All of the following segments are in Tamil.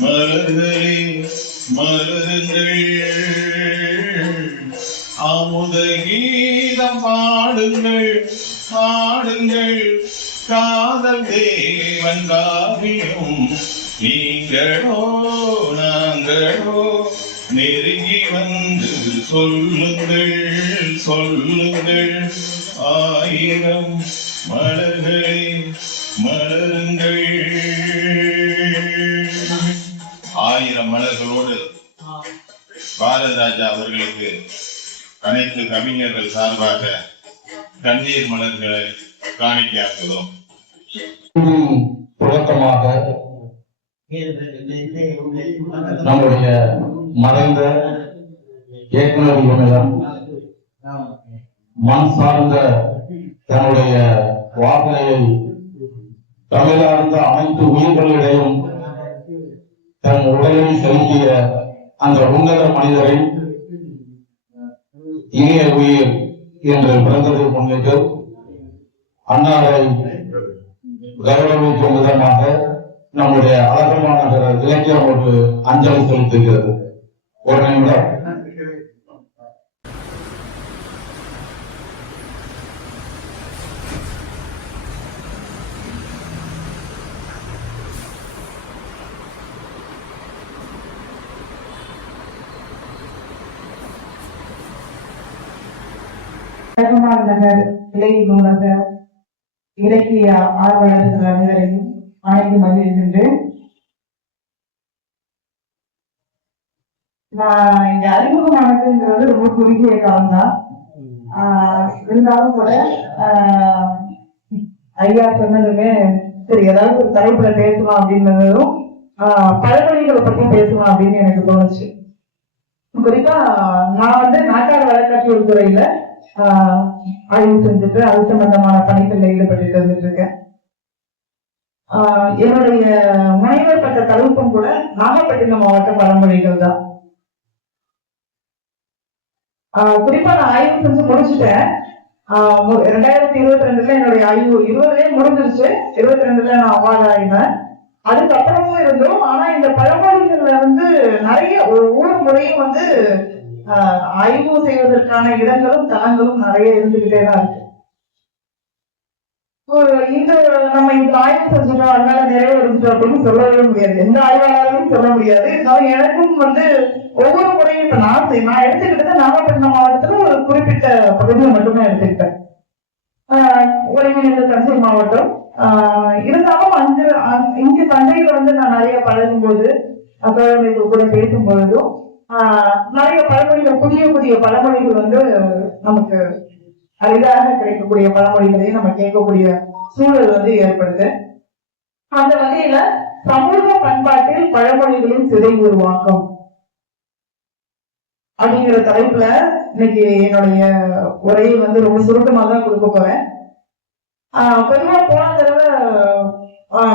மலர்களே மலருங்கள், அமுத கீதம் பாடுங்கள் பாடுங்கள், காதல் தேவன் காவியம் நீங்களோ நாங்களோ, நெருங்கி வந்து சொல்லுங்கள் சொல்லுங்கள், ஆயிரம் மலர்களே மலருங்கள். ஆயிரம் மலர்களோடு பாரத ராஜா அவர்களுக்கு அனைத்து கவிஞர்கள் சார்பாக கண்ணீர் மலர்களை காணிக்கையாக்குகிறோம். தொடக்கமாக நம்முடைய மறைந்த இயக்குநர் இவனிடம் மண் சார்ந்த தன்னுடைய வார்த்தையை தமிழார்ந்த அனைத்து உயிர்களிடையும் தன் உடலை செலுத்திய அந்த உன்னத மனிதரை இனிய உயிர் என்று பிறந்ததை முன்னிட்டு அன்னாரை கௌரவிக்கும் விதமாக நம்முடைய அழகமான இலக்கியம் ஒரு அஞ்சலி செலுத்துகிறது. ஒரு நிமிடம். நகர் இலை நூலக இலக்கிய ஆர்வலர்கள் அனைவரையும் அழைத்து மகிழ்கின்றேன். நான் இங்க அறிமுகமானதுங்கிறது ரொம்ப குறுகிய காலம்தான். இருந்தாலும் கூட ஐயா சொன்னதுமே சரி ஏதாவது ஒரு தலைப்புல பேசலாம் அப்படின்றதும் பழமொழிகளை பத்தி பேசலாம் அப்படின்னு எனக்கு தோணுச்சு. குறிப்பா நான் நாட்டார் வழக்காட்சியல் துறையில ஆய்வு செஞ்சுட்டு அது சம்பந்தமான பணிகளில் ஈடுபட்டு வந்துட்டு இருக்கேன். என்னுடைய முனைவர் பட்ட தலைப்பும் கூட நாகப்பட்டினம் மாவட்ட பழமொழிகள் தான். குறிப்பா நான் ஆய்வு செஞ்சு முடிச்சுட்டேன். 2022 என்னுடைய ஆய்வு 20 முடிஞ்சிருச்சு. 22 நான் அவார்டு ஆயினேன். அதுக்கப்புறமும் இருந்தோம். ஆனா இந்த பழமொழிகள்ல நிறைய ஒவ்வொரு முறையும் ஆய்வு செய்வதற்கான இடங்களும் தளங்களும் நிறைய இருந்துகிட்டே தான் இருக்கு. நம்ம இந்த ஆய்வு செஞ்சுட்டோம் அதனால நிறைவேறிச்சோம் அப்படின்னு சொல்லவே முடியாது. எந்த ஆய்வாளரும் சொல்ல முடியாது. எனக்கும் ஒவ்வொரு முறையும் இப்ப நான் எடுத்துக்கிட்டது நாகப்பட்டினம் மாவட்டத்துல ஒரு குறிப்பிட்ட பகுதியை மட்டுமே எடுத்துக்கிட்டேன். ஒருங்கிணைந்த தஞ்சை மாவட்டம். இருந்தாலும் இங்க தஞ்சையில நான் நிறைய பழகும் போது தோழமைகள் கூட பேசும் பொழுதும் நிறைய பழமொழிகள் புதிய புதிய பழமொழிகள் நமக்கு அரிதாக கிடைக்கக்கூடிய பழமொழிகளையும் நம்ம கேட்கக்கூடிய சூழல் ஏற்படுது. அந்த வகையில சமூக பண்பாட்டில் பழமொழிகளின் சிதை உருவாக்கம் அப்படிங்கிற தலைப்புல இன்னைக்கு என்னுடைய உரையை ரொம்ப சுருக்கமா தான் கொடுக்க போறேன். பொதுவா போன தடவை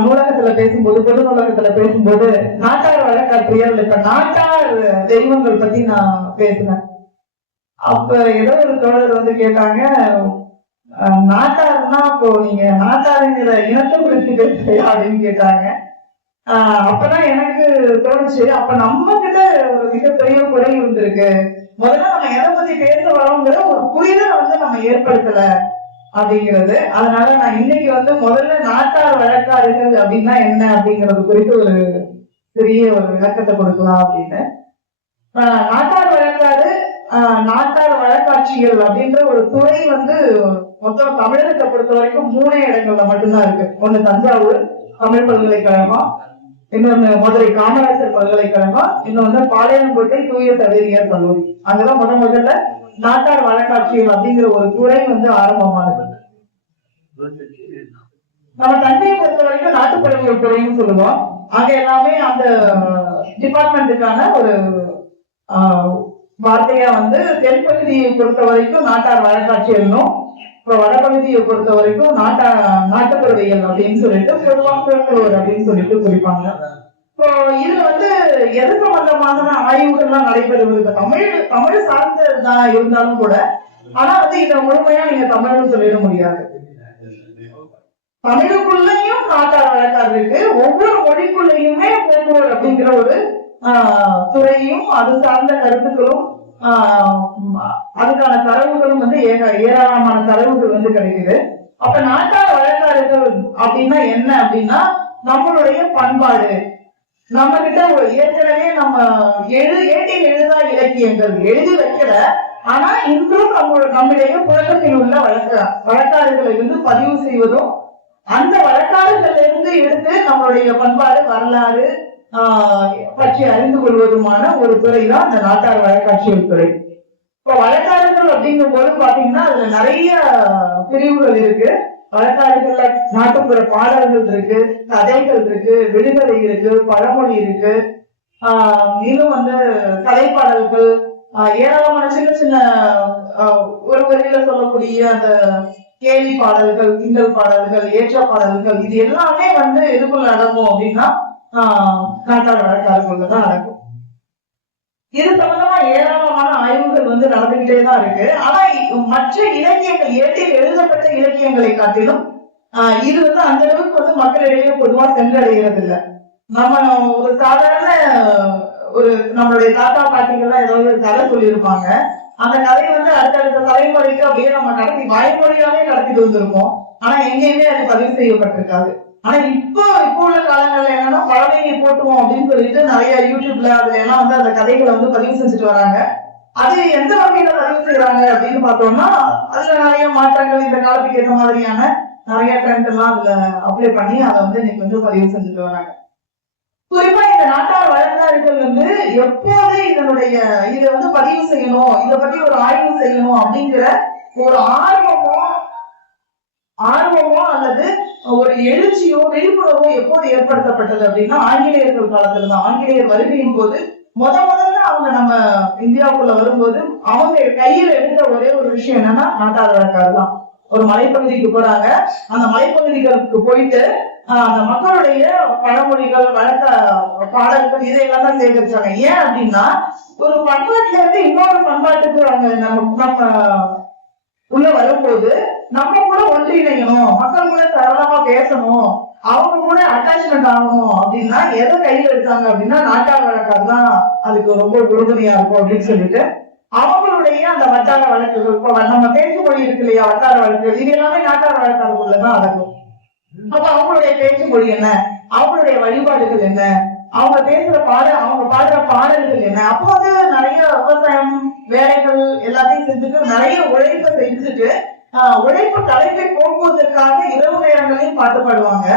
நூலகத்துல பேசும்போது பொது நூலகத்துல பேசும்போது நாட்டார் வழக்காற்றியல் இப்ப நாட்டார் தெய்வங்கள் பத்தி நான் பேசினேன். அப்ப ஏதோ ஒரு தோழர் கேட்டாங்க, நாட்டாருன்னா அப்போ நீங்க நாட்டாருங்கிற இனத்தை குறித்து பேசுறியா அப்படின்னு கேட்டாங்க. அப்பதான் எனக்கு தோணுச்சு, அப்ப நம்ம கிட்ட ஒரு மிகப்பெரிய குறை இருந்திருக்கு. முதல்ல நம்ம எதை பத்தி பேச வரோங்கிற ஒரு புரிதலை நம்ம ஏற்படுத்தல அப்படிங்கிறது. அதனால நான் இன்னைக்கு முதல்ல நாட்டார் வழக்காறுகள் அப்படின்னா என்ன அப்படிங்கிறது குறித்து ஒரு பெரிய ஒரு விளக்கத்தை கொடுக்கலாம் அப்படின்னு. நாட்டார் வழக்காறு நாட்டார் வழக்காட்சிகள் அப்படின்ற ஒரு துறை மொத்தம் தமிழகத்தை பொறுத்த வரைக்கும் 3 இடங்கள்ல மட்டும்தான் இருக்கு. ஒண்ணு தஞ்சாவூர் தமிழ் பல்கலைக்கழகம், இன்னொன்னு மதுரை காமராஜர் பல்கலைக்கழகம், இன்னொன்னு பாளையங்கோட்டை தூய சவேரியார் கல்லூரி. அங்கதான் முதல்ல நாட்டார் வழக்காட்சிகள் அப்படிங்கிற ஒரு துறை ஆரம்பமா இருக்கு. நம்ம தஞ்சையை பொறுத்த வரைக்கும் நாட்டுப்பழவியல் துறைன்னு சொல்லுவோம். அங்க எல்லாமே அந்த டிபார்ட்மெண்ட்டுக்கான ஒரு வார்த்தையா தென்பகுதியை பொறுத்த வரைக்கும் நாட்டார் வழக்காட்சியல்னும், இப்ப வடபகுதியை பொறுத்த வரைக்கும் நாட்டுப்புறவியல் அப்படின்னு சொல்லிட்டு பொதுவாக அப்படின்னு சொல்லிட்டு குறிப்பாங்க. இப்போ இதுல எது சம்பந்தமான ஆய்வுகள்லாம் நடைபெறுவது இப்ப தமிழ் சார்ந்ததுதான் இருந்தாலும் கூட, ஆனா இத முழுமையா நீங்க தமிழ்னு சொல்லிட முடியாது. தமிழுக்குள்ளயும் நாட்டார் வழக்காறு இருக்கு. ஒவ்வொரு மொழிக்குள்ளயுமே போக்குவரத்து அப்படிங்கிற ஒரு துறையும் அது சார்ந்த கருத்துக்களும் அதுக்கான தரவுகளும் வந்து ஏராளமான தரவுகள் வந்து கிடைக்குது. அப்ப நாட்டார் வழக்காறுகள் அப்படின்னா என்ன அப்படின்னா நம்மளுடைய பண்பாடு. நம்ம கிட்ட ஏற்கனவே நம்ம ஏட்டில் எழுதா இலக்கியங்கள் எழுதி வைக்கல, ஆனா இன்றும் நம்முடைய புழக்கத்தில் உள்ள வழக்காறுகளை வந்து பதிவு செய்வதும் அந்த வழக்காறுகள்ல இருந்து எடுத்து நம்மளுடைய பண்பாடு வரலாறு பற்றி அறிந்து கொள்வதுமான ஒரு துறை தான் இந்த நாட்டார் வழக்காட்சியல் துறை. இப்ப வழக்காறுகள் அப்படிங்கும் போது பாத்தீங்கன்னா அதுல நிறைய பிரிவுகள் இருக்கு. வழக்காறுகள்ல நாட்டுப்புற பாடல்கள் இருக்கு, கதைகள் இருக்கு, விடுதலை இருக்கு, பழமொழி இருக்கு, இன்னும் வந்து கதைப்பாடல்கள், ஏராளமான சின்ன சின்ன ஒரு வரியில சொல்லக்கூடிய அந்த கேலி பாடல்கள், கிண்டல் பாடல்கள், ஏற்ற பாடல்கள், இது எல்லாமே வந்து எதுக்குள்ள அடங்கும் அப்படின்னா நாட்டார் வழக்காறுகள்ல தான் அடங்கும். இது சம்பந்தமா ஏராளமான ஆய்வுகள் வந்து நடந்துகிட்டே தான் இருக்கு. ஆனா மற்ற இலக்கியங்கள், ஏட்டில் எழுதப்பட்ட இலக்கியங்களை காட்டிலும் இது வந்து அந்த அளவுக்கு வந்து மக்களிடையே பொதுவா சென்றடைகிறது இல்லை. நம்ம ஒரு சாதாரண நம்மளுடைய தாத்தா பாட்டிகள்லாம் ஏதாவது ஒரு கதை சொல்லியிருப்பாங்க. அந்த கதையை வந்து அடுத்தடுத்த தலைமுறைக்கு அப்படியே நம்ம கடத்தி வாய்மொழியாவே கடத்திட்டு வந்திருக்கோம். ஆனா எங்கேயுமே அது பதிவு செய்யப்பட்டிருக்காது. ஆனா இப்போ உள்ள காலங்கள்ல என்னன்னா பழமையை போட்டுவோம் அப்படின்னு சொல்லிட்டு நிறைய யூடியூப்ல அதுல எல்லாம் வந்து அந்த கதைகளை வந்து பதிவு செஞ்சுட்டு வராங்க. அது எந்த வகையில பதிவு செய்யறாங்க அப்படின்னு பார்த்தோம்னா அதுல நிறைய மாற்றங்கள், இந்த காலத்துக்கு ஏற்ற மாதிரியான நிறைய ட்ரெண்ட் எல்லாம் அதுல அப்ளை பண்ணி அதை வந்து இன்னைக்கு வந்து பதிவு செஞ்சுட்டு வராங்க. குறிப்பா இந்த நாட்டார் வழக்காறுகள் வந்து எப்போது இதை வந்து பதிவு செய்யணும், இதை பத்தி ஒரு ஆய்வு செய்யணும் அப்படிங்கிற ஒரு ஆர்வமோ அல்லது ஒரு எழுச்சியோ விழிப்புணர்வோ எப்போது ஏற்படுத்தப்பட்டது அப்படின்னா ஆங்கிலேயர்கள் காலத்துலதான். ஆங்கிலேயர் வருகையின் போது முதல்ல அவங்க நம்ம இந்தியாவுக்குள்ள வரும்போது அவங்க கையில எடுத்த ஒரே ஒரு விஷயம் என்னன்னா நாட்டார் வழக்காறு தான். ஒரு மலைப்பகுதிக்கு போறாங்க. அந்த மலைப்பகுதிகளுக்கு போயிட்டு அந்த மக்களுடைய பழமொழிகள், வழக்க பாடல்கள் இதையெல்லாம் தான் சேகரிச்சாங்க. ஏன் அப்படின்னா ஒரு பண்பாட்டுல இருந்து இன்னொரு பண்பாட்டுக்கு அவங்க நம்ம உள்ள வரும்போது நம்ம கூட ஒன்றிணையணும், மக்கள் கூட சரளமா பேசணும், அவங்க கூட அட்டாச்மெண்ட் ஆகணும் அப்படின்னா எதை கையில எடுத்தாங்க அப்படின்னா நாட்டார் வழக்காறு தான் அதுக்கு ரொம்ப உறுதுணையா இருக்கும் அப்படின்னு சொல்லிட்டு அவங்களுடைய அந்த வட்டார வழக்குகள், இப்ப நம்ம பேச்சு மொழி இருக்கு இல்லையா, வட்டார வழக்குகள், இது எல்லாமே நாட்டார் வழக்காறுக்குள்ளதான் அடங்கும். அப்ப அவங்களுடைய பேச்சு மொழி என்ன, அவங்களுடைய வழிபாடுகள் என்ன, அவங்க அவங்க பாடுற பாடல்கள் என்ன. அப்போ வந்து நிறைய விவசாயம் வேலைகள் எல்லாத்தையும் செஞ்சுட்டு நிறைய உழைப்பை செஞ்சுட்டு உழைப்பு தலைப்பை போக்குவதற்காக இரவு நேரங்களையும் பாட்டு பாடுவாங்க.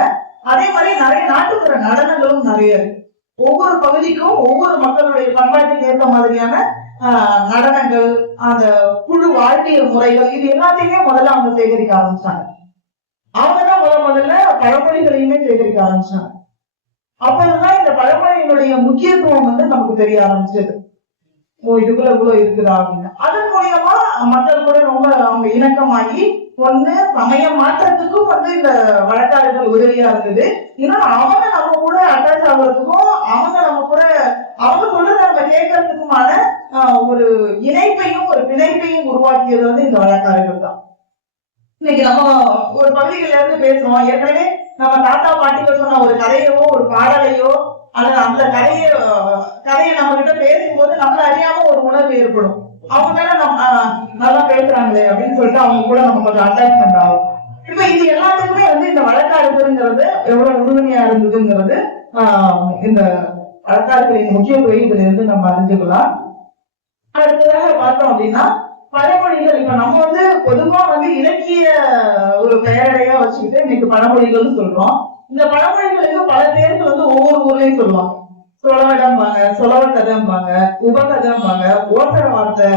அதே மாதிரி நிறைய நாட்டுப்புற நடனங்களும் நிறைய இருக்கு. ஒவ்வொரு பகுதிக்கும் ஒவ்வொரு மக்களுடைய பண்பாட்டுக்கு ஏற்ற மாதிரியான நடனங்கள், அந்த குழு வாழ்வியல் முறைகள், இது எல்லாத்தையுமே முதல்ல அவங்க சேகரிக்க ஆரம்பிச்சாங்க. அவங்கதான் முதல்ல பழமொழிகளையுமே சேகரிக்க ஆரம்பிச்சாங்க. அப்பதான் இந்த பழமொழியினுடைய முக்கியத்துவம் வந்து நமக்கு தெரிய ஆரம்பிச்சது. இதுக்குள்ள இவ்வளவு இருக்குதா அப்படின்னு. அதன் மூலியமா மக்கள் கூட ரொம்ப அவங்க இணக்கமாகி ஒண்ணு சமய மாற்றத்துக்கும் வந்து இந்த வழக்காறுகள் உதவியா இருந்தது. இன்னொன்னு அவங்க நம்ம கூட அட்டாச் ஆகுறதுக்கும் அவங்க சொல்றத நம்ம கேட்கறதுக்குமான ஒரு இணைப்பையும் ஒரு பிணைப்பையும் உருவாக்கியது வந்து இந்த வழக்காறுகள் தான். இன்னைக்கு நம்ம ஒரு பகுதிகளில இருந்து பேசுறோம். ஏற்கனவே நம்ம தாத்தா பாட்டிகள் சொன்ன ஒரு கதையவோ ஒரு பாடலையோ அல்லது அந்த கதையை நம்ம கிட்ட பேசும்போது நம்மள அறியாம ஒரு உணர்வு ஏற்படும். அவங்க மேல நம்ம நல்லா பேசுறாங்களே அப்படின்னு சொல்லிட்டு அவங்க கூட நம்ம கொஞ்சம் அட்டாச்மெண்ட் ஆகும். இப்ப இது எல்லாத்துக்குமே வந்து இந்த வழக்காறுங்கிறது எவ்வளவு உறுதுணையா இருந்ததுங்கிறது இந்த வழக்காறுகளின் முக்கியத்துவம் இதுல இருந்து நம்ம அறிஞ்சுக்கலாம். அடுத்ததாக பார்த்தோம் அப்படின்னா பழமொழிகள். இப்ப நம்ம வந்து பொதுவா வந்து இலக்கிய ஒரு பெயரடையா வச்சுக்கிட்டு இன்னைக்கு பழமொழிகள்னு சொல்றோம். இந்த பழமொழிகளுக்கு பல பேருக்கு வந்து ஒவ்வொரு ஊர்லயும் சொல்லுவாங்க. சொலவடம்பாங்க, சொலவக்கதம்பாங்க, உபகதம்பாங்க, ஓசர வார்த்தை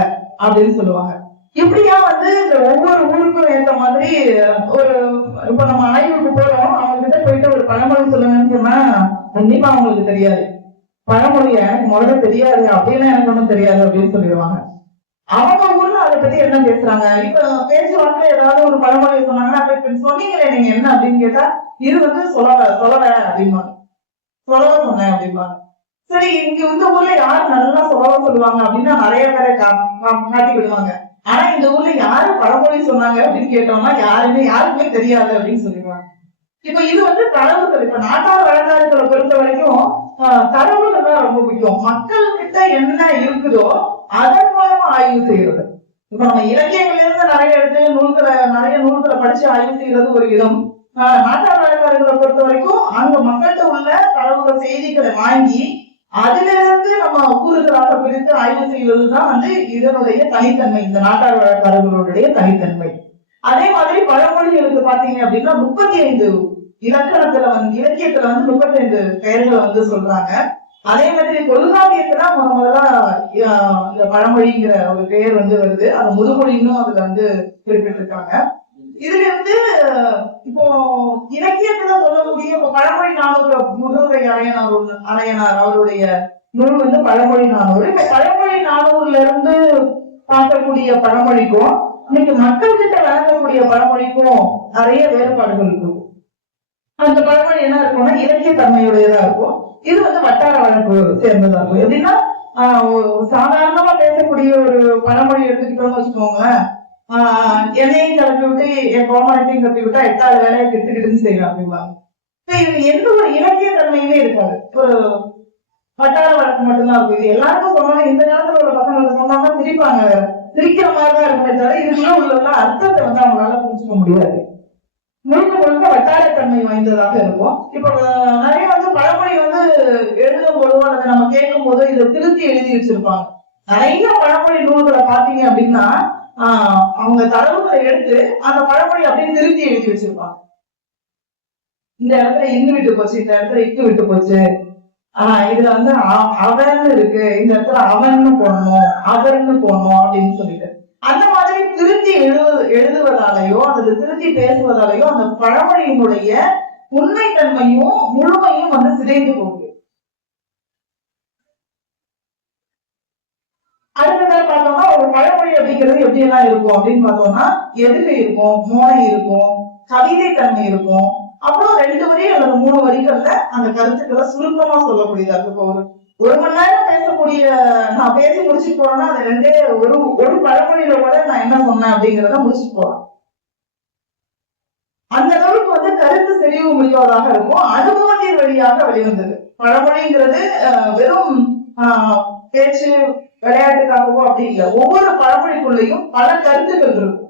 அப்படின்னு சொல்லுவாங்க. இப்படியா வந்து இந்த ஒவ்வொரு ஊருக்கும் ஏற்ற மாதிரி ஒரு இப்ப நம்ம ஆய்வுக்கு போறோம், அவங்க கிட்ட போயிட்டு ஒரு பழமொழி சொல்லுங்கன்னு சொன்னா கண்டிப்பா அவங்களுக்கு தெரியாது. பழமொழிய எனக்கு முதல்ல தெரியாது அப்படின்னு எனக்கு ஒண்ணும் தெரியாது அப்படின்னு சொல்லிடுவாங்க. அவங்க ஊர்ல அதை பத்தி என்ன பேசுறாங்க. இப்ப பேச்சுவாங்க ஏதாவது ஒரு பழமொழி சொன்னாங்கன்னா சொன்னீங்களே நீங்க என்ன அப்படின்னு கேட்டா இது வந்து சொல்லவ அப்படிம்பாங்க, சொல்லவ சொன்னேன் அப்படிம்பாங்க. சரி, இங்க இந்த ஊர்ல யாரு நல்லா சொல்லவ சொல்லுவாங்க அப்படின்னா நிறைய பேரை காட்டி விடுவாங்க. ஆனா இந்த ஊர்ல யாரு பழமொழி சொன்னாங்க அப்படின்னு கேட்டோம்னா யாருக்குமே தெரியாது அப்படின்னு சொல்லிடுவாங்க. இப்ப இது வந்து தரவுகள். இப்ப நாட்டார் வழக்காறுகளை பொறுத்த வரைக்கும் தரவுகள் தான் ரொம்ப முக்கியம். மக்கள் கிட்ட என்ன இருக்குதோ அதன் மூலமா ஆய்வு செய்யறது. இப்ப நம்ம இலக்கியங்கள்ல இருந்து நிறைய நூல்களை படிச்சு ஆய்வு செய்யறது ஒரு விதம். நாட்டார் வழக்காறுகளை பொறுத்த வரைக்கும் அங்க மக்கள்கிட்ட உள்ள தரவுகள் செய்திகளை வாங்கி அதுல இருந்து நம்ம கூறுகளாக பிரித்து ஆய்வு செய்வதுதான் வந்து இதனுடைய தனித்தன்மை, இந்த நாட்டார் வழக்காறுகளுடைய தனித்தன்மை. அதே மாதிரி பழமொழிகளுக்கு பாத்தீங்க அப்படின்னா 35 இலக்கணத்துல வந்து இலக்கியத்துல வந்து 35 பெயர்களை வந்து சொல்றாங்க. அதே மாதிரி தொல்காப்பியத்துல முதல்ல இந்த பழமொழிங்கிற ஒரு பெயர் வந்து வருது. அது முதுமொழின்னு அதுல வந்து குறிப்பிட்டிருக்காங்க. இதுல இருந்து இப்போ இலக்கியத்துல சொல்லக்கூடிய இப்போ பழமொழி 400 முதுரை அரையனார் அவருடைய நூல் வந்து பழமொழி 400. இப்ப பழமொழி 400ல இருந்து பார்க்கக்கூடிய பழமொழிக்கும் இன்னைக்கு மக்கள் கிட்ட வழங்கக்கூடிய பழமொழிக்கும் நிறைய வேறுபாடுகள் இருக்கும். அந்த பழமொழி என்ன இருக்கும்னா இலக்கிய தன்மையுடையதா இருக்கும். இது வந்து வட்டார வழக்கு சேர்ந்ததா இருக்கும். எப்படின்னா சாதாரணமா பேசக்கூடிய ஒரு பழமொழி எடுத்துக்கிட்டோம்னு வச்சுக்கோங்களேன், என்னையும் கிளப்பி விட்டு என் கோமானத்தையும் கட்டி விட்டா 8வது வேலையை கிட்டுக்கிட்டுன்னு செய்வேன் அப்படிம்பாங்க. இது எந்த ஒரு இலக்கிய தன்மையுமே இருக்காது, ஒரு வட்டார வழக்கு மட்டும்தான் இருக்கும். இது எல்லாருக்கும் சொன்னாலும் இந்த காலத்துல உள்ள பசங்களுக்கு சொன்னாங்கன்னா சிரிப்பாங்க, சிரிக்கிற மாதிரிதான் இருக்குமே தவிர இதுக்குள்ள உள்ள அர்த்தத்தை வந்து அவங்களால புரிஞ்சுக்க முடியாது. முழுக்க முழுக்க வட்டாரத்தன்மை வாய்ந்ததாக இருக்கும். இப்ப நிறைய வந்து பழமொழி வந்து எழுதும் போதோ அல்லது நம்ம கேட்கும் போதோ இதை திருத்தி எழுதி வச்சிருப்பாங்க. நிறைய பழமொழி நூல்களை பாத்தீங்க அப்படின்னா அவங்க தரவுகளை எடுத்து அந்த பழமொழி அப்படின்னு திருத்தி எழுதி வச்சிருப்பாங்க. இந்த இடத்துல இன்னு விட்டு போச்சு, இந்த இடத்துல இக்கு விட்டு போச்சு, இதுல வந்து அவன்னு இருக்கு, இந்த இடத்துல அவன்னு போடணும், அவர்ன்னு போடணும் அப்படின்னு சொல்லிட்டு அந்த மாதிரி திருத்தி எழுதுவதாலேயோ அல்லது திருத்தி பேசுவதாலேயோ அந்த பழமொழியினுடைய உண்மைத்தன்மையும் முழுமையும் வந்து சிதைந்து போகுது. அடுத்ததாக பார்த்தோம்னா ஒரு பழமொழி அப்படிங்கிறது எப்படி எல்லாம் இருக்கும் அப்படின்னு பார்த்தோம்னா எதுகை இருக்கும், மோனை இருக்கும், கவிதை தன்மை இருக்கும், அப்புறம் 2 வரி அல்லது 3 வரிகள்ல அந்த கருத்துக்களை சுருக்கமா சொல்லக்கூடியதா இருக்கு. இப்போ ஒரு மணி நேரம் பேசக்கூடிய நான் பேசி முடிச்சுட்டு போறேன்னா அது 2 ஒரு பழமொழியில கூட நான் என்ன சொன்னேன் அப்படிங்கிறத முடிச்சுட்டு போறேன். அந்த அளவுக்கு வந்து கருத்து செறிவு முடிவதாக இருக்கும். அனுபவத்தின் வழியாக வெளிவந்தது பழமொழிங்கிறது வெறும் பேச்சு விளையாட்டுக்காகவோ அப்படி இல்லை. ஒவ்வொரு பழமொழிக்குள்ளேயும் பல கருத்துக்கள் இருக்கும்.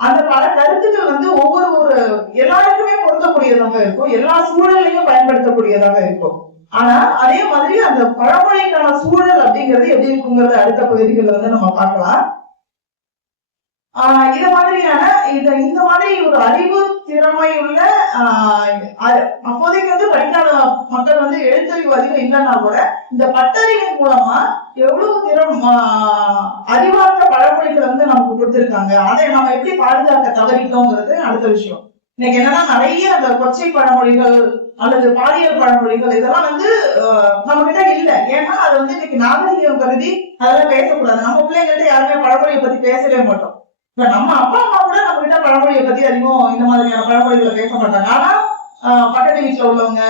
அந்த பல கருத்துக்கள் வந்து ஒவ்வொரு எல்லாருக்குமே பொருத்தக்கூடியதாக இருக்கும், எல்லா சூழலையும் பயன்படுத்தக்கூடியதாக இருக்கும். ஆனா அதே மாதிரி அந்த பழமொழிக்கான சூழல் அப்படிங்கிறது எப்படி இருக்குங்கிறது அடுத்த பகுதிகளில் வந்து நம்ம பார்க்கலாம். இந்த மாதிரி ஒரு அறிவு திறமை உள்ள அப்போதைக்கு வந்து படிக்காத மக்கள் வந்து எழுத்தறிவு அதிகம் இல்லைன்னா கூட இந்த பட்டறிவின் மூலமா எவ்வளவு அறிவார்ந்த பழமொழிகள் வந்து நமக்கு கொடுத்திருக்காங்க. அதை நம்ம எப்படி பாதுகாக்க தவறிட்டோங்கிறது அடுத்த விஷயம். இன்னைக்கு என்னன்னா நிறைய அந்த கொச்சை பழமொழிகள் அல்லது பாலியல் பழமொழிகள் இதெல்லாம் வந்து நம்ம கிட்ட இல்ல. ஏன்னா அது வந்து இன்னைக்கு நாகரிகம் கருதி அதெல்லாம் பேசக்கூடாது. நம்ம பிள்ளைங்கள்ட்ட யாருமே பழமொழியை பத்தி பேசவே மாட்டோம். இப்ப நம்ம அப்பா அம்மா கூட நம்ம கிட்ட பழமொழியை பத்தி அதிகம் இந்த மாதிரியான பழமொழிகளை பேச மாட்டாங்க. ஆனா பக்கத்து வீட்டுல உள்ளவங்க,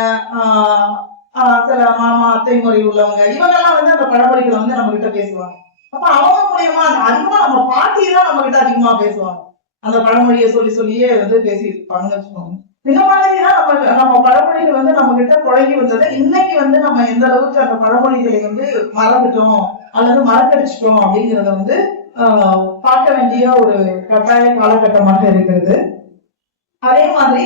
சில மாமா அத்தை முறை உள்ளவங்க இவங்கெல்லாம் வந்து அந்த பழமொழிகளை வந்து நம்ம கிட்ட பேசுவாங்க. அப்ப அவங்க மூலியமா அதிகமா நம்ம பாட்டி தான் நம்ம கிட்ட அதிகமா பேசுவாங்க. அந்த பழமொழியை சொல்லியே வந்து பேசிட்டு இருப்பாங்கன்னு வச்சுக்கோங்க. இந்த மாதிரிதான் நம்ம பழமொழிகள் வந்து நம்ம கிட்ட புழங்கி வந்தது. இன்னைக்கு வந்து நம்ம எந்த அளவுக்கு அந்த பழமொழிகளை வந்து மறந்துட்டோம் அல்லது மறக்கடிச்சிட்டோம் அப்படிங்கிறத வந்து பார்க்க வேண்டிய ஒரு கட்டாய காலகட்டமாக இருக்கிறது. அதே மாதிரி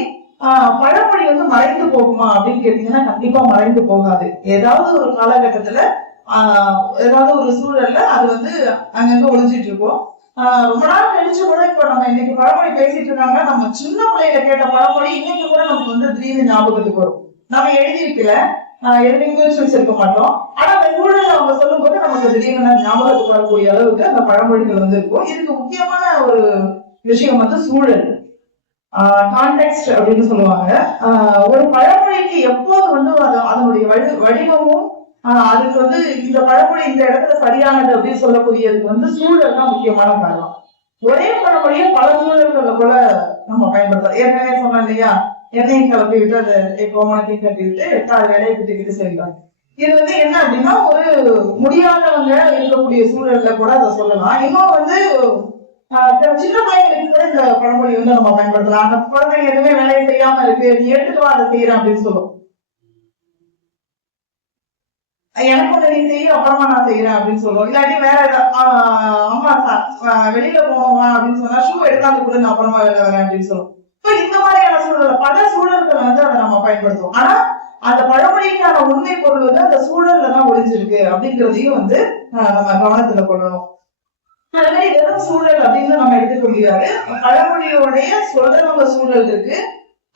பழமொழி வந்து மறைந்து போகுமா அப்படின்னு கேட்டீங்கன்னா கண்டிப்பா மறைந்து போகாது. ஏதாவது ஒரு காலகட்டத்துல ஏதாவது ஒரு சூழல்ல அது வந்து அங்கங்க ஒழிஞ்சிட்டு இருக்கும். ரொம்ப நாள் கழிச்சு கூட இப்ப நம்ம இன்னைக்கு பழமொழி பேசிட்டு இருக்காங்க, நம்ம சின்ன பிள்ளையில கேட்ட பழமொழி இன்னைக்கு கூட நமக்கு வந்து திடீர்னு ஞாபகத்துக்கு வரும். நம்ம எழுதி வைக்கல, எதுவும் குறிச்சு வச்சிருக்க மாட்டோம். ஆனா அந்த சூழல்ல அவங்க சொல்லும் போது நமக்கு திடீர்னு ஞாபகத்துக்கு வரக்கூடிய அளவுக்கு அந்த பழமொழிகள் வந்து இருக்கும். இதுக்கு முக்கியமான ஒரு விஷயம் வந்து சூழல், கான்டெக்ஸ்ட் அப்படின்னு சொல்லுவாங்க. ஒரு பழமொழிக்கு எப்போது வந்து அதனுடைய வடிவமும் அதுக்கு வந்து இந்த பழமொழி இந்த இடத்துல சரியானது அப்படின்னு சொல்லக்கூடியதுக்கு வந்து சூழல் தான் முக்கியமான காரணம். ஒரே பழமொழியை பல சூழல்களை கூட நம்ம பயன்படுத்தலாம். ஏற்கனவே சொன்னோம் இல்லையா, எண்ணெயும் கிளப்பி விட்டு அதை கோமணத்தையும் கட்டி விட்டு 8வது வேலையை விட்டுக்கிட்டு செய்வாங்க. இது வந்து என்ன அப்படின்னா ஒரு முடியாதவங்க இருக்கக்கூடிய சூழல்ல கூட அதை சொல்லலாம். இன்னும் வந்து சின்ன பிள்ளைங்களுக்கு கூட இந்த பழமொழி வந்து நம்ம பயன்படுத்தலாம். அந்த குழந்தைங்க எதுவுமே வேலையை செய்யாம இருக்கு, நீ எடுத்துட்டு வா அதை செய்யறேன் அப்படின்னு சொல்லுவோம். எனக்கு ஒண்ணு நீ செய்ய, அப்புறமா நான் செய்யறேன் அப்படின்னு சொல்லுவோம். இல்லாட்டி வேற அம்மா வெளியில போவோமா அப்படின்னு சொன்னா ஷூ எடுத்தாந்து கூட நான் அப்புறமா வெளில வரேன் அப்படின்னு சொல்லுவோம். இந்த மாதிரியான சூழல் பல சூழல்கள் வந்து அதை நம்ம பயன்படுத்துவோம். ஆனா அந்த பழமொழிக்கான உண்மை பொருள் வந்து அந்த சூழல்ல தான் ஒளிஞ்சிருக்கு அப்படிங்கிறதையும் வந்து நம்ம கவனத்துல கொள்ளணும். அதே மாதிரி வெறும் சூழல் அப்படின்னு நம்ம எடுத்துக்க முடியாது. பழமொழியோடைய சொல்றவங்க சூழல் இருக்கு,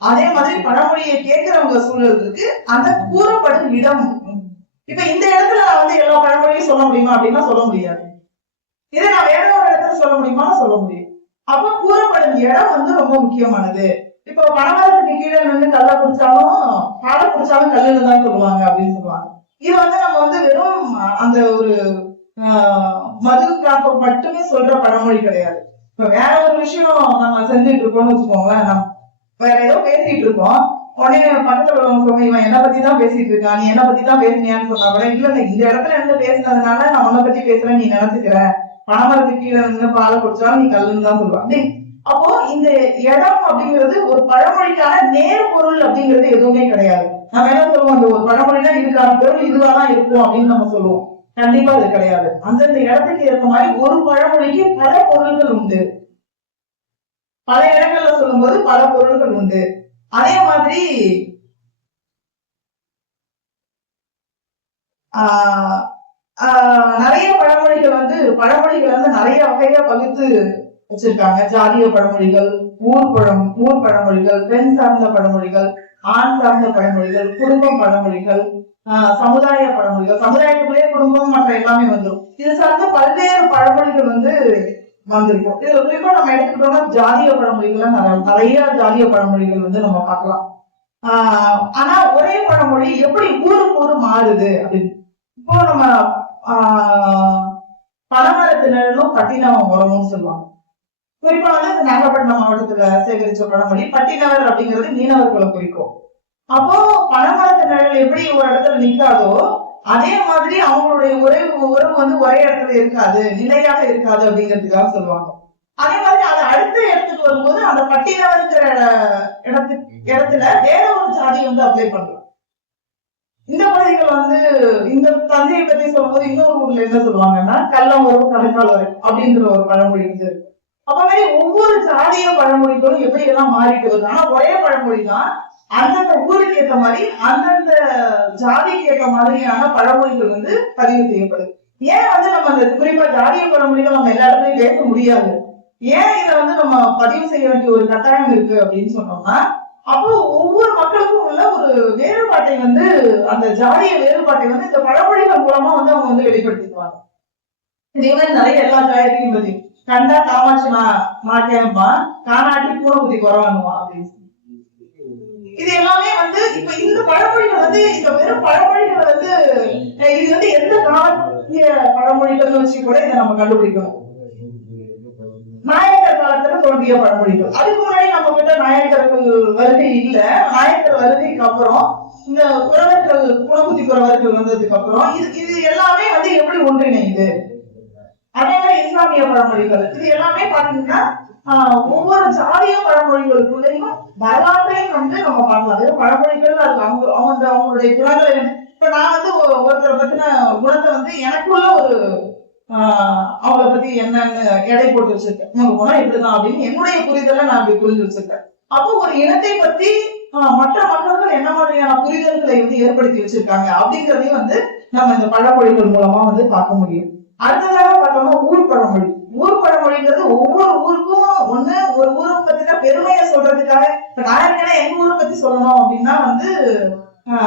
அதே மாதிரி பழமொழியை கேட்கிறவங்க சூழல் இருக்கு, அந்த கூறப்படும் இடம். இப்ப இந்த இடத்துல நான் வந்து எல்லா பழமொழியும் சொல்ல முடியுமா அப்படின்னா சொல்ல முடியாது. இதை நான் வேற ஒரு இடத்துல சொல்ல முடியுமா சொல்ல முடியும். அப்ப கூறப்படும் இடம் வந்து ரொம்ப முக்கியமானது. இப்போ பணமரத்துக்கு கீழே நின்று கல்லை குடிச்சாலும் பாலை குடிச்சாலும் கல்லுன்னு தான் சொல்லுவாங்க அப்படின்னு சொல்லுவாங்க. இது வந்து நம்ம வந்து வெறும் அந்த ஒரு மதுக்காக மட்டுமே சொல்ற பழமொழி கிடையாது. இப்ப வேற ஒரு விஷயம் நம்ம செஞ்சுட்டு இருக்கோம்னு வச்சுக்கோங்களேன், நம்ம வேற ஏதோ பேசிட்டு இருக்கோம், உடனே பக்கத்துல உள்ளவங்க சொல்லுங்க இவன் என்ன பத்தி தான் பேசிட்டு இருக்கான், நீ என்ன பத்தி தான் பேசினியான்னு சொன்னா கூட இல்ல இந்த இடத்துல இருந்து பேசினதுனால நான் உன்னை பத்தி பேசுறேன் நீ நினைச்சுக்கிற, பணமரத்துக்கு கீழே நின்று பாலை குடிச்சாலும் நீ கல்லுன்னு தான் சொல்லுவாங்க. அப்போ இந்த இடம் அப்படிங்கிறது ஒரு பழமொழிக்கான நேர் பொருள் அப்படிங்கிறது எதுவுமே கிடையாது. நம்ம என்ன சொல்லுவோம், இந்த ஒரு பழமொழினா இதுக்கான பொருள் இதுவாதான் இருக்கும் அப்படின்னு நம்ம சொல்லுவோம். கண்டிப்பா அது கிடையாது. அந்தந்த இடத்துக்கு ஏற்ற மாதிரி ஒரு பழமொழிக்கு பல பொருள்கள் உண்டு. பல இடங்கள்ல சொல்லும் போது பல பொருள்கள் உண்டு. அதே மாதிரி நிறைய பழமொழிகள் வந்து நிறைய வகையா பகுத்து வச்சிருக்காங்க. ஜாதிய பழமொழிகள், ஊர் பழமொழிகள், பெண் சார்ந்த பழமொழிகள், ஆண் சார்ந்த பழமொழிகள், குடும்பம் பழமொழிகள், சமுதாய பழமொழிகள், சமுதாயத்துக்குள்ளே குடும்பம் மற்ற எல்லாமே வந்துடும். இது சார்ந்த பல்வேறு பழமொழிகள் வந்து வந்திருக்கும். இது குறிப்பா நம்ம எடுத்துக்கிட்டோம்னா ஜாதிய பழமொழிகள் நிறைய ஜாதிய பழமொழிகள் வந்து நம்ம பார்க்கலாம். ஆனா ஒரே பழமொழி எப்படி ஊருக்கு ஊரு மாறுது அப்படின்னு. இப்போ நம்ம பனமரத்தினரும் பட்டினம் உரமும் சொல்லுவாங்க. குறிப்பா வந்து நாகப்பட்டினம் மாவட்டத்துல சேகரிச்ச பழமொழி. பட்டினவர் அப்படிங்கிறது மீனவர்களை குறிக்கும். அப்போ பனைமரத்தினர்கள் எப்படி ஒரு இடத்துல நிக்காதோ அதே மாதிரி அவங்களுடைய உறவு வந்து ஒரே இடத்துல இருக்காது, நிலையாக இருக்காது அப்படிங்கிறதுக்காக சொல்லுவாங்க. அதே மாதிரி அதை அடுத்த இடத்துக்கு வரும்போது அந்த பட்டினவர்ங்கிற இடத்துல வேற ஒரு ஜாதியை வந்து அப்ளை பண்றோம். இந்த பகுதிகள் வந்து இந்த தந்தையை பத்தி சொல்லும்போது இன்னொரு ஊர்ல என்ன சொல்லுவாங்கன்னா கள்ளம் வரும் கணக்கால் வரும் அப்படின்ற ஒரு பழமொழி வந்து இருக்கு. அப்ப மாதிரி ஒவ்வொரு ஜாதிய பழமொழிகளும் எப்படி எல்லாம் மாறிட்டு வருது. ஆனா ஒரே பழமொழி தான், அந்தந்த ஊருக்கு ஏற்ற மாதிரி அந்தந்த ஜாதிக்கு ஏற்ற மாதிரியான பழமொழிகள் வந்து பதிவு செய்யப்படுது. ஏன் வந்து நம்ம அந்த குறிப்பா ஜாதிய பழமொழிகள் நம்ம எல்லா இடத்துலயும் பேச முடியாது, ஏன் இதை வந்து நம்ம பதிவு செய்ய வேண்டிய ஒரு கட்டாயம் இருக்கு அப்படின்னு சொன்னோம்னா, அப்போ ஒவ்வொரு மக்களுக்கும் உள்ள ஒரு வேறுபாட்டை வந்து அந்த ஜாதிய வேறுபாட்டை வந்து இந்த பழமொழிகள் மூலமா வந்து அவங்க வந்து வெளிப்படுத்திக்குவாங்க. இதே மாதிரி நிறைய எல்லா ஜாதியத்தையும் பத்தி கண்டா காமாட்சி மாட்டேன்பா, காணாட்டி பூனை குத்தி குறவானுவா அப்படின்னு. இது எல்லாமே வந்து இப்ப இந்த பழமொழிகள் வந்து இந்த வெறும் பழமொழிகள் வந்து இது வந்து எந்த காலத்திய பழமொழிகள் வச்சு கூட இதை நம்ம கண்டுபிடிக்கணும். நாயக்கர் காலத்துல தோன்றிய பழமொழிகள். அதுக்கு முன்னாடி நம்ம கிட்ட நாயக்கர்கள் வருகை இல்ல. நாயக்கர் வருகைக்கு அப்புறம் இந்த குறவர்கள் குணகுத்தி குறவர்கள் வந்ததுக்கு அப்புறம் இது எல்லாமே வந்து எப்படி ஒன்றிணையுது. அதே மாதிரி இஸ்லாமிய பழமொழிகள் இது எல்லாமே பாத்தீங்கன்னா ஒவ்வொரு ஜாதிய பழமொழிகளுக்குள்ளேயும் வரலாற்றையும் வந்து நம்ம பார்க்கலாம். பழமொழிகள் அது அவங்களுடைய குணங்களை இப்ப நான் வந்து ஒருத்தரை பத்தின குணத்தை வந்து எனக்குள்ள ஒரு அவங்கள பத்தி என்னன்னு எடை போட்டு வச்சிருக்கேன். உங்க குணம் இப்படிதான் அப்படின்னு என்னுடைய புரிதலை நான் அப்படி புரிஞ்சு வச்சிருக்கேன். அப்போ ஒரு இனத்தை பத்தி மற்ற மக்கள்கள் என்ன மாதிரியான புரிதல்களை வந்து ஏற்படுத்தி வச்சிருக்காங்க அப்படிங்கறதையும் வந்து நம்ம இந்த பழமொழிகள் மூலமா வந்து பார்க்க முடியும். அடுத்ததாக பார்த்தோம்னா ஊர் பழமொழி. ஊர் பழமொழிங்கிறது ஒவ்வொரு ஊருக்கும் ஒண்ணு ஒரு ஊரை பத்தின பெருமையை சொல்றதுக்காக. இப்ப நான் இருக்கேன்னா எங்க ஊரை பத்தி சொல்லணும் அப்படின்னா வந்து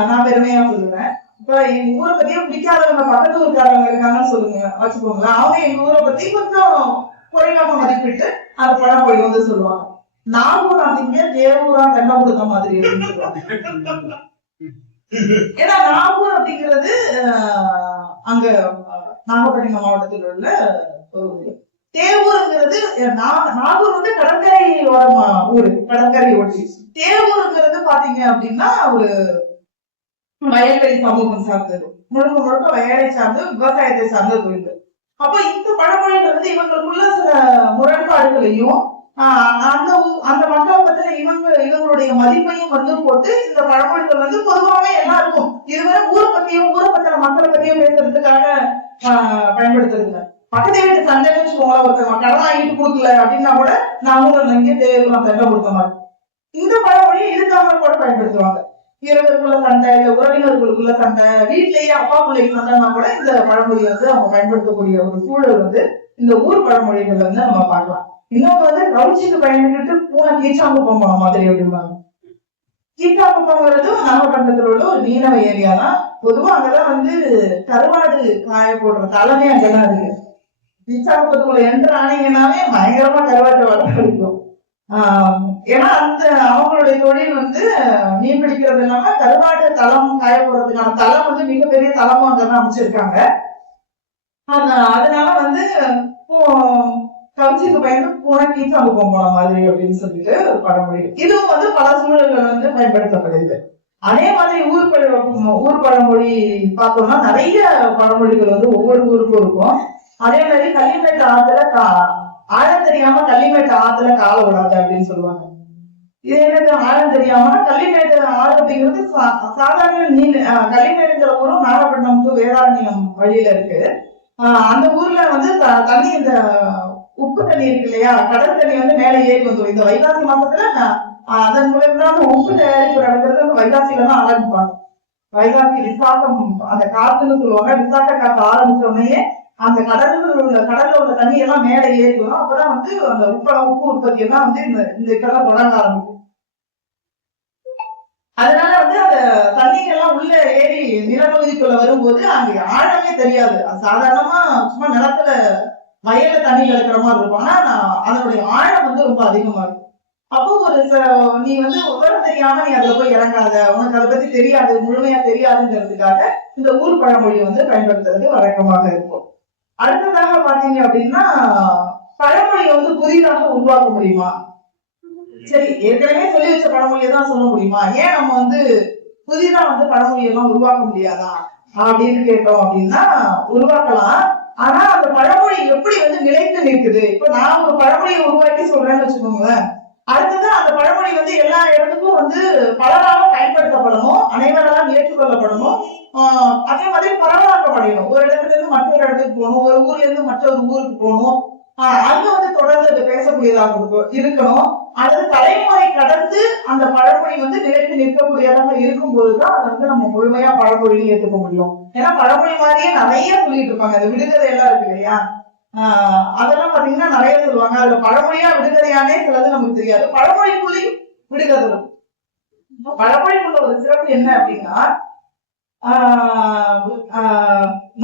நான் பெருமையா சொல்லுவேன். இப்ப எங்க ஊரை பத்தியே பிடிக்காதவங்க பக்கத்து ஊருக்காரங்க இருக்காங்கன்னு சொல்லுங்க வச்சுக்கோங்களேன், அவங்க எங்க ஊரை பத்தி கொஞ்சம் குறைவாக மதிப்பிட்டு அந்த பழமொழி வந்து சொல்லுவாங்க. நாகூரா திங்க தேவூரா தென்னை கொடுத்த மாதிரி அப்படின்னு சொல்லுவாங்க. ஏன்னா நாகூர் அப்படிங்கிறது அங்க நாகப்பட்டினம் மாவட்டத்தில் உள்ள ஒரு ஊர். தேவூருங்கிறது நாகூர் வந்து கடற்கரையோர ஊரு, கடற்கரை ஒட்டி. தேவூருங்கிறது பாத்தீங்க அப்படின்னா ஒரு வயல்வெளி சமூகம் சார்ந்தது, முழுக்க முழுக்க வயலை சார்ந்து விவசாயத்தை சார்ந்த தொழில். அப்ப இந்த பழமொழிகள் வந்து இவங்களுக்குள்ள சில முரண்பாடுகளையும் அந்த மக்களை பத்தின இவங்களுடைய மதிப்பையும் வந்து போட்டு இந்த பழமொழிகள் வந்து பொதுவாகவே எல்லாருக்கும் இதுவரை ஊரை பத்தின மக்களை பத்தியும் பேசுறதுக்காக பயன்படுத்துறது. பக்கத்து வீட்டு சண்டைன்னு வச்சுக்கோங்க, ஒருத்தர் கடன் வாங்கிட்டு கொடுக்கல அப்படின்னா கூட நாங்களும் இங்கே தேவையான சண்டை கொடுத்த மாதிரி இந்த பழமொழி இதுக்காக கூட பயன்படுத்துவாங்க. இருவருக்குள்ள சண்டை, இல்ல உறவினர்களுக்குள்ள சண்டை, வீட்லயே அப்பா பிள்ளைக்கு சண்டைனா கூட இந்த பழமொழி வந்து அவங்க பயன்படுத்தக்கூடிய ஒரு சூழல் வந்து இந்த ஊர் பழமொழிகள் வந்து நம்ம பார்க்கலாம். இன்னொன்று வந்து கவுச்சிக்கு பயன்பட்டு பூனை கீச்சாங்குப்பம் போன மாதிரி அப்படிம்பாங்க. கீச்சாங்குப்பம்ங்கிறது நாகப்பட்டினத்துல உள்ள ஒரு மீனவ ஏரியா தான். பொதுவா அங்கதான் வந்து கருவாடு காய போடுற தலைமை அங்கதான் இருக்கு. கீச்சாங்குப்பத்துக்குள்ள என்ட்ரு ஆனீங்கன்னாவே பயங்கரமா கருவாட்டு வாடை கிடைக்கும். ஏன்னா அந்த அவங்களுடைய தொழில் வந்து மீன் பிடிக்கிறது இல்லாம கருவாட்டு தளம் காய போடுறதுக்கான தளம் வந்து மிகப்பெரிய தளமும் அங்கதான் அமைச்சிருக்காங்க. அதனால வந்து கவுச்சிக்கு பயந்து பூனை கீச்சாங்குப்பம் போன மாதிரி அப்படின்னு சொல்லிட்டு ஒரு பழமொழி. இதுவும் வந்து பல சூழல்கள் வந்து பயன்படுத்தப்படுது. அதே மாதிரி ஊர் பழமொழி பார்த்தோம்னா நிறைய பழமொழிகள் வந்து ஒவ்வொரு ஊருக்கும் இருக்கும். அதே மாதிரி கள்ளிமேட்டு ஆத்துல ஆழம் தெரியாம கள்ளிமேட்டு ஆத்துல கால விடாது அப்படின்னு சொல்லுவாங்க. இது என்னது ஆழம் தெரியாம கள்ளிமேட்டு ஆறு அப்படிங்கிறது சாதாரண நீர். கள்ளிமேட்டுங்கிற ஊரும் நாகப்பட்டினம் டு வேதாரண்யம் வழியில இருக்கு. அந்த ஊர்ல வந்து தண்ணி இந்த உப்பு தண்ணி இருக்கு இல்லையா, கடல் தண்ணி வந்து மேல ஏறி வந்துடும். இந்த வைகாசி மாசத்துல அதன் மூலமா உப்பு தயாரிப்பு நடக்கிறது அந்த வைகாசியில தான் ஆரம்பிப்பாங்க. வைகாசி விசாகம் அந்த காத்துன்னு சொல்லுவாங்க. விசாக காத்து ஆரம்பிச்ச உடனே அந்த கடல்ல உள்ள தண்ணி எல்லாம் மேல ஏறி வரும். அப்பதான் வந்து அந்த உப்பு உற்பத்தி எல்லாம் வந்து இந்த இதெல்லாம் தொடங்க ஆரம்பிக்கும். அதனால வந்து அந்த தண்ணிகள்லாம் உள்ள ஏறி நிலப்பகுதிக்குள்ள வரும்போது அங்க ஆழமே தெரியாது. சாதாரணமா சும்மா நிலத்துல வயல்ல தண்ணி கிடக்கிற மாதிரி இருக்கும். ஆனா அதனுடைய ஆழம் வந்து ரொம்ப அதிகமா இருக்கும். அப்போ நீ வந்து விவரம் தெரியாம நீ அதுல போய் இறங்காத, உனக்கு அதை பத்தி தெரியாது, முழுமையா தெரியாதுங்கிறதுக்காக இந்த ஊர் பழமொழி வந்து பயன்படுத்துறது வழக்கமாக இருக்கும். அடுத்ததாக பாத்தீங்க அப்படின்னா பழமொழியை வந்து புதிதாக உருவாக்க முடியுமா? சரி, ஏற்கனவே சொல்லி வச்ச பழமொழியை தான் சொல்ல முடியுமா? ஏன் நம்ம வந்து புதிதா வந்து பழமொழியெல்லாம் உருவாக்க முடியாதா அப்படின்னு கேட்டோம் அப்படின்னா உருவாக்கலாம். ஆனா அந்த பழமொழி எப்படி வந்து நிலைத்து நிற்குது? இப்ப நான் ஒரு பழமொழியை உருவாக்கி சொல்றேன்னு வச்சுக்கோங்களேன். அடுத்தது அந்த பழமொழி வந்து எல்லா இடத்துக்கும் வந்து பலராலும் பயன்படுத்தப்படணும், அனைவராலும் ஏற்றுக்கொள்ளப்படணும். அதே மாதிரி பரவலாக்கப்படணும். ஒரு இடத்துல இருந்து மற்றொரு இடத்துக்கு போகணும், ஒரு ஊர்ல இருந்து மற்றொரு ஊருக்கு போகணும். அங்க வந்து தொடர்ந்து பேசக்கூடியதாக இருக்கணும். அல்லது தலைமுறை கடந்து அந்த பழமொழி வந்து நிலைத்து நிற்கக்கூடியதாக இருக்கும் போதுதான் அதை வந்து நம்ம முழுமையா பழமொழியும் ஏற்றுக்க முடியும். ஏன்னா பழமொழி மாதிரியே நிறைய சொல்லிட்டு இருப்பாங்க. அந்த விடுகதை எல்லாம் இருக்கு இல்லையா, அதெல்லாம் பாத்தீங்கன்னா நிறைய சொல்லுவாங்க. அதுல பழமொழியா விடுகதையானே சிலது நமக்கு தெரியாது. பழமொழிக்குள்ளேயும் விடுகதை. பழமொழிக்குள்ள ஒரு சிறப்பு என்ன அப்படின்னா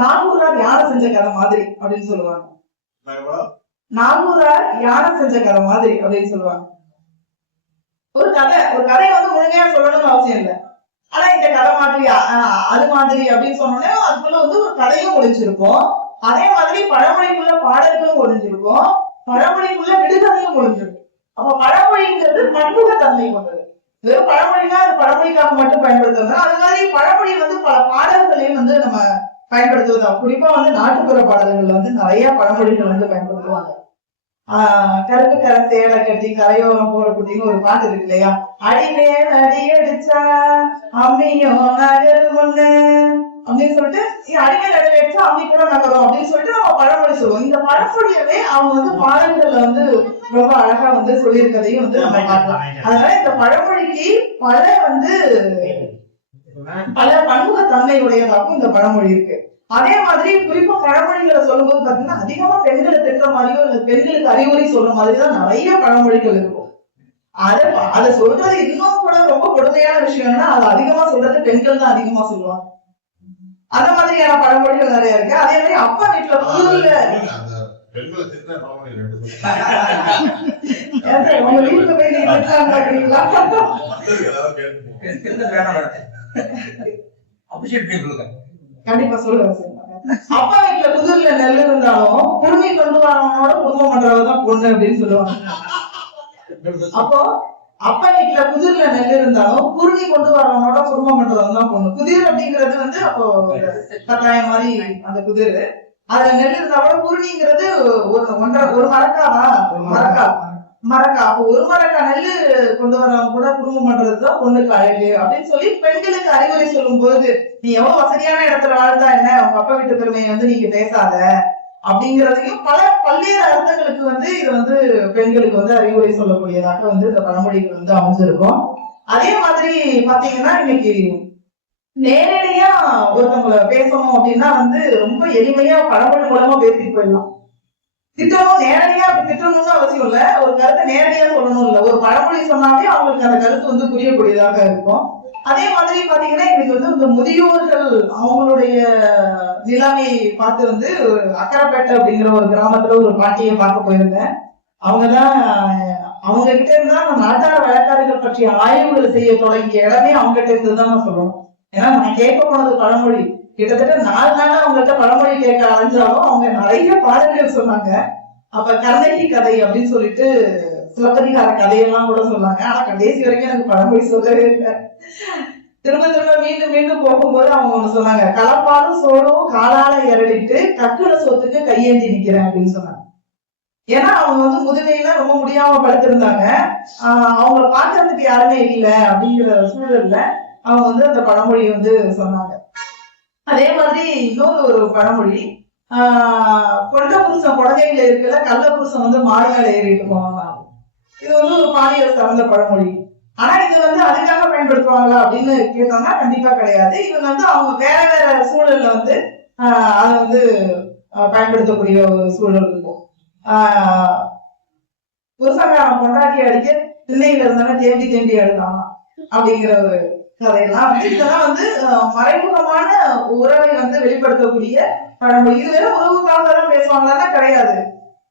நாகூரார் யானை செஞ்ச கதை மாதிரி அப்படின்னு சொல்லுவாங்க. நாகூரார் யானை செஞ்ச கதை மாதிரி அப்படின்னு சொல்லுவாங்க. ஒரு கதையை வந்து முழுமையா சொல்லணும்னு அவசியம் இல்லை. ஆனா இந்த கதை மாதிரி அது மாதிரி அப்படின்னு சொன்னோன்னே அதுக்குள்ள வந்து ஒரு கதையும் ஒழிஞ்சிருக்கும். அதே மாதிரி பழமொழிக்குள்ள பாடல்களும் ஒழிஞ்சிருக்கும், பழமொழிக்குள்ள விடுகதையும் ஒழிஞ்சிருக்கும். அப்ப பழமொழிங்கிறது பன்முகத்தன்மை கொண்டது. வெறும் பழமொழினா அது பழமொழிக்காக மட்டும் பயன்படுத்துறது. அது மாதிரி பழமொழி வந்து பல பாடல்களையும் வந்து நம்ம பயன்படுத்துவதா. குறிப்பா வந்து நாட்டுப்புற பாடல்கள் வந்து நிறைய பழமொழிகள் வந்து பயன்படுத்துவாங்க. கருப்பு கரை சேலை கட்டி கரையோரம் போற குட்டின்னு ஒரு பாட்டு இருக்கு இல்லையா, அடிமேல் அடி அடிச்சா அம்மியும் நகர் ஒண்ணு அப்படின்னு சொல்லிட்டு அடிமேல் அடி அடிச்சா அம்மி கூட நகரும் அப்படின்னு சொல்லிட்டு நம்ம பழமொழி சொல்லுவோம். இந்த பழமொழியவே அவங்க வந்து பாடல்கள்ல வந்து ரொம்ப அழகா வந்து சொல்லியிருக்கதையும் வந்து நம்ம பார்க்கலாம். அதனால இந்த பழமொழிக்கு பல பன்முகத்தன்மையுடையதாகவும் இந்த பழமொழி இருக்கு. அதே மாதிரி குறிப்பா பழமொழிகளை சொல்லும் போது பாத்தீங்கன்னா அதிகமா பெண்களை திட்ட மாதிரியோ இல்ல பெண்களுக்கு அறிவுரை சொல்ற மாதிரிதான் நிறைய பழமொழிகள் இருக்கும். அதை சொல்றது இன்னும் கூட ரொம்ப கொடுமையான விஷயம்னா அது அதிகமா சொல்றது பெண்கள் தான் அதிகமா சொல்லுவாங்க. அந்த மாதிரியான பழமொழிகள் நிறைய இருக்கு. அதே மாதிரி அப்பா வீட்டுல புதுல உங்க வீட்டுல போய் நீங்க திட்டாங்களா? கண்டிப்பா சொல்லுவேன். அப்பா வீட்டுல புதுர்ல நெல் இருந்தாலும் குடுமி கொண்டு வரவனோட குடும்பம் பண்றவதான் பொண்ணு அப்படின்னு சொல்லுவாங்க. அப்போ அப்பா வீட்டுல புதிர்ல நெல் இருந்தாலும் குருணி கொண்டு வரவனோட குடும்பம் பண்றவங்க தான் பொண்ணு. குதிர் அப்படிங்கிறது வந்து அப்போ கட்டாயம் மாதிரி அந்த குதிர். அதுல நெல் இருந்தா கூட குருணிங்கிறது ஒரு மரக்காவா மரக்கா. அப்போ ஒரு மரக்கா நெல்லு கொண்டு வரவங்க கூட குடும்பம் பண்றதுதான் பொண்ணுக்கு அழகு அப்படின்னு சொல்லி பெண்களுக்கு அறிவுரை சொல்லும் போது, நீ எவ்வளவு வசதியான இடத்துல வாழ்ந்தா என்ன, உங்க அப்பா வீட்டு பெருமையை நீங்க பேசாத அப்படிங்கறதையும் பல்வேறு அர்த்தங்களுக்கு இது பெண்களுக்கு அறிவுரை சொல்லக்கூடியதாக இந்த பழமொழிகள் அமைஞ்சிருக்கும். அதே மாதிரி பாத்தீங்கன்னா இன்னைக்கு நேரடியா ஒருத்தவங்களை பேசணும் அப்படின்னா ரொம்ப எளிமையா பழமொழி மூலமா பேசிட்டு போயிடலாம். திட்டமும் நேரடியா திட்டணும்னு அவசியம் இல்ல, ஒரு கருத்தை நேரடியா சொல்லணும் இல்ல, ஒரு பழமொழி சொன்னாலே அவங்களுக்கு அந்த கருத்து புரியக்கூடியதாக இருக்கும். அதே மாதிரி பாத்தீங்கன்னா இன்னைக்கு இந்த முதியோர்கள் அவங்களுடைய நிலைமையை பார்த்து அக்கரைப்பேட்டை அப்படிங்கிற ஒரு கிராமத்துல ஒரு பாட்டியை பார்க்க போயிருந்தேன். அவங்க கிட்ட இருந்தா நாட்டார வழக்காரிகள் பற்றிய ஆய்வுகள் செய்ய தொடங்கிய இடமே அவங்க கிட்ட இருந்துதான் நான் சொல்லணும். ஏன்னா நான் கேட்க போனது பழமொழி, கிட்டத்தட்ட 4 நாள் அவங்கள்ட்ட பழமொழி கேட்க அலைஞ்சாலும் அவங்க நிறைய பாடல்கள் சொன்னாங்க. அப்ப கண்ணகி கதை அப்படின்னு சொல்லிட்டு சிலப்பதிகார கதையெல்லாம் கூட சொன்னாங்க. ஆனா கடைசி வரைக்கும் எனக்கு பழமொழி சொல்லவே இல்லை. திரும்ப மீண்டும் மீண்டும் போகும்போது அவங்க ஒண்ணு சொன்னாங்க, களப்பாலும் சோறும் காலால இரளிட்டு கக்குல சொத்துக்கு கையேந்தி நிக்கிறேன் அப்படின்னு சொன்னாங்க. ஏன்னா அவங்க முதுமையில ரொம்ப முடியாம படுத்திருந்தாங்க. அவங்கள பாக்குறதுக்கு யாருமே இல்லை அப்படிங்கிற சூழல்ல அவங்க அந்த பழமொழி சொன்னாங்க. அதே மாதிரி இன்னொரு ஒரு பழமொழி, கொண்ட புருஷன் குழந்தையில இருக்கல கள்ள புருஷன் மாறு மேல ஏறிட்டு போவாங்க. இது ஒரு பாலியல் சார்ந்த பழமொழி. ஆனா இது அதுக்காக பயன்படுத்துவாங்களா அப்படின்னு கேட்டோம்னா கண்டிப்பா கிடையாது. இது அவங்க வேற வேற சூழல்ல அதை பயன்படுத்தக்கூடிய ஒரு சூழல் இருக்கும். புருஷங்காரன் பொண்டாட்டி அடிக்க திண்ணையில இருந்தாலும் தேம்பி அழுதாங்க அப்படிங்கிற ஒரு கதையெல்லாம் இதெல்லாம் மறைமுகமான உறவை வெளிப்படுத்தக்கூடிய பழமொழி. இது வேற உறவுக்காக தான் பேசுவாங்களா கிடையாது.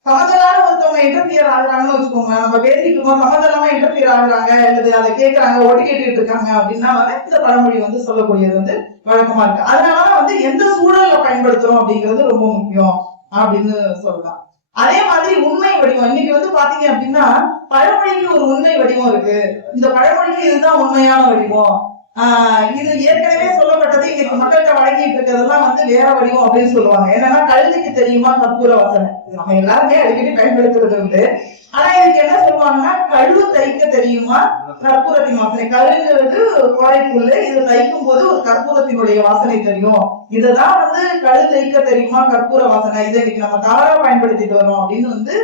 சமதலான ஒருத்தவங்க இன்டர்பியர் ஆகுறாங்கன்னு வச்சுக்கோங்க, நம்ம பேசிட்டு இருக்கோம், சமதலாம இன்டர்பியர் ஆகுறாங்க அல்லது அதை கேட்கறாங்க, ஒட்டு கேட்டுட்டு இருக்காங்க அப்படின்னா இந்த பழமொழி சொல்லக்கூடியது வழக்கமா இருக்கு. அதனால எந்த சூழல்ல பயன்படுத்துறோம் அப்படிங்கிறது ரொம்ப முக்கியம் அப்படின்னு சொல்லலாம். அதே மாதிரி உண்மை வடிவம், இன்னைக்கு பாத்தீங்க அப்படின்னா பழமொழிக்கு ஒரு உண்மை வடிவம் இருக்கு. இந்த பழமொழிக்கு இதுதான் உண்மையான வடிவம், இது ஏற்கனவே சொல்லப்பட்டது இன்னைக்கு மக்கள்கிட்ட வழங்கிட்டு இருக்கிறதெல்லாம் வேற வடிவம் அப்படின்னு சொல்லுவாங்க. என்னன்னா கழுதைக்கு தெரியுமா கற்பூர வாசனை, நம்ம எல்லாருமே அடிக்கடி பயன்படுத்துறது உண்டு. ஆனா இதுக்கு என்ன சொல்லுவாங்கன்னா கழு தைக்க தெரியுமா கற்பூரத்தின் வாசனை. கழுங்கிறது கோடைக்குள்ள, இது தைக்கும் போது ஒரு கற்பூரத்தினுடைய வாசனை தெரியும். இதுதான் கழு தைக்க தெரியுமா கற்பூர வாசனை. இதை இன்னைக்கு நம்ம தவறா பயன்படுத்திட்டு வரோம் அப்படின்னு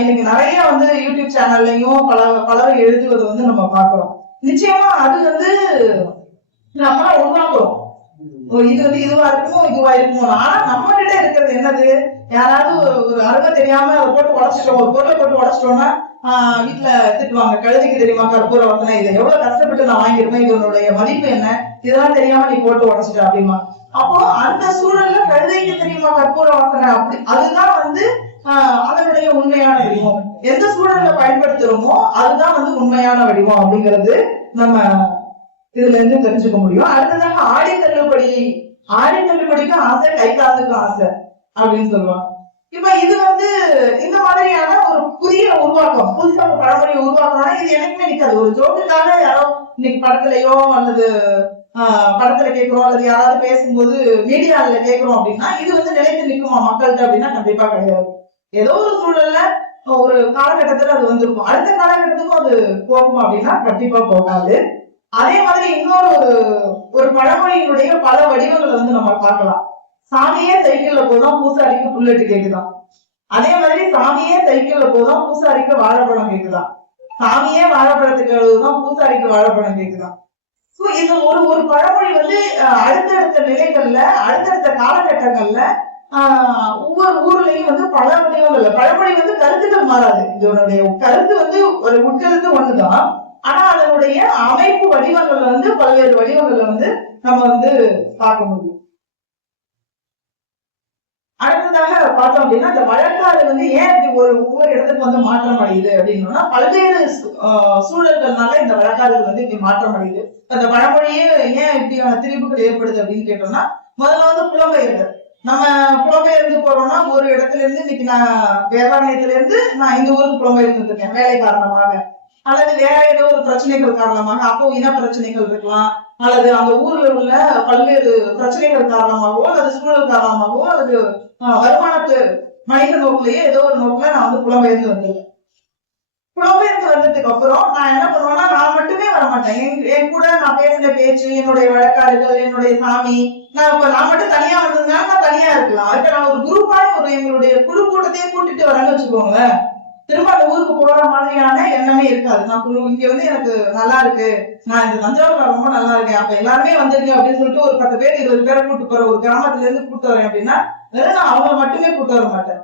இன்னைக்கு நிறைய யூடியூப் சேனல்லையும் பலரும் எழுதுவது நம்ம பாக்குறோம். நிச்சயமா அது நம்ம உருவாக்குறோம், இது இதுவா இருக்குமோ இதுவா இருக்குமோ. ஆனா நம்ம கிட்ட இருக்கிறது என்னது, யாராவது ஒரு அருமை தெரியாம அதை போட்டு உடச்சிட்டோம், ஒரு பொருளை போட்டு உடச்சிட்டோம்னா வீட்டுல திட்டுவாங்க, கழுதைக்கு தெரியுமா கற்பூர வாசனை, இதை எவ்வளவு கஷ்டப்பட்டு நான் வாங்கிருப்பேன், இதனுடைய மதிப்பு என்ன, இதெல்லாம் தெரியாம நீ போட்டு உடச்சிட்ட அப்படிமா. அப்போ அந்த சூழல்ல கழுதைக்கு தெரியுமா கற்பூர வாசனை அப்படி அதுதான் அதனுடைய உண்மையான வடிவம். எந்த சூழல்ல பயன்படுத்துறோமோ அதுதான் உண்மையான வடிவம் அப்படிங்கிறது நம்ம இதுல இருந்து தெரிஞ்சுக்க முடியும். அடுத்ததாக ஆடி தள்ளுபடிக்கும் ஆசை, கை காசுக்கும் ஆசை அப்படின்னு சொல்லுவாங்க. இப்ப இது இந்த மாதிரியான ஒரு புதிய உருவாக்கம், புதுசா ஒரு பழமொழி உருவாக்கணும்னா இது எனக்குமே நிக்காது. ஒரு ஜோக்குக்காக யாரோ இன்னைக்கு படத்துலயோ அல்லது படத்துல கேட்கிறோம் அல்லது யாராவது பேசும்போது மீடியால கேட்கிறோம் அப்படின்னா இது நிலைத்து நிற்குமா மக்கள்கிட்ட அப்படின்னா கண்டிப்பா கிடையாது. ஏதோ ஒரு சூழல்ல ஒரு காலகட்டத்துல அது வந்திருக்கும், அடுத்த காலகட்டத்துக்கும் அது போகுமா அப்படின்னா கண்டிப்பா போகாது. அதே மாதிரி இன்னொரு ஒரு பழமொழியினுடைய பல வடிவங்களை நம்ம பார்க்கலாம். சாமியே சைக்கிள்ல போதும் பூசாரிக்கு புல்லட்டு கேக்குதான். அதே மாதிரி சாமியே சைக்கிள்ல போதும் பூசாரிக்கு வாழைப்பழம் கேக்குதான். சாமியே வாழைப்பழத்துக்கு எழுதுதான் பூசாரிக்கு வாழைப்பழம் கேக்குதான். இது ஒரு பழமொழி அடுத்தடுத்த நிலைகள்ல அடுத்தடுத்த காலகட்டங்கள்ல ஒவ்வொரு ஊர்லயும் பல வடிவங்கள்ல பழமொழி கருத்துக்கள் மாறாது. இதனுடைய கருத்து ஒரு உட்கருத்து ஒண்ணுதான். ஆனா அதனுடைய அமைப்பு வடிவங்கள்ல பல்வேறு வடிவங்கள்ல நம்ம பார்க்க முடியும். அடுத்ததாக பார்த்தோம் அப்படின்னா இந்த வழக்காடு ஏன் இப்படி ஒவ்வொரு இடத்துக்கு மாற்றம் அடையுது அப்படின்னா பல்வேறு சூழல்கள்னால இந்த வழக்காடுகள் இப்படி மாற்றம் அடையுது. அந்த பழமொழியே ஏன் இப்படியான திரிவுகள் ஏற்படுது அப்படின்னு கேட்டோம்னா முதல்ல புலம்பெயர்கள், நம்ம புலம்பெயர்ந்து போறோம்னா ஒரு இடத்துல இருந்து இன்னைக்கு நான் வேதாரண்யத்துல இருந்து நான் இந்த ஊருக்கு புலம்பெயர்ந்து இருக்கேன் வேலை காரணமாக. அல்லது வேற ஏதோ ஒரு பிரச்சனைகள் காரணமாக, அப்போ இன பிரச்சனைகள் இருக்கலாம், அல்லது அந்த ஊர்ல உள்ள பல்வேறு பிரச்சனைகள் காரணமாகவோ அல்லது சூழல் காரணமாகவோ அல்லது வருமானத்து மனித நோக்கிலேயே ஏதோ ஒரு நோக்கில நான் வந்து புலம்பெயர்ந்து வந்தேன். புலம்பெயர்ந்து வந்ததுக்கு அப்புறம் நான் என்ன பண்ணுவேன்னா, நான் மட்டுமே வரமாட்டேன். என் கூட நான் பேசின பேச்சு, என்னுடைய வழக்காடுகள், என்னுடைய சாமி, நான் மட்டும் தனியா வந்ததுனால நான் தனியா இருக்கலாம். இப்ப நான் ஒரு குரூப்பான ஒரு எங்களுடைய குழு கூட்டத்தையே கூட்டிட்டு வரேன்னு வச்சுக்கோங்க, திரும்ப அந்த ஊருக்கு போற மாதிரியான எண்ணமே இருக்காது. நான் இங்க வந்து எனக்கு நல்லா இருக்கு, நான் இந்த தஞ்சாவூர்ல ரொம்ப நல்லா இருக்கேன், அப்ப எல்லாருமே வந்துருங்க அப்படின்னு சொல்லிட்டு ஒரு 10 பேர் 20 பேரை கூட்டு போற ஒரு கிராமத்துல இருந்து கூட்டு வரேன் அப்படின்னா நான் அவங்க மட்டுமே கூட்டு வர மாட்டேன்.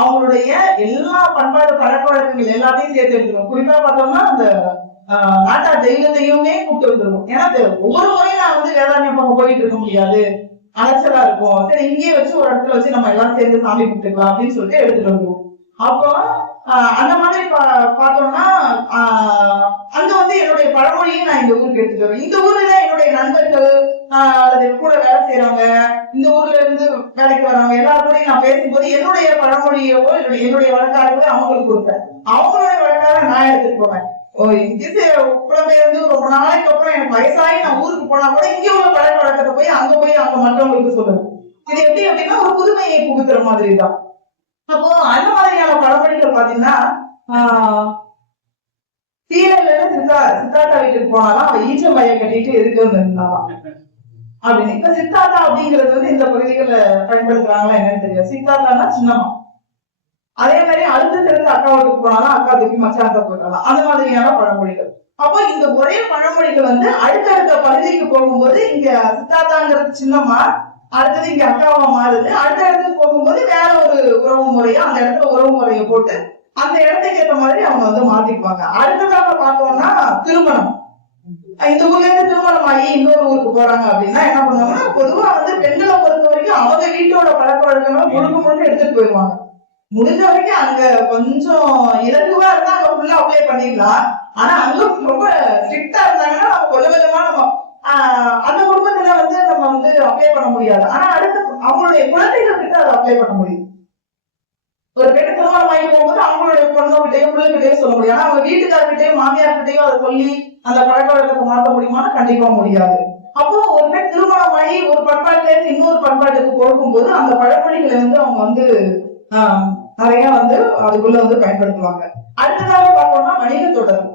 அவங்களுடைய எல்லா பண்பாடு பழக்க வழக்கங்கள் எல்லாத்தையும் சேர்த்து எடுத்துருவோம். குறிப்பா பார்த்தோம்னா அந்த நாட்டார் தெய்வத்தையுமே கூப்பிட்டு வந்துருவோம். ஏன்னா ஒவ்வொரு முறையும் நான் வந்து வேதாரண்யம் பக்கம் போயிட்டு இருக்க முடியாது, அலைச்சலா இருக்கும். சரி, இங்கேயே வச்சு ஒரு இடத்துல வச்சு நம்ம எல்லாம் சேர்ந்து சாமி கும்பிட்டுக்கலாம் அப்படின்னு சொல்லிட்டு எடுத்துட்டு வந்துருவோம். அப்போ அந்த மாதிரி பார்த்தோம்னா அங்க வந்து என்னுடைய பழமொழியை நான் இந்த ஊருக்கு எடுத்துட்டு வருவேன். இந்த ஊர்ல என்னுடைய நண்பர்கள் அல்லது கூட வேலை செய்யறவங்க, இந்த ஊர்ல இருந்து வேலைக்கு வர்றவங்க எல்லாருக்கூடையும் நான் பேசும்போது என்னுடைய பழமொழியவோ என்னுடைய வழக்காரவோ அவங்களுக்கு கொடுப்பேன். அவங்களுடைய வழக்கார நான் எடுத்துட்டு போவேன். புலம்பெயர்ந்து ரொம்ப நாளைக்கு அப்புறம் எனக்கு வயசாகி நான் ஊருக்கு போனா கூட இங்க உள்ள பழக்க வழக்கத்தை போய் அங்க மற்றவங்களுக்கு சொல்லுவேன். இது எப்படி அப்படின்னா ஒரு புதுமையை புகுத்துற மாதிரி தான். அப்போ அந்த மாதிரியான பழமொழிகள் பாத்தீங்கன்னா, சீலையில சித்தாத்தா வீட்டுக்கு போனாலும் அவ ஈச்ச பையன் கட்டிட்டு இருக்குன்னு இருந்தாலும் அப்படின்னு. இப்ப சித்தாத்தா அப்படிங்கிறது வந்து இந்த பகுதிகள்ல பயன்படுத்துறாங்களா என்னன்னு தெரியாது. சித்தாத்தான்னா சின்னம்மா. அதே மாதிரி அடுத்த தெரிஞ்ச அக்கா வீட்டுக்கு போனாலும் அக்கா தூக்கி மச்சாத்த போயிடலாம், அந்த மாதிரியான பழமொழிகள். அப்போ இந்த ஒரே பழமொழிகள் வந்து அடுத்தடுத்த பகுதிக்கு போகும்போது இங்க சித்தாத்தாங்கிறது சின்னம்மா, அடுத்தது இங்க அக்காவா மாறுது. அடுத்த இடத்துக்கு போகும்போது வேற ஒரு உறவு முறையா அந்த இடத்துல உறவு முறையை போட்டு அந்த இடத்துக்கு ஏற்ற மாதிரி அவங்க வந்து மாத்திக்குவாங்க. அடுத்ததாக பார்த்தோம்னா திருமணம். இந்த ஊர்ல இருந்து திருமணம் ஆகி இன்னொரு ஊருக்கு போறாங்க அப்படின்னா என்ன பண்ணுவாங்கன்னா, பொதுவா வந்து பெண்களை பொறுத்த வரைக்கும் அவங்க வீட்டோட பழக்க வழக்கங்கள் முழுக்க எடுத்துட்டு போயிடுவாங்க. முடிஞ்ச வரைக்கும் அங்க கொஞ்சம் இலகுவா இருந்தா அங்க ஃபுல்லா அப்ளை பண்ணிடலாம். ஆனா அங்க ரொம்ப ஸ்ட்ரிக்டா இருந்தாங்கன்னா நம்ம கொஞ்சம் கொஞ்சமா நம்ம அந்த குடும்பத்துல வந்து நம்ம வந்து அப்ளை பண்ண முடியாது. ஆனா அடுத்து அவங்களுடைய குழந்தைகள் கிட்ட அதை அப்ளை பண்ண முடியும். ஒரு பெண் திருமணம் ஆகி போகும்போது அவங்களுடைய பொண்ணுகிட்டையும் பிள்ளைகிட்டையும் சொல்ல முடியும். ஆனா அவங்க வீட்டுக்காரர்கிட்டையும் மாமியார்கிட்டையும் அதை சொல்லி அந்த பழக்க வழக்கத்தை மாற்ற முடியுமான்னு கண்டிப்பா முடியாது. அப்போ ஒரு பெண் திருமணம் ஆகி ஒரு பண்பாட்டுல இருந்து இன்னொரு பண்பாட்டுக்கு போகும்போது அந்த பழமொழிகளை வந்து அவங்க வந்து நிறைய வந்து அதுக்குள்ள வந்து பயன்படுத்துவாங்க. அடுத்ததாக பார்த்தோம்னா வணிக தொடர்பு.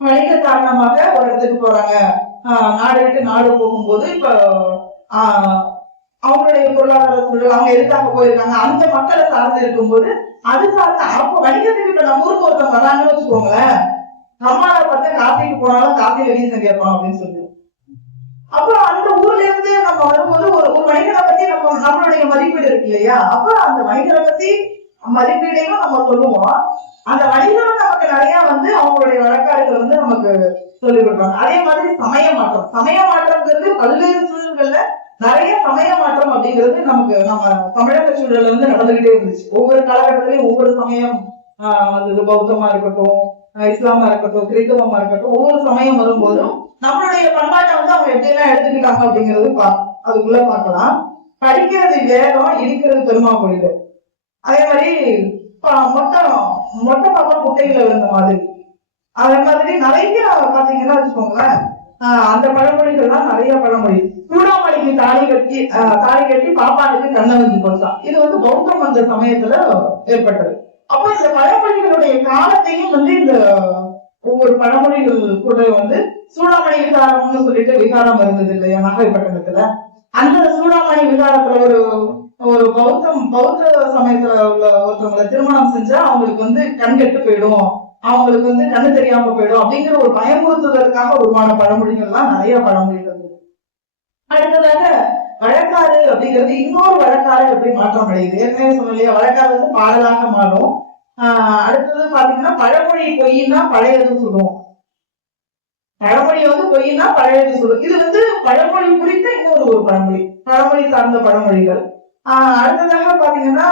வணிக காரணமாக ஒரு இடத்துக்கு போறாங்க, நாடு விட்டு நாடு போகும்போது இப்ப அவங்களுடைய பொருளாதார சூழல், அவங்க எதுக்காக போயிருக்காங்க, அந்த மக்களை சார்ந்து இருக்கும்போது அது சார்ந்த அப்ப வணிகத்துக்கு இப்ப நம்ம ஊருக்கு ஒருத்தவங்க வராங்கன்னு வச்சுக்கோங்களேன், நம்மளால பார்த்து காசிக்கு போனாலும் காசியில ரீசன் கேட்போம் அப்படின்னு சொல்லி. அப்போ அந்த ஊர்ல இருந்து நம்ம வரும்போது ஒரு வணிகரை பத்தி நம்மளுடைய மதிப்பீடு இருக்கு இல்லையா, அப்ப அந்த வணிகரை பத்தி மதிப்பீடையும் நம்ம சொல்லுவோம். அந்த வணிகரும் நமக்கு நிறைய வந்து அவங்களுடைய வழக்காடுகள் வந்து நமக்கு சொல்லிக் கொடுப்பாங்க. அதே மாதிரி சமய மாற்றம்ங்கிறது பல்வேறு சூழல்கள்ல நிறைய சமய மாற்றம் அப்படிங்கிறது நமக்கு நம்ம தமிழக சூழல்ல வந்து நடந்துகிட்டே இருந்துச்சு. ஒவ்வொரு காலகட்டத்திலையும் ஒவ்வொரு சமயம் வந்தது. பௌத்தமா இருக்கட்டும், இஸ்லாமா இருக்கட்டும், கிறிஸ்தவமா இருக்கட்டும், ஒவ்வொரு சமயம் வரும்போதும் நம்மளுடைய பண்பாட்டை வந்து அவங்க எப்படி எல்லாம் எடுத்துக்கிட்டாங்க அப்படிங்கிறது அதுக்குள்ள பார்க்கலாம். படிக்கிறது வேகம், இருக்கிறது பெருமா போயிடு. அதே மாதிரி மொட்டை பாப்பா குட்டையில விழுந்த மாதிரி, அதே மாதிரி நிறைய பாத்தீங்கன்னா வச்சுக்கோங்களேன், அந்த பழமொழிகள் தான் நிறைய பழமொழி. சூடாமணிக்கு தாலி கட்டி பாப்பானுக்கு கண்ணவஞ்சி போச்சான். இது வந்து பௌத்தம் அந்த சமயத்துல ஏற்பட்டது. அப்போ இந்த பழமொழிகளுடைய காலத்தையும் வந்து இந்த ஒவ்வொரு பழமொழிகள் கூட வந்து சூடாமணி விகாரம்னு சொல்லிட்டு விகாரம் இருந்தது இல்லையா நாகைப்பட்டினத்துல, அந்த சூடாமணி விகாரத்துல ஒரு பௌத்த சமயத்துல உள்ள ஒருத்தவங்களை திருமணம் செஞ்சா அவங்களுக்கு வந்து கண் கெட்டு போயிடும், அவங்களுக்கு வந்து கண்ணு தெரியாம போயிடும் அப்படிங்கிற ஒரு பயமுறுத்துவதற்காக உருவான பழமொழிகள்லாம் நிறைய பழமொழிகள். அடுத்ததாக வழக்காறு அப்படிங்கிறது இன்னொரு வழக்காறு எப்படி மாற்றம் அடையுது. ஏற்கனவே சொன்ன இல்லையா, வழக்காறு வந்து பாடலாக மாறும். அடுத்தது பாத்தீங்கன்னா பழமொழி பொய்னா பழையது சொல்லுவோம். பழமொழி வந்து பொய்னா பழையது சொல்லுவோம். இது வந்து பழமொழி குறித்த இன்னொரு பழமொழி சார்ந்த பழமொழிகள். அடுத்ததாக பாத்தீங்கன்னா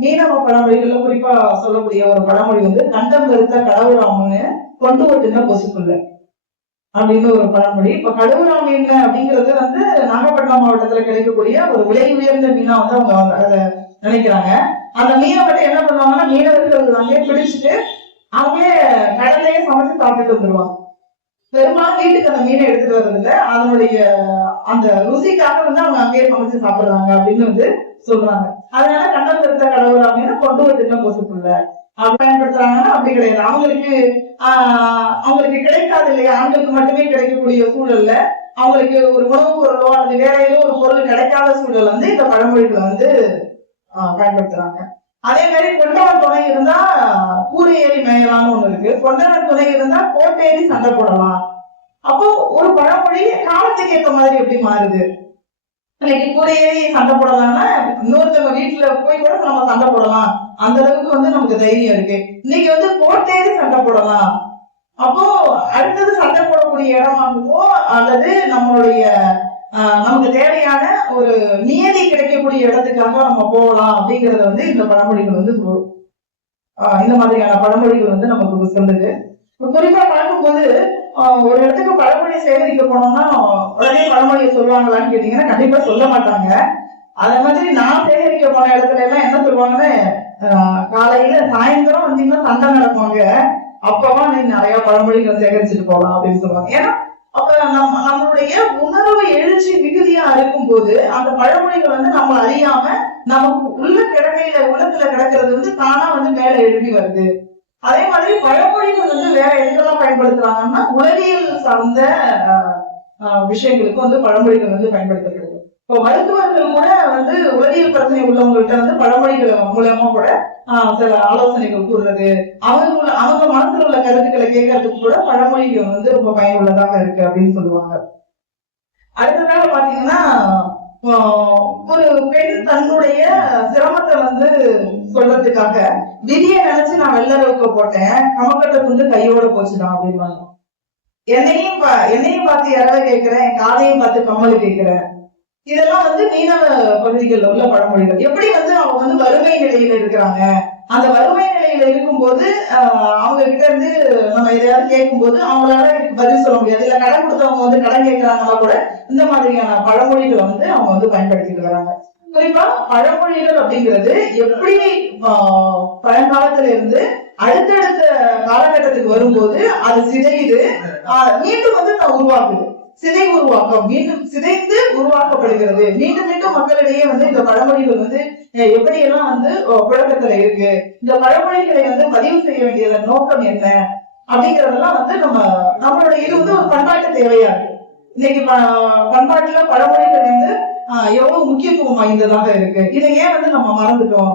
மீனவ பழமொழிகள்ல குறிப்பா சொல்லக்கூடிய ஒரு பழமொழி வந்து கண்டம் கருத்த கடவுராமன்னு கொண்டு ஓட்டுங்க கொசுக்குள்ள அப்படின்னு ஒரு பழமொழி. இப்ப கடவுராமீன் அப்படிங்கிறது வந்து நாகப்பட்டினம் மாவட்டத்துல கிடைக்கக்கூடிய ஒரு விலை உயர்ந்த மீனா வந்து அவங்க அதை நினைக்கிறாங்க. அந்த மீனை மட்டும் என்ன பண்ணுவாங்கன்னா மீனவர்கள் அங்கே பிடிச்சிட்டு அவங்களே கடல்லையே சமைச்சு சாப்பிட்டுட்டு வந்துருவாங்க. பெரும்பாலும் வீட்டுக்கு அந்த மீனை எடுத்துட்டு வர்றதில்ல, அதனுடைய அந்த ருசிக்காக வந்து அவங்க அங்கேயே சமைச்சு சாப்பிடுறாங்க அப்படின்னு வந்து சொல்றாங்க. அதனால கண்ணல் பெருத்த கடவுள் அப்படின்னு கொண்டு ஒரு திட்டம் போட்டுக்குள்ள அப்படி பயன்படுத்துறாங்கன்னா அப்படி கிடையாது. அவங்களுக்கு கிடைக்காது இல்லையா, ஆண்களுக்கு மட்டுமே கிடைக்கக்கூடிய சூழல்ல அவங்களுக்கு ஒரு உணவு பொருளோ அல்லது வேற ஏதோ ஒரு பொருள் கிடைக்காத சூழல் வந்து இந்த பழமொழிகளை வந்து பயன்படுத்துறாங்க. அதே மாதிரி கொண்டவன் துணை இருந்தா கூரை ஏறி மேயலாம்னு ஒண்ணு இருக்கு. கொண்டவன் துணை இருந்தா கோட்டையேறி சண்டை போடலாம். அப்போ ஒரு பழமொழி காலத்துக்கு ஏற்ற மாதிரி எப்படி மாறுது. இன்னைக்கு கூரை ஏறி சண்டை போடலாம்னா இன்னொருத்தவங்க வீட்டுல போய் கூட நம்ம சண்டை போடலாம், அந்த அளவுக்கு வந்து நமக்கு தைரியம் இருக்கு. இன்னைக்கு வந்து கோட்டையேறி சண்டை போடலாம். அப்போ அடுத்தது சண்டை போடக்கூடிய இடமாகவோ அல்லது நம்மளுடைய நமக்கு தேவையான ஒரு நியதி கிடைக்கக்கூடிய இடத்துக்காக நம்ம போகலாம் அப்படிங்கறத வந்து இந்த பழமொழிகள் வந்து இந்த மாதிரியான பழமொழிகள் வந்து நமக்கு சொல்லுது. குறிப்பா பார்க்கும்போது ஒரு இடத்துக்கு பழமொழி சேகரிக்க போனோம்னா உடனே பழமொழியை சொல்லுவாங்களான்னு கேட்டீங்கன்னா கண்டிப்பா சொல்ல மாட்டாங்க. அதே மாதிரி நான் சேகரிக்க போன இடத்துல எல்லாம் என்ன சொல்லுவாங்கன்னா, காலையில சாயந்தரம் வந்தீங்கன்னா சண்டை நடப்பாங்க, அப்பவா நீ நிறைய பழமொழிகள் சேகரிச்சுட்டு போகலாம் அப்படின்னு சொல்லுவாங்க. ஏன்னா அப்ப நம்மளுடைய உணர்வு எழுச்சி மிகுதியா இருக்கும் போது அந்த பழமொழிகள் வந்து நம்ம அறியாம நமக்கு உள்ள கிழமையில உள்ளத்துல கிடக்கிறது வந்து தானா வந்து மேல எழுதி வருது. அதே மாதிரி பழமொழிகள் வந்து வேற எதுக்கெல்லாம் பயன்படுத்துறாங்கன்னா உளவியல் சார்ந்த விஷயங்களுக்கு வந்து பழமொழிகள் வந்து பயன்படுத்தப்படுது. இப்போ மருத்துவர்கள் கூட வந்து உளவியல் பிரச்சனை உள்ளவங்கள்ட்ட வந்து பழமொழிகள் மூலமா கூட சில ஆலோசனைகள் கூறுறது, அவங்க மனசுல உள்ள கருத்துக்களை கேட்கறதுக்கு கூட பழமொழிகள் வந்து ரொம்ப பயனுள்ளதாக இருக்கு அப்படின்னு சொல்லுவாங்க. அடுத்ததாக பாத்தீங்கன்னா, ஒரு பெண் தன்னுடைய சிரமத்தை வந்து சொல்றதுக்காக விதியை நினைச்சு நான் வெள்ளரவுக்க போட்டேன், கமக்கட்டை வந்து கையோட போச்சுதான் அப்படின்வாங்க. என்னையும் பார்த்து யாராவது கேட்கிறேன், என் காதையும் பார்த்து கம்மலு கேட்கிறேன். இதெல்லாம் வந்து மீனவ பகுதிகளில் உள்ள பழமொழிகள். எப்படி வந்து அவங்க வந்து வறுமை நிலையில இருக்கிறாங்க, அந்த வறுமை நிலையில இருக்கும்போது அவங்க கிட்ட இருந்து நம்ம எதையாவது கேட்கும் போது அவங்களால பதில் சொல்ல முடியாது, இல்ல கடன் கொடுத்தவங்க வந்து கடன் கேட்கிறாங்கன்னா கூட இந்த மாதிரியான பழமொழிகளை வந்து அவங்க வந்து பயன்படுத்திட்டு வராங்க. குறிப்பா பழமொழிகள் அப்படிங்கிறது எப்படி பழங்காலத்துல இருந்து அடுத்தடுத்த காலகட்டத்துக்கு வரும்போது அது சிதையுது, மீண்டும் வந்து நான் உருவாக்குது. சிதை உருவாக்கம் மீண்டும் சிதைந்து உருவாக்கப்படுகிறது. மீண்டும் மீண்டும் மக்களிடையே வந்து இந்த பழமொழிகள் வந்து எப்படி எல்லாம் வந்து புழக்கத்துல இருக்கு, இந்த பழமொழிகளை வந்து பதிவு செய்ய வேண்டிய நோக்கம் என்ன அப்படிங்கறதெல்லாம் வந்து நம்மளுடைய இது வந்து ஒரு பண்பாட்டு தேவையா இருக்கு. இன்னைக்கு பண்பாட்டுல பழமொழிகள் வந்து எவ்வளவு முக்கியத்துவம் வாய்ந்ததாக இருக்கு, இதை ஏன் வந்து நம்ம மறந்துட்டோம்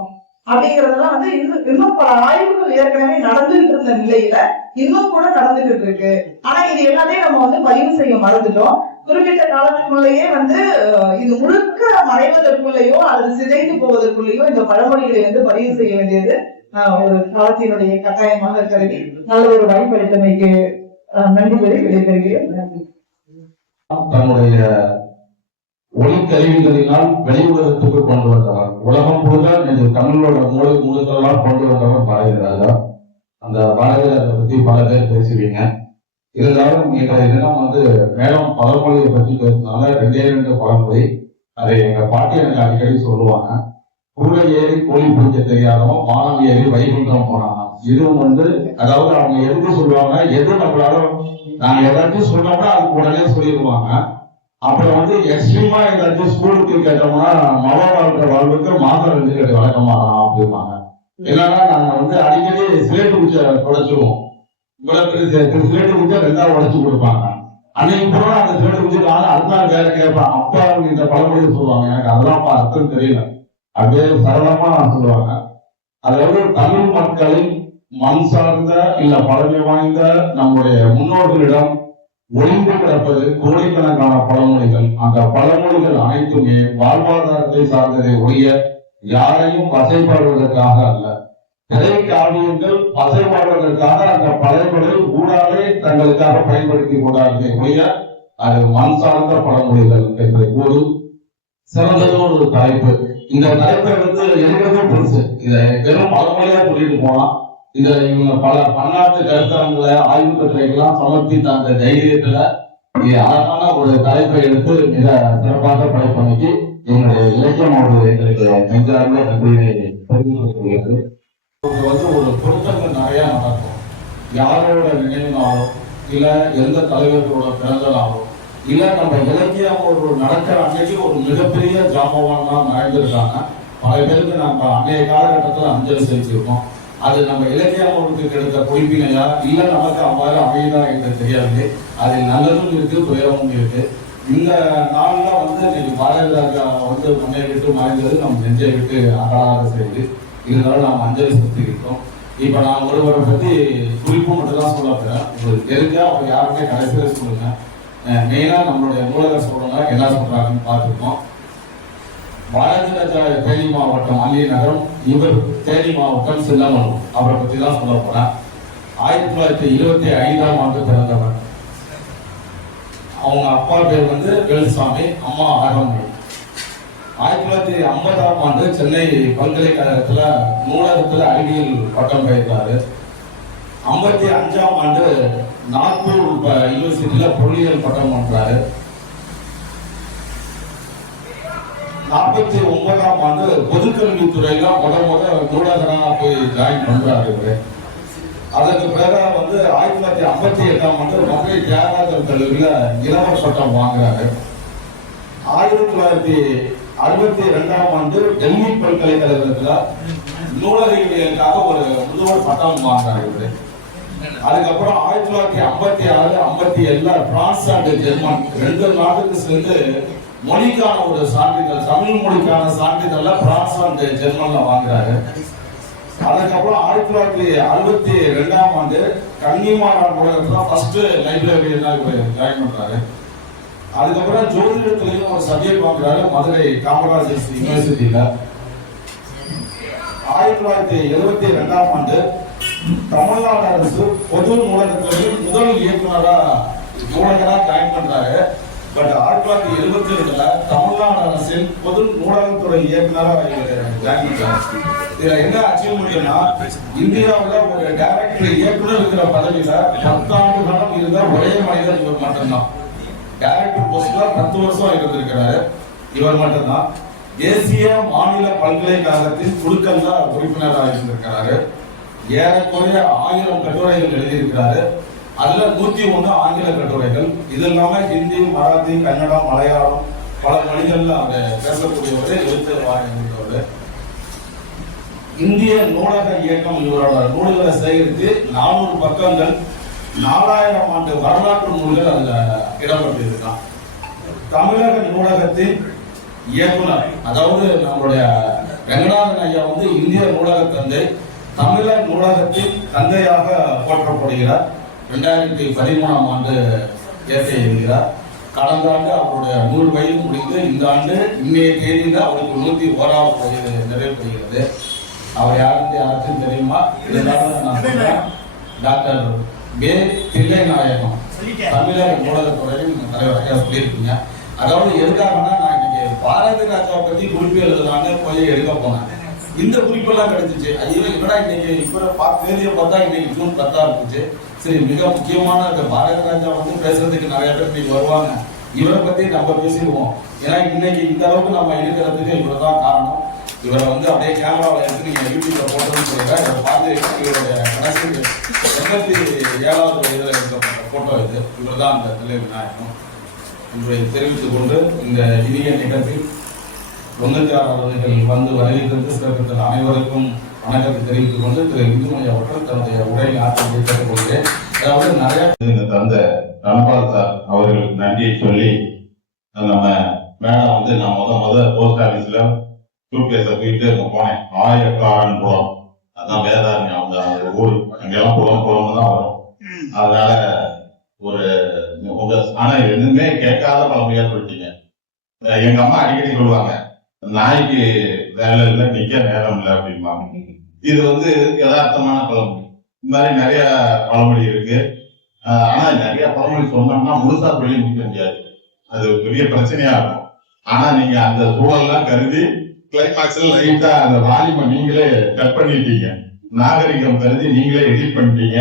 அப்படிங்கறதெல்லாம் வந்து இன்னும் பல ஆய்வுகள் ஏற்கனவே நடந்துட்டு இருந்த நிலையில இன்னும் கூட நடந்துகிட்டு இருக்கு. ஆனா இது எல்லாத்தையும் நம்ம வந்து பதிவு செய்ய மறந்துட்டோம். குறிப்பிட்ட காலத்துக்குள்ளேயே வந்து இது முழுக்க மறைவதற்குள்ளேயோ அல்லது சிதைந்து போவதற்குள்ளேயோ இந்த பழமொழிகளை வந்து பதிவு செய்ய வேண்டியது ஒரு காலத்தினுடைய கட்டாயமாக கருதி நல்ல ஒரு வாய்ப்பளித்தமைக்கு நன்றி கூறி விடைபெறுகிறேன். தன்னுடைய ஒளிக்கருவிகளினால் வெளி உலகத்துக்கு கொண்டு வந்தவர், உலகம் முழுக்க தமிழோட முழுக்கெல்லாம் கொண்டு வந்தவர் பாரதிராஜா. அந்த பாரதிராஜா பத்தி பல பேர் பேசுவீங்க. இருந்தாலும் இன்றைய தினம் வந்து மேலும் பழமொழியை பற்றி பேசினால 2 பழமொழி. அதை எங்க பாட்டி எனக்கு அடிக்கடி சொல்லுவாங்க. கூரை ஏறி கோழி பிடிக்க தெரியாதவன் வானம் ஏறி வைகுண்டம் போனாங்க. இதுவும் வந்து அதாவது அவங்க எதுக்கு சொல்லுவாங்க, எது நம்மளால நாங்க ஏதாச்சும் சொன்னோம்னா அதுக்கு உடனே சொல்லிடுவாங்க. அப்புறம் வந்து எக்ஸ்ட்ரீமா ஏதாச்சும் ஸ்கூலுக்கு கேட்டோம்னா மழை வாழ்க்கை வாழ்வுக்கு மாதம் 2 கட்டி வழக்கமாகலாம் அப்படிம்பாங்க. என்னன்னா நாங்க வந்து அடிக்கடி சிலேட்டு குச்சை உடைச்சிருவோம். இவ்வளவு சிலேட்டு குச்சை 2 உடைச்சு கொடுப்பாங்க. அன்னைக்கு போனா அந்த சிலேட்டு குச்சிருக்காங்க, அடுத்த நாள் வேற கேட்பாங்க. அப்பா இந்த பழமொழி சொல்லுவாங்க, எனக்கு அதெல்லாம் அர்த்தம் தெரியல, அப்படியே சரளமா சொல்லுவாங்க. அதாவது தமிழ் மக்களின் மண் சார்ந்த இல்ல பழமை வாய்ந்த நம்முடைய முன்னோர்களிடம் ஒளிந்து கிடப்பது கோடிக்கணக்கான பழமொழிகள். அந்த பழமொழிகள் அனைத்துமே வாழ்வாதாரத்தை சார்ந்ததை ஒழிய யாரையும் வசைப்பாடுவதற்காக அல்ல. திரைக்காவியங்கள் வசைப்பாடுவதற்காக அந்த பழமொழி ஊடாலே தங்களுக்காக பயன்படுத்தி கொண்டார்களே ஒழிய அது மண் சார்ந்த பழமொழிகள் என்பதை கூறு சிறந்தது ஒரு தலைப்பு. இந்த தலைப்பை வந்து எழுதுறதே பெருசு. இதை வெறும் பழமொழியா சொல்லிட்டு போனா இதுல இவங்க பல பன்னாட்டு கருத்தரங்களை ஆய்வு கட்டுரைகள்லாம் சமர்ப்பித்த அந்த தைரியத்துல அழகான ஒரு தலைப்பை எடுத்து மிக சிறப்பாக படைப்பமைக்கு எங்களுடைய இலக்கியம் எங்களுக்கு நெஞ்சார்ந்த நன்றியை தெரிவித்துக் கொள்கிறது. வந்து ஒரு பொருத்தங்கள் நிறைய நடக்கும். யாரோட நினைவு நாளோ இல்ல எந்த தலைவர்களோட பிறந்த நாளோ இல்ல நம்ம இலக்கியம் ஒரு நடக்கிற அன்னைக்கு ஒரு மிகப்பெரிய ஜாம்பவானா நடந்திருக்காங்க. பல பேருக்கு நம்ம அன்றைய காலகட்டத்தில் அஞ்சலி செலுத்தியிருக்கோம். அது நம்ம இலக்கியங்களுக்கு கிடைத்த பொறுப்பினையா இல்ல நமக்கு அவ்வாறு அமைதா என்று தெரியாது. அதில் நல்லதும் இருக்கு, துயரமும் இருக்கு. இந்த நாள்ல இன்னைக்கு பாரதி ராஜா மண்ணை விட்டு மறைந்தது நம்ம நெஞ்சை விட்டு அகலாத செய்து இருந்தாலும் நாம் அஞ்சலி செலுத்திக்கிட்டோம். இப்ப நான் ஒருவரை பத்தி குறிப்பு மட்டும் தான் சொல்ல போறேன். உங்களுக்கு தெரிஞ்சா அவங்க யாருமே கடைசியில் சொல்லுங்க. மெயினா நம்மளுடைய நூலகர் சொல்றவங்க என்ன சொல்றாங்கன்னு பார்த்துருக்கோம். பாரதி ராஜா தேனி மாவட்டம் அள்ளி நகரம், இவர் தேனி மாவட்டம் சின்னமனூர். அவரை பத்தி தான் சொல்ல போறேன். 1925 பிறந்தவர். அவங்க அப்பா பேர் வேலுசாமி, அம்மா ஆரம்பி. 1950 சென்னை பல்கலைக்கழகத்துல நூலகத்துல அறிவியல் பட்டம் பெற்றாரு. 55 நாக்பூர் யூனிவர்சிட்டியில பொருளியல் பட்டம் பண்றாரு. 49 பொதுக்கல்வித்துறையில முத நூலகரா போய் ஜாயின் பண்றாரு. அதற்கு பிறகு 1958 மதுரை தியாகராஜர் கல்லூரியில இளவர் பட்டம் வாங்குறாரு. 1962 டெல்லி பல்கலைக்கழகத்துல நூலகவியலுக்காக ஒரு முதுவர் பட்டம் வாங்குறாரு. அதுக்கப்புறம் 1956 57 பிரான்ஸ் அண்ட் ஜெர்மன் 2 நாட்டுக்கு சேர்ந்து மொழிக்கான ஒரு சான்றிதழ், தமிழ் மொழிக்கான சான்றிதழ் பிரான்ஸ் அண்ட் ஜெர்மன்ல வாங்குறாரு. அதுக்கப்புறம் 1962 கன்னிமாரா நூலகத்துல ஃபர்ஸ்ட் லைப்ரரியனா ஜாயின் பண்றாரு. அதுக்கப்புறம் ஜோதிடத்திலையும் ஒரு சப்ஜெக்ட் வாங்குறாரு மதுரை காமராஜர் யூனிவர்சிட்டியில. 1972 தமிழ்நாடு அரசு பொது நூலகத்துறையில் முதல் இயக்குனரா நூலகரா ஜாயின் பண்றாரு. பட் 1972 தமிழ்நாடு அரசின் பொது நூலகத்துறை இயக்குனரா ஜாயின் பண்றாரு. இதுல என்ன அச்சீவ்மெண்ட்னா, இந்தியாவுல ஒரு டைரக்டர் இயக்குனர் இருக்கிற பதவியில 10 ஆண்டு காலம் இருந்த ஒரே மனிதர் இவர் மட்டும்தான். டைரக்டர் போஸ்ட்ல 10 வருஷம் இருந்திருக்கிறாரு இவர் மட்டும்தான். தேசிய மாநில பல்கலைக்கழகத்தின் குழுக்கள்ல உறுப்பினராக இருந்திருக்கிறாரு. ஏறக்குறைய 1000 கட்டுரைகள் எழுதியிருக்கிறாரு. அதுல 101 ஆங்கில கட்டுரைகள். இது இல்லாம ஹிந்தி, மராத்தி, கன்னடம், மலையாளம் பல மொழிகள்ல அவர் பேசக்கூடியவர், எழுத்தவர். இந்திய நூலக இயக்கம் இவரோட நூல்களை சேகரித்து 400 பக்கங்கள், 4000 ஆண்டு வரலாற்று நூல்கள் அதுல இடம்பெற்றிருக்கான். தமிழக நூலகத்தின் இயக்குனர், அதாவது நம்மளுடைய வெங்கடாதன் ஐயா இந்திய நூலக தந்தை, தமிழர் நூலகத்தின் தந்தையாக போற்றப்படுகிறார். 2013 இயற்கை எழுதுகிறார். கடந்த ஆண்டு அவருடைய 100 வயது முடிந்து இந்த ஆண்டு இன்னைய தேதியில அவருக்கு 101வது வயது நிறைவேறுகிறது. அவர் யாருக்கும் தெரியுமா? டாக்டர் வே. தில்லைநாயகம், தமிழக நூலகத்துறையின் தலைவராக சொல்லியிருக்கீங்க. அதாவது எதுக்காகனா, நான் இன்னைக்கு பாரதி ராஜாவை பத்தி குறிப்பு எழுதலான்னு போய் எடுக்க போனேன். இந்த குறிப்பெல்லாம் கிடைச்சிச்சு. ஐயோ என்னடா இன்னைக்கு இப்ப தேதியை பார்த்தா இன்னைக்கு ஜூன் 10 இருந்துச்சு. சரி, மிக முக்கியமான பாரதி ராஜா பேசுறதுக்கு நிறைய பேர் இன்னைக்கு வருவாங்க. இவரை பத்தி நம்ம பேசிடுவோம். ஏன்னா இன்னைக்கு இந்த அளவுக்கு நம்ம இருக்கிறதுக்கு இவர் தான் காரணம். இவரை அப்படியே கேமராவில் எடுத்து நீங்க யூடியூப்ல போட்டோன்னு சொல்லுங்க. இவரை பார்த்து இவருடைய கடைசி 87வது வயதுல எடுக்கப்பட்ட போட்டோ இது. இவர் தான் அந்த தில்லை விநாயகம் என்பதை தெரிவித்துக் கொண்டு இந்த இனிய நிகழ்ச்சியில் 96 வருகிறது சிறப்பித்த அனைவருக்கும் வணக்கத்தை தெரிவித்துக் கொண்டு திரு இந்துமணி அவர்கள் தன்னுடைய உரையை ஆற்றலை கேட்டுக்கொள்கிறேன். அதாவது நிறைய தந்த தனபால் சார் அவர்களுக்கு நன்றியை சொல்லி, நம்ம மேடம் நான் முத போஸ்ட் ஆபீஸ்ல சூட்கேஸ தூக்கிட்டு போனேன். ஆயிரக்காரன்புரம், அதான் வேதாரண்யம், அவங்க ஊர். அங்கெல்லாம் புறம் தான் வரும். அதனால ஆனா எதுவுமே கேட்காத பழமையா சொல்லிட்டீங்க. எங்க அம்மா அடிக்கடி சொல்லுவாங்க, நாய்க்கு வேலை இல்லை, நிக்க நேரம் இல்லை அப்படிம்பாங்க. இது யதார்த்தமான பழமொழி. இந்த மாதிரி நிறைய பழமொழி இருக்கு. ஆனா நிறைய பழமொழி சொன்னோம்னா முழுசா சொல்லி முடிக்க முடியாது. அது பெரிய பிரச்சனையா இருக்கும். ஆனா நீங்க அந்த சூழல்லாம் கருதி கிளைமாக்ஸ்ல லைட்டா அந்த வால்யூமை நீங்களே கட் பண்ணிட்டீங்க. நாகரிகம் கருதி நீங்களே எடிட் பண்ணிட்டீங்க.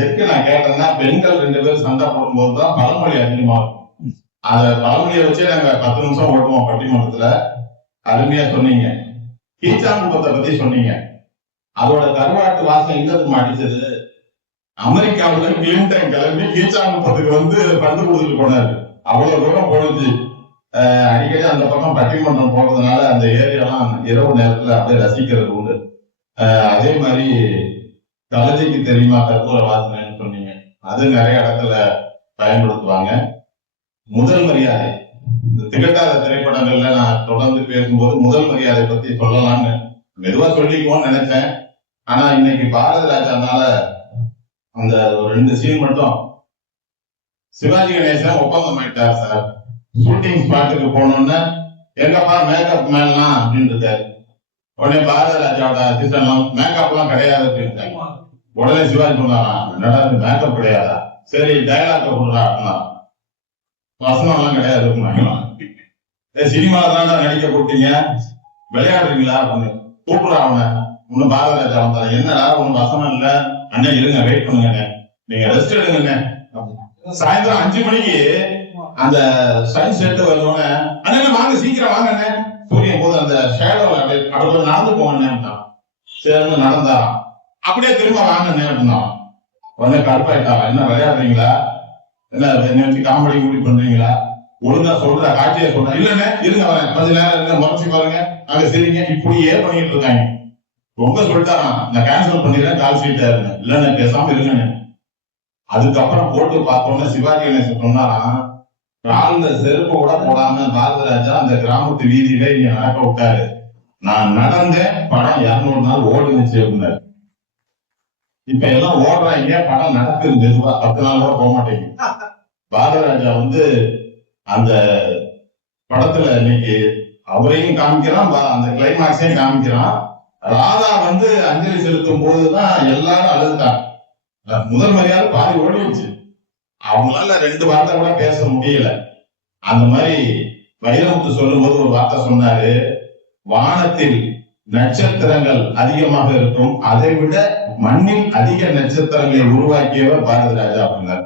எதுக்கு நான் கேட்டேன்னா, பெண்கள் 2 பேரும் சண்டை போடும்போது தான் பழமொழி அதிகமா இருக்கும். அத பழமொழியை வச்சே நாங்க 10 நிமிஷம் ஓட்டுவோம் பட்டிமன்றத்துல. அருமையா சொன்னீங்க. கீச்சாங்குப்பத்தை பத்தி சொன்னீங்க. அதோட கருவாட்டு வாசம் எங்களுக்கு அடிச்சது. அமெரிக்காவுல கிளின்டன் கிளம்பி கீச்சாங்குப்பத்துக்கு வந்து பந்து கொடுத்துட்டு போனாரு. அவ்வளவு தூரம் போனது. அடிக்கடி அந்த பக்கம் பட்டிமன்றம் போறதுனால அந்த ஏரியாலாம் இரவு நேரத்துல அப்படியே ரசிக்கிறது உண்டு. அதே மாதிரி கலதைக்கு தெரியுமா கற்பூர வாசனைன்னு சொன்னீங்க, அது நிறைய இடத்துல பயன்படுத்துவாங்க. முதல் மரியாதை, இந்த திகட்டாத திரைப்படங்கள்ல நான் தொடர்ந்து பேசும்போது முதல் மரியாதை பத்தி சொல்லலாம்னு மெதுவா சொல்லிக்குவோம்னு நினைச்சேன். ஆனா இன்னைக்கு பாரதி ராஜானால அந்த ஒரு 2 சீன் மட்டும். சிவாஜி கணேசன் ஒப்பந்தம் ஆயிட்டார் சார். ஷூட்டிங் ஸ்பாட்டுக்கு போனோம்னா எங்கப்பா மேக்கப் மேன்லாம் அப்படின்னு இருக்காரு. உடனே பாரதி ராஜாவோட அசிஸ்டன்ட்லாம் மேக்கப் எல்லாம் கிடையாது அப்படின்னு. உடனே சிவாஜி சொன்னாரா, என்னடா மேக்கப் கிடையாதா, சரி டைலாக் கொடுறா அப்படின்னா, வசனம் எல்லாம் கிடையாது, சினிமால தான் நடிக்க போட்டீங்க, விளையாடுறீங்களா அப்படின்னு கூப்பிடுறா அவனை. ஒன்னும் பாரதி ராஜா வந்தா, என்னடா ஒன்னும் வசனம் இல்ல அண்ணன், இருங்க வெயிட் பண்ணுங்க, நீங்க ரெஸ்ட் எடுங்க. சாயந்தரம் 5 மணிக்கு அந்த சன் செட் வருவாங்க, அண்ணன் வாங்க சீக்கிரம் வாங்க அண்ணன், சூரியன் போது அந்த ஷேடோல அப்படியே நடந்து போங்க. சரி நடந்தாராம். அப்படியே திரும்ப வாங்க அப்படின்னா உடனே கடுப்பாயிட்டாரா, என்ன விளையாடுறீங்களா, என்ன வச்சு காமெடி கூடி பண்றீங்களா, ஒழுங்கா சொல்ற காட்சியை சொல்றேன், இல்லன்னு இருங்க வரேன் கொஞ்ச நேரம் இருங்க முறைச்சு பாருங்க அங்க சரிங்க, இப்படியே பண்ணிட்டு இருக்காங்க. ரொம்ப சொல்லிட்டாராம், நான் கேன்சல் பண்ணிடுறேன் கால் சீட்டா இருங்க, இல்லன்னு பேசாம இருங்க. அதுக்கப்புறம் போட்டு பார்த்தோம்னா சிவாஜி கணேசன் சொன்னாராம், காலில செருப்பு கூட போடாம பாரதி ராஜா அந்த கிராமத்து வீதியில இங்க நடக்க விட்டாரு, நான் நடந்தேன், படம் 200 நாள் ஓடுனுச்சு அப்படின்னாரு. இப்ப எல்லாம் ஓடுறாங்க, படம் நடக்குது மெதுவா, 10 நாள் கூட போக மாட்டேங்குது. பாரதி ராஜா வந்து அந்த படத்துல இன்னைக்கு அவரையும் காமிக்கிறான், அந்த கிளைமாக்ஸையும் காமிக்கிறான். ராதா வந்து அஞ்சலி செலுத்தும் போதுதான் எல்லாரும் அழுதுட்டாங்க. முதல் மரியாதை பாதி ஓடிடுச்சு, அவங்களால 2 வார்த்தை கூட பேச முடியல. அந்த மாதிரி வைரமுத்து சொல்லும் போது ஒரு வார்த்தை சொன்னாரு, வானத்தில் நட்சத்திரங்கள் அதிகமாக இருக்கும், அதை விட மண்ணில் அதிக நட்சத்திரங்களை உருவாக்கியவர் பாரதி ராஜா அப்படின்னாரு.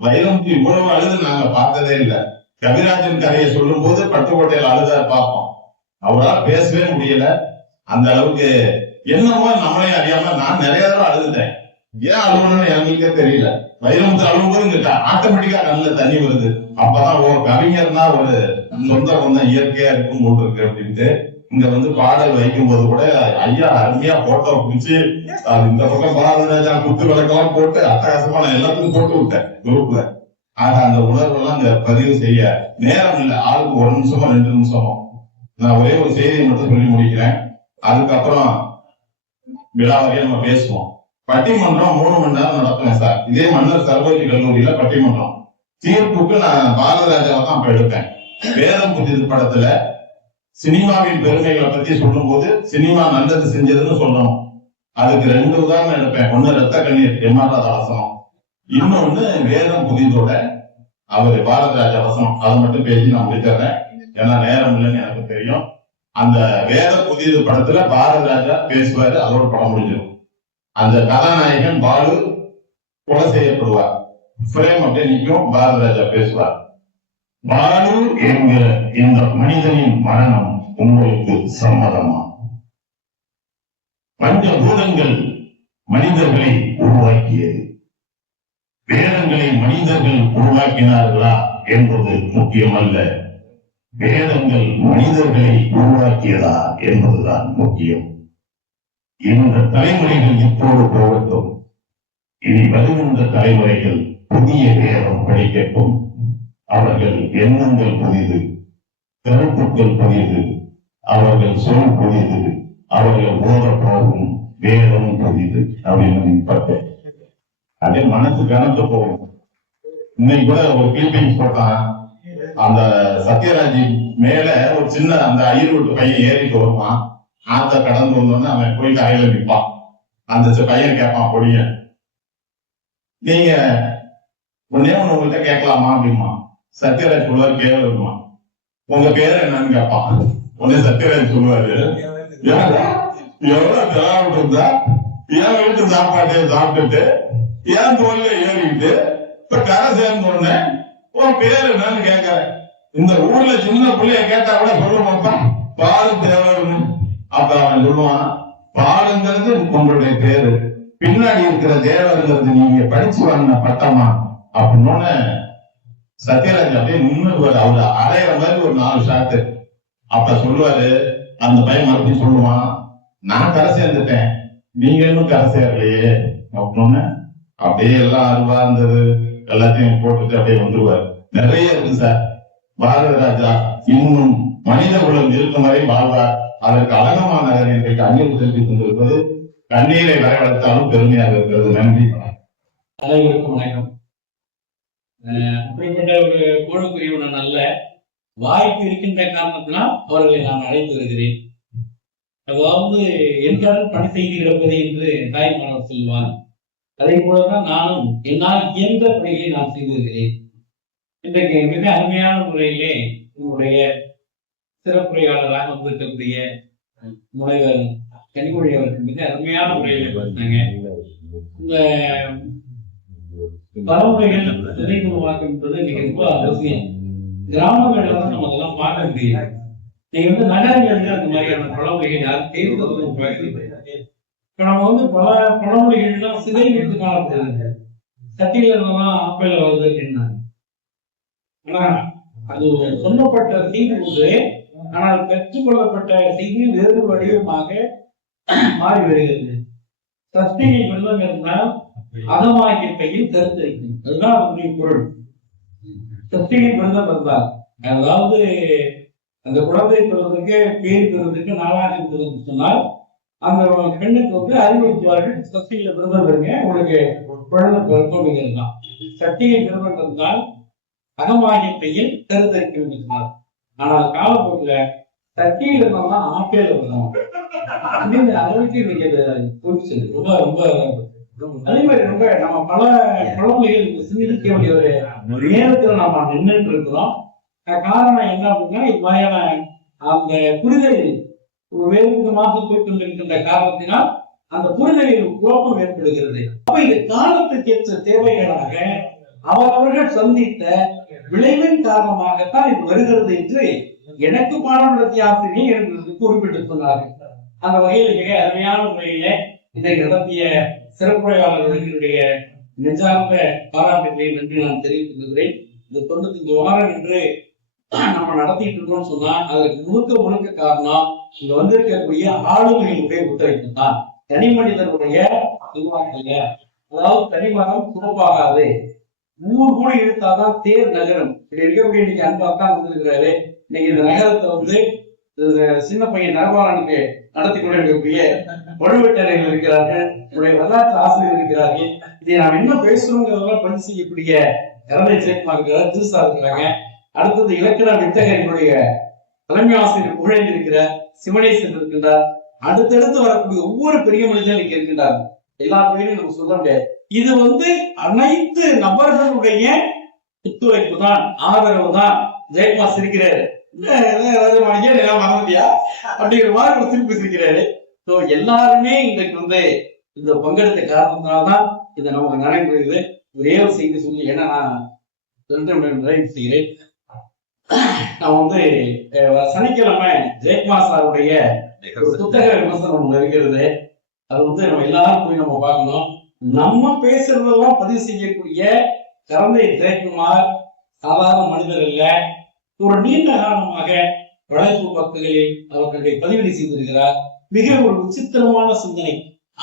வைரமுத்து இவ்வளவு அழுது நாங்க பார்த்ததே இல்லை. கவிராஜன் கதையை சொல்லும் போது பட்டுக்கோட்டையில அழுத பார்ப்போம், அவரால் பேசவே முடியல. அந்த அளவுக்கு என்னமோ நம்மளே அறியாம நான் நிறைய தடவை அழுதுட்டேன். ஏன் அழுவணும்னு எங்களுக்கே தெரியல. வைரமுத்து அழும்போது இங்க ஆட்டோமேட்டிக்கா கண்ணுல தண்ணி வருது. அப்பதான் ஒரு கவிஞர்னா ஒரு சொந்த பந்தம் இயற்கையா இருக்கும் போட்டு இருக்கு அப்படின்ட்டு இங்க வந்து பாடல் வைக்கும் போது கூட ஐயா அருமையா போட்டோ பிடிச்சு அது இந்த பக்கம் பாரதி ராஜா குத்து விளக்கெல்லாம் போட்டு அட்டகாசமா நான் எல்லாத்துக்கும் போட்டு விட்டேன் குரூப்ல. ஆக அந்த உணர்வெல்லாம் இங்க பதிவு செய்ய நேரம் இல்லை. ஆளுக்கு 1 நிமிஷமோ 2 நிமிஷமோ. நான் ஒரே ஒரு செய்தியை மட்டும் சொல்லி முடிக்கிறேன், அதுக்கப்புறம் விழாவரையே நம்ம பேசுவோம். பட்டிமன்றம் 3 மணி நேரம் நடத்துவேன் சார். இதே மன்னர் சர்வஜி கல்லூரியில பட்டிமன்றம். தீர்ப்புக்கு நான் பாரதி ராஜாவை தான் அப்ப எடுப்பேன். வேதம் புதிது படத்துல சினிமாவின் பெருமைகளை பத்தி சொல்லும் போது சினிமா நல்லது செஞ்சதுன்னு சொல்லணும். அதுக்கு 2 உதாரணம் எடுப்பேன். ஒண்ணு ரத்த கண்ணீர் எம்ஆர் ராதாசனம், இன்னொன்னு வேதம் புதிதோட அவரு பாரதி ராஜா வசனம். அதை மட்டும் பேசி நான் முடிச்சிடுறேன், ஏன்னா நேரம் இல்லைன்னு எனக்கு தெரியும். அந்த வேத புதிது படத்துல பாரதி ராஜா பேசுவாரு, அதோட படம் முடிஞ்சிடும். அந்த கதாநாயகன் பாலு கொலை செய்யப்படுவார், பிரேம் அப்படியே நிற்கும், பாரதி ராஜா பேசுவார், பாலு என்கிற இந்த மனிதனின் மரணம் உங்களுக்கு சம்மதமா? பஞ்சபூதங்கள் மனிதர்களை உருவாக்கியது, வேதங்களை மனிதர்கள் உருவாக்கினார்களா என்பது முக்கியமல்ல, வேதங்கள் மனிதர்களை உருவாக்கியதா என்பதுதான் முக்கியம். இந்த தலைமுறைகள் இப்போது போகட்டும், இனி வருகின்ற தலைமுறைகள் புதிய வேதம் படிக்கட்டும். அவர்கள் எண்ணங்கள் புதிது, கருத்துக்கள் புதிது, அவர்கள் சொல் புதிது, அவர்கள் ஓத போகும் வேதம் புதிது அப்படின்னு பார்த்தேன். அதே மனசு கணத்து போகும். இன்னைக்கு கூட ஒரு கிளிப்பிங்ஸ் போட்டான், அந்த சத்யராஜ் மேல ஒரு சின்ன அந்த ஐயர் வீட்டு பையன் ஏறிட்டு வருவான், ஆத்த கடந்து வந்தோன்னு அவன் போய் கரையில நிற்பான். அந்த பையன் கேட்பான் பொடிய, நீங்க ஒன்னே ஒண்ணு உங்கள்கிட்ட கேட்கலாமா அப்படிமா. சத்யராஜ் சொல்லுவாரு கேளுமா, உங்க பேர் என்னன்னு கேட்பான். உடனே சத்யராஜ் சொல்லுவாரு, எவ்வளவு திராவிட்டு இருந்தா என் வீட்டு சாப்பாட்டையே சாப்பிட்டுட்டு ஏன் தோல்ல ஏறிக்கிட்டு இப்ப கரை சேர்ந்த உடனே உன் பேர் என்னன்னு கேட்கறேன். இந்த ஊர்ல சின்ன பிள்ளைய கேட்டா கூட சொல்லுவாப்பா பாலு தேவர்னு. அப்ப அவன் சொல்லுவான், பாலுங்கிறது உங்களுடைய பேரு, பின்னாடி இருக்கிற தேவருங்கிறது நீங்க படிச்சு வாங்கின பட்டமா அப்படின்னு சத்யராஜ் அப்படியே நின்று அவரு அரையிற மாதிரி ஒரு 4 ஷாட்டு. அப்ப சொல்லுவாரு, அந்த பையன் மறுபடியும் சொல்லுவான், நான் கரை சேர்ந்துட்டேன், நீங்க இன்னும் கரை சேரலையே அப்படின்னு அப்படியே எல்லாம் அருவா இருந்தது எல்லாத்தையும் போட்டுட்டு அப்படியே வந்துருவாரு. நிறைய இருக்கு சார். பாரத ராஜா இன்னும் மனித குலம் இருக்கும் வரை வாழ்வார். அதற்கு அழகமான நகர் இன்றைக்கு அந்நியம் செலுத்தி கொண்டிருப்பது கண்ணீரை வரவழைத்தாலும் பெருமையாக இருக்கிறது. நன்றி. அனைவருக்கும் வணக்கம். அப்படிப்பட்ட ஒரு கோழுக்குரியவன நல்ல வாய்ப்பு இருக்கின்ற காரணத்தினால் அவர்களை நான் அழைத்து வருகிறேன். அதாவது என்காலும் பணி செய்து கிடப்பது என்று தாய்மானவர் சொல்வார். அதே போலதான் நானும் என்னால் இயன்ற பணிகளை நான் செய்து வருகிறேன். இன்றைக்கு மிக அருமையான முறையிலே உங்களுடைய சிறப்புரையாளராக வந்திருக்கக்கூடிய முனைவர் கனிமொழி அவர்கள் மிக அருமையான முறையில் பேசினாங்க. இந்த பரம்பரைகள் சிதை உருவாக்குன்றது இன்னைக்கு ரொம்ப அவசியம். கிராமங்கள்ல தான் நம்ம அதெல்லாம் பார்க்க முடியாது. நீங்க நகரங்கள்ல அந்த மாதிரியான பழமொழிகள் யாரும் தேர்ந்தெடுக்க நம்ம பல பழமொழிகள்லாம் சிதை விட்டு காணப்படுது. சட்டியில இருந்ததான் ஆப்பையில வருது அப்படின்னாங்க. ஆனா அது சொல்லப்பட்ட செய்தி ஒன்று, ஆனால் பெற்றுக்கொள்ளப்பட்ட செய்தி வேறு வடிவமாக மாறி வருகிறது. சஷ்டிகை விரதம் இருந்தால் அகமாகிய கையில் கருத்தரிக்கும், அதுதான் அதனுடைய பொருள். சஷ்டிகை விரதம் இருந்தால், அதாவது அந்த குழந்தை பிறந்ததுக்கு பேர் பிறந்ததுக்கு 4ஆம் பிறந்து சொன்னால் அந்த பெண்ணுக்கு அறிவுறுத்துவார்கள், சஷ்டியில விரதம் இருங்க, உங்களுக்கு குழந்தை பிறக்கும் அப்படிங்கிறது தான். சஷ்டிகை விரதம் இருந்தால் அகமாகிய கையில் கருத்தரிக்கும் சொன்னார். ஆனால் காலப்போக்கில் சஷ்டியில் இருந்தோம்னா ஆப்பேல விரதம் அப்படின்னு அளவுக்கு இன்னைக்கு ரொம்ப ரொம்ப அதே மாதிரி ரொம்ப நம்ம பல பழமொழிகள் சிந்திக்க வேண்டிய ஒரு நேரத்துல நம்ம நின்றுட்டு இருக்கிறோம். காரணம் என்ன அப்படின்னா, இது மாதிரியான அந்த புரிதல் வேறு விதமாக போய் கொண்டிருக்கின்ற காரணத்தினால் அந்த புரிதலில் குழப்பம் ஏற்படுகிறது. அப்ப இந்த காலத்துக்கு ஏற்ற தேவைகளாக அவரவர்கள் சந்தித்த விளைவின் காரணமாகத்தான் இது வருகிறது என்று எனக்கு பாடம் நடத்திய ஆசிரியர் என்று குறிப்பிட்டு சொன்னார்கள். அந்த வகையில் மிக அருமையான முறையில இன்றைக்கு நடத்திய சிறப்புரையாளர்களுடைய நெஞ்சார்ந்த பாராட்டுகளை நன்றி நான் தெரிவித்துக் கொள்கிறேன். இந்த 95 வாரம் என்று நம்ம நடத்திட்டு இருக்கோம்னு சொன்னா அதற்கு முழுக்க காரணம் இங்க வந்திருக்கக்கூடிய ஆளுமைகளுடைய ஒத்துழைப்பு தான். தனி மனிதனுடைய உருவாக்கல, அதாவது தனிமரம் சுமப்பாகாது, ஊர் கூட இழுத்தாதான் தேர் நகரம். இப்படி இருக்கக்கூடிய இன்னைக்கு அன்பாத்தான் வந்திருக்கிறாரு. இன்னைக்கு இந்த நகரத்தை சின்ன பையன் நரபாலனுக்கு நடத்தி கொண்டிருக்கக்கூடிய வலுவட்டறைகள் இருக்கிறார்கள், நம்முடைய வரலாற்று ஆசிரியர் இருக்கிறார்கள். இதை நாம் என்ன பேசுறோங்கிறதெல்லாம் பதிவு செய்யக்கூடிய கரலை சேர்மா இருக்கிறார், திருசா இருக்கிறாங்க. அடுத்தது இலக்கண வித்தகர்களுடைய தலைமை ஆசிரியர் புகழேந்தி இருக்கிறார், சிவனேசன் இருக்கின்றார். அடுத்தடுத்து வரக்கூடிய ஒவ்வொரு பெரிய மனிதர்கள் இங்க இருக்கின்றார். எல்லா பேரையும் நம்ம சொல்ல முடியாது. இது அனைத்து நபர்களுடைய ஒத்துழைப்பு தான், ஆதரவு தான். ஜெயக்குமா சிரிக்கிறாரு, மறந்தியா அப்படிங்கிற மாதிரி ஒரு திருப்பி சிரிக்கிறாரு. எல்லாருமே இன்றைக்கு இந்த பங்கெடுத்த காரணத்தினால்தான் இதை நமக்கு நடைபெறுகிறது. ஒரே ஒரு செய்தி சொல்லி, ஏன்னா நான் நிறைவு செய்கிறேன். நான் சனிக்கிழமை ஜெயக்குமா சாருடைய புத்தக விமர்சனம் ஒண்ணு இருக்கிறது. அது நம்ம எல்லாரும் போய் நம்ம பார்க்கணும். நம்ம பேசுறதெல்லாம் பதிவு செய்யக்கூடிய கரந்தை ஜெயக்குமார் சாதாரண மனிதர் இல்ல. ஒரு நீண்ட காரணமாக வளர்ப்பு பக்கங்களில் அவர்களுடைய பதிவினை செய்திருக்கிறார். மிக ஒரு விசித்திரமான சிந்தனை,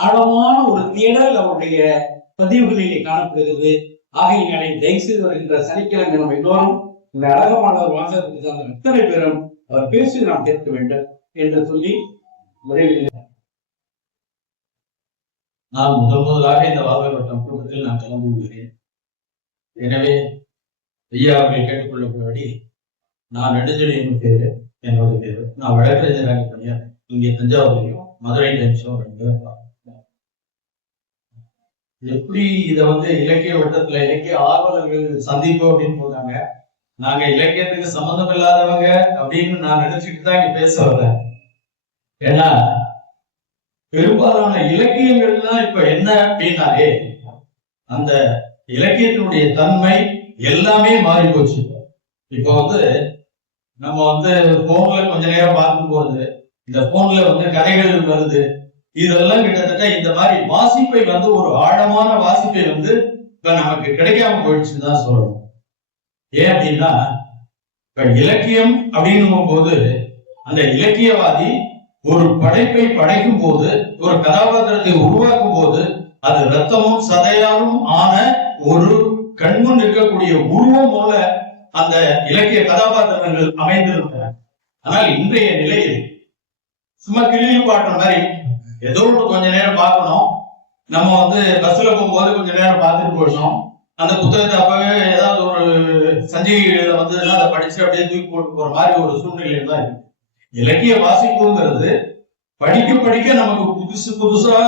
ஆழமான ஒரு தேடல் அவருடைய பதிவுகளிலே காணப்படுகிறது. ஆகையினாலே தயவு செய்து வருகின்ற சனிக்கிழமை நம்ம எல்லோரும் இந்த அழகமானவர் வாசகத்துக்கு சார்ந்த எத்தனை பேரும் அவர் பேசி நாம் கேட்க வேண்டும் என்று சொல்லி நான் முதலாக இந்த வாழ்வட்டம் குடும்பத்தில் நான் கலந்து கொள்கிறேன். எனவே ஐயா அவர்களை கேட்டுக்கொள்ளப்படி, நான் நெடுஞ்செழியன் பேரு, என்னோட பேரு. நான் வழக்கறிஞராக பணியார் இங்கே தஞ்சாவூர்லையும் மதுரை டைம்ஸும் 2 பேர். எப்படி இதை இலக்கிய வட்டத்துல இலக்கிய ஆர்வலர்கள் சந்திப்போம் அப்படின்னு போறாங்க. நாங்க இலக்கியத்துக்கு சம்பந்தம் இல்லாதவங்க அப்படின்னு நான் நினைச்சுட்டு தான் இங்க பேச வரேன். ஏன்னா பெரும்பாலான இலக்கியங்கள்லாம் இப்ப என்ன அப்படின்னாலே அந்த இலக்கியத்தினுடைய தன்மை எல்லாமே மாறி போச்சு. இப்போ நம்ம போன்ல கொஞ்ச நேரம் பார்க்கும் போது இந்த போன்ல கதைகள் வருது, இதெல்லாம் கிட்டத்தட்ட இந்த மாதிரி வாசிப்பை வந்து ஒரு ஆழமான வாசிப்பை வந்து இப்ப நமக்கு கிடைக்காம போயிடுச்சுன்னு தான் சொல்லணும். ஏன் அப்படின்னா இப்ப இலக்கியம் அப்படின்னும் போது அந்த இலக்கியவாதி ஒரு படைப்பை படைக்கும் போது, ஒரு கதாபாத்திரத்தை உருவாக்கும் போது, அது ரத்தமும் சதையாலும் ஆன ஒரு கண்முன் இருக்கக்கூடிய உருவம் போல அந்த இலக்கிய கதாபாத்திரங்கள் அமைந்திருந்தன. ஆனால் இன்றைய நிலையில் சும்மா கிளியில் பாட்டுற மாதிரி ஏதோ ஒன்று கொஞ்ச நேரம் பார்க்கணும், நம்ம வந்து பஸ்ல போகும்போது கொஞ்ச நேரம் பார்த்துட்டு போயிடணும், அந்த புத்தகத்தை அப்பவே ஏதாவது ஒரு சஞ்சிகைகளை வந்து அதை படிச்சு அப்படியே தூக்கி போட்டு போற மாதிரி ஒரு சூழ்நிலை தான் இருக்கு. இலக்கிய வாசிப்புங்கிறது படிக்க படிக்க நமக்கு புதுசா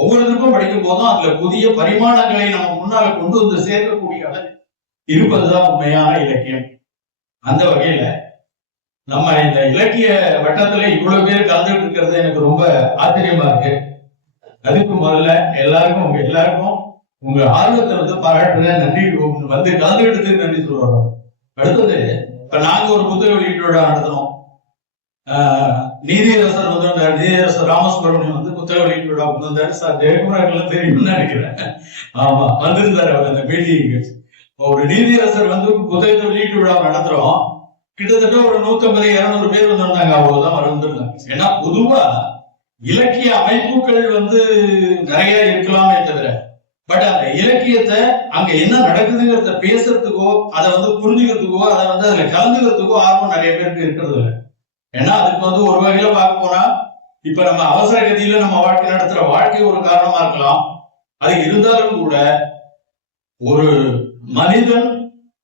ஒவ்வொருத்தருக்கும் படிக்கும் போதும் அதுல புதிய பரிமாணங்களை நம்ம முன்னால கொண்டு வந்து சேர்க்கக்கூடிய இருப்பதுதான் உண்மையான இலக்கியம். அந்த வகையில நம்ம இந்த இலக்கிய வட்டத்துல இவ்வளவு பேர் கலந்துட்டு இருக்கிறது எனக்கு ரொம்ப ஆச்சரியமா இருக்கு. அதுக்கு முதல்ல எல்லாருக்கும் உங்க ஆர்வத்தை வந்து பாராட்டுறேன், நன்றி. வந்து கலந்துக்கிட்டதுக்கு நன்றி சொல்றோம். அடுத்தது இப்ப நாங்க ஒரு புத்தக வெளியீட்டு விழா நடத்தினோம். நீதியரசர் வந்து நீதியரசர் ராமசுப்ரமணியம் வந்து புத்தக வெளியீட்டு விழா வந்தாரு. சார் ஜெயக்குமார் தெரியும்னு நினைக்கிறேன். ஆமா, வந்திருந்தாரு அவர் அந்த மீட்டிங்கு. ஒரு நீதியரசர் வந்து புத்தகத்தை வெளியீட்டு விழா நடத்துறோம். கிட்டத்தட்ட ஒரு 150-200 பேர் வந்திருந்தாங்க. அவ்வளவுதான் வந்திருந்தாங்க. ஏன்னா பொதுவா இலக்கிய அமைப்புகள் வந்து நிறைய இருக்கலாமே தவிர, பட் அந்த இலக்கியத்தை அங்க என்ன நடக்குதுங்கிறத பேசுறதுக்கோ அதை வந்து புரிஞ்சுக்கிறதுக்கோ அதை வந்து அதுல கலந்துக்கிறதுக்கோ ஆர்வம் நிறைய பேருக்கு இருக்கிறது இல்லை. ஏன்னா அதுக்கு வந்து ஒரு வகையில பார்க்க போனா இப்ப நம்ம அவசர கதியில நம்ம வாழ்க்கை நடத்துற வாழ்க்கை ஒரு காரணமா இருக்கலாம். அது இருந்தாலும் கூட ஒரு மனிதன்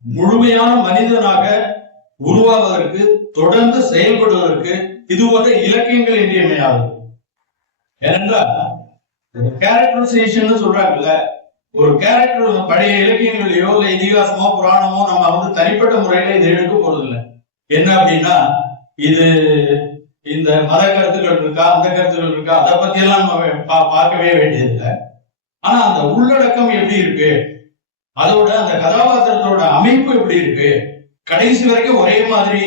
முழுமையான மனிதனாக உருவாவதற்கு, தொடர்ந்து செயல்படுவதற்கு இது போன்ற இலக்கியங்கள் இன்றியமையாதது. ஏனென்றால் கேரக்டரைசேஷன் சொல்றாங்கல்ல, ஒரு கேரக்டர் பழைய இலக்கியங்களையோ இல்ல இதிகாசமோ புராணமோ நம்ம வந்து தனிப்பட்ட முறையில இதை எடுக்க போறது இல்லை. என்ன அப்படின்னா இது இந்த மத கருத்துக்கள் இருக்கா, அந்த கருத்துக்கள் இருக்கா, அதை பத்தி எல்லாம் நம்ம பார்க்கவே வேண்டியதில்லை. ஆனா அந்த உள்ளடக்கம் எப்படி இருக்கு, அதோட அந்த கதாபாத்திரத்தோட அமைப்பு எப்படி இருக்கு, கடைசி வரைக்கும் ஒரே மாதிரி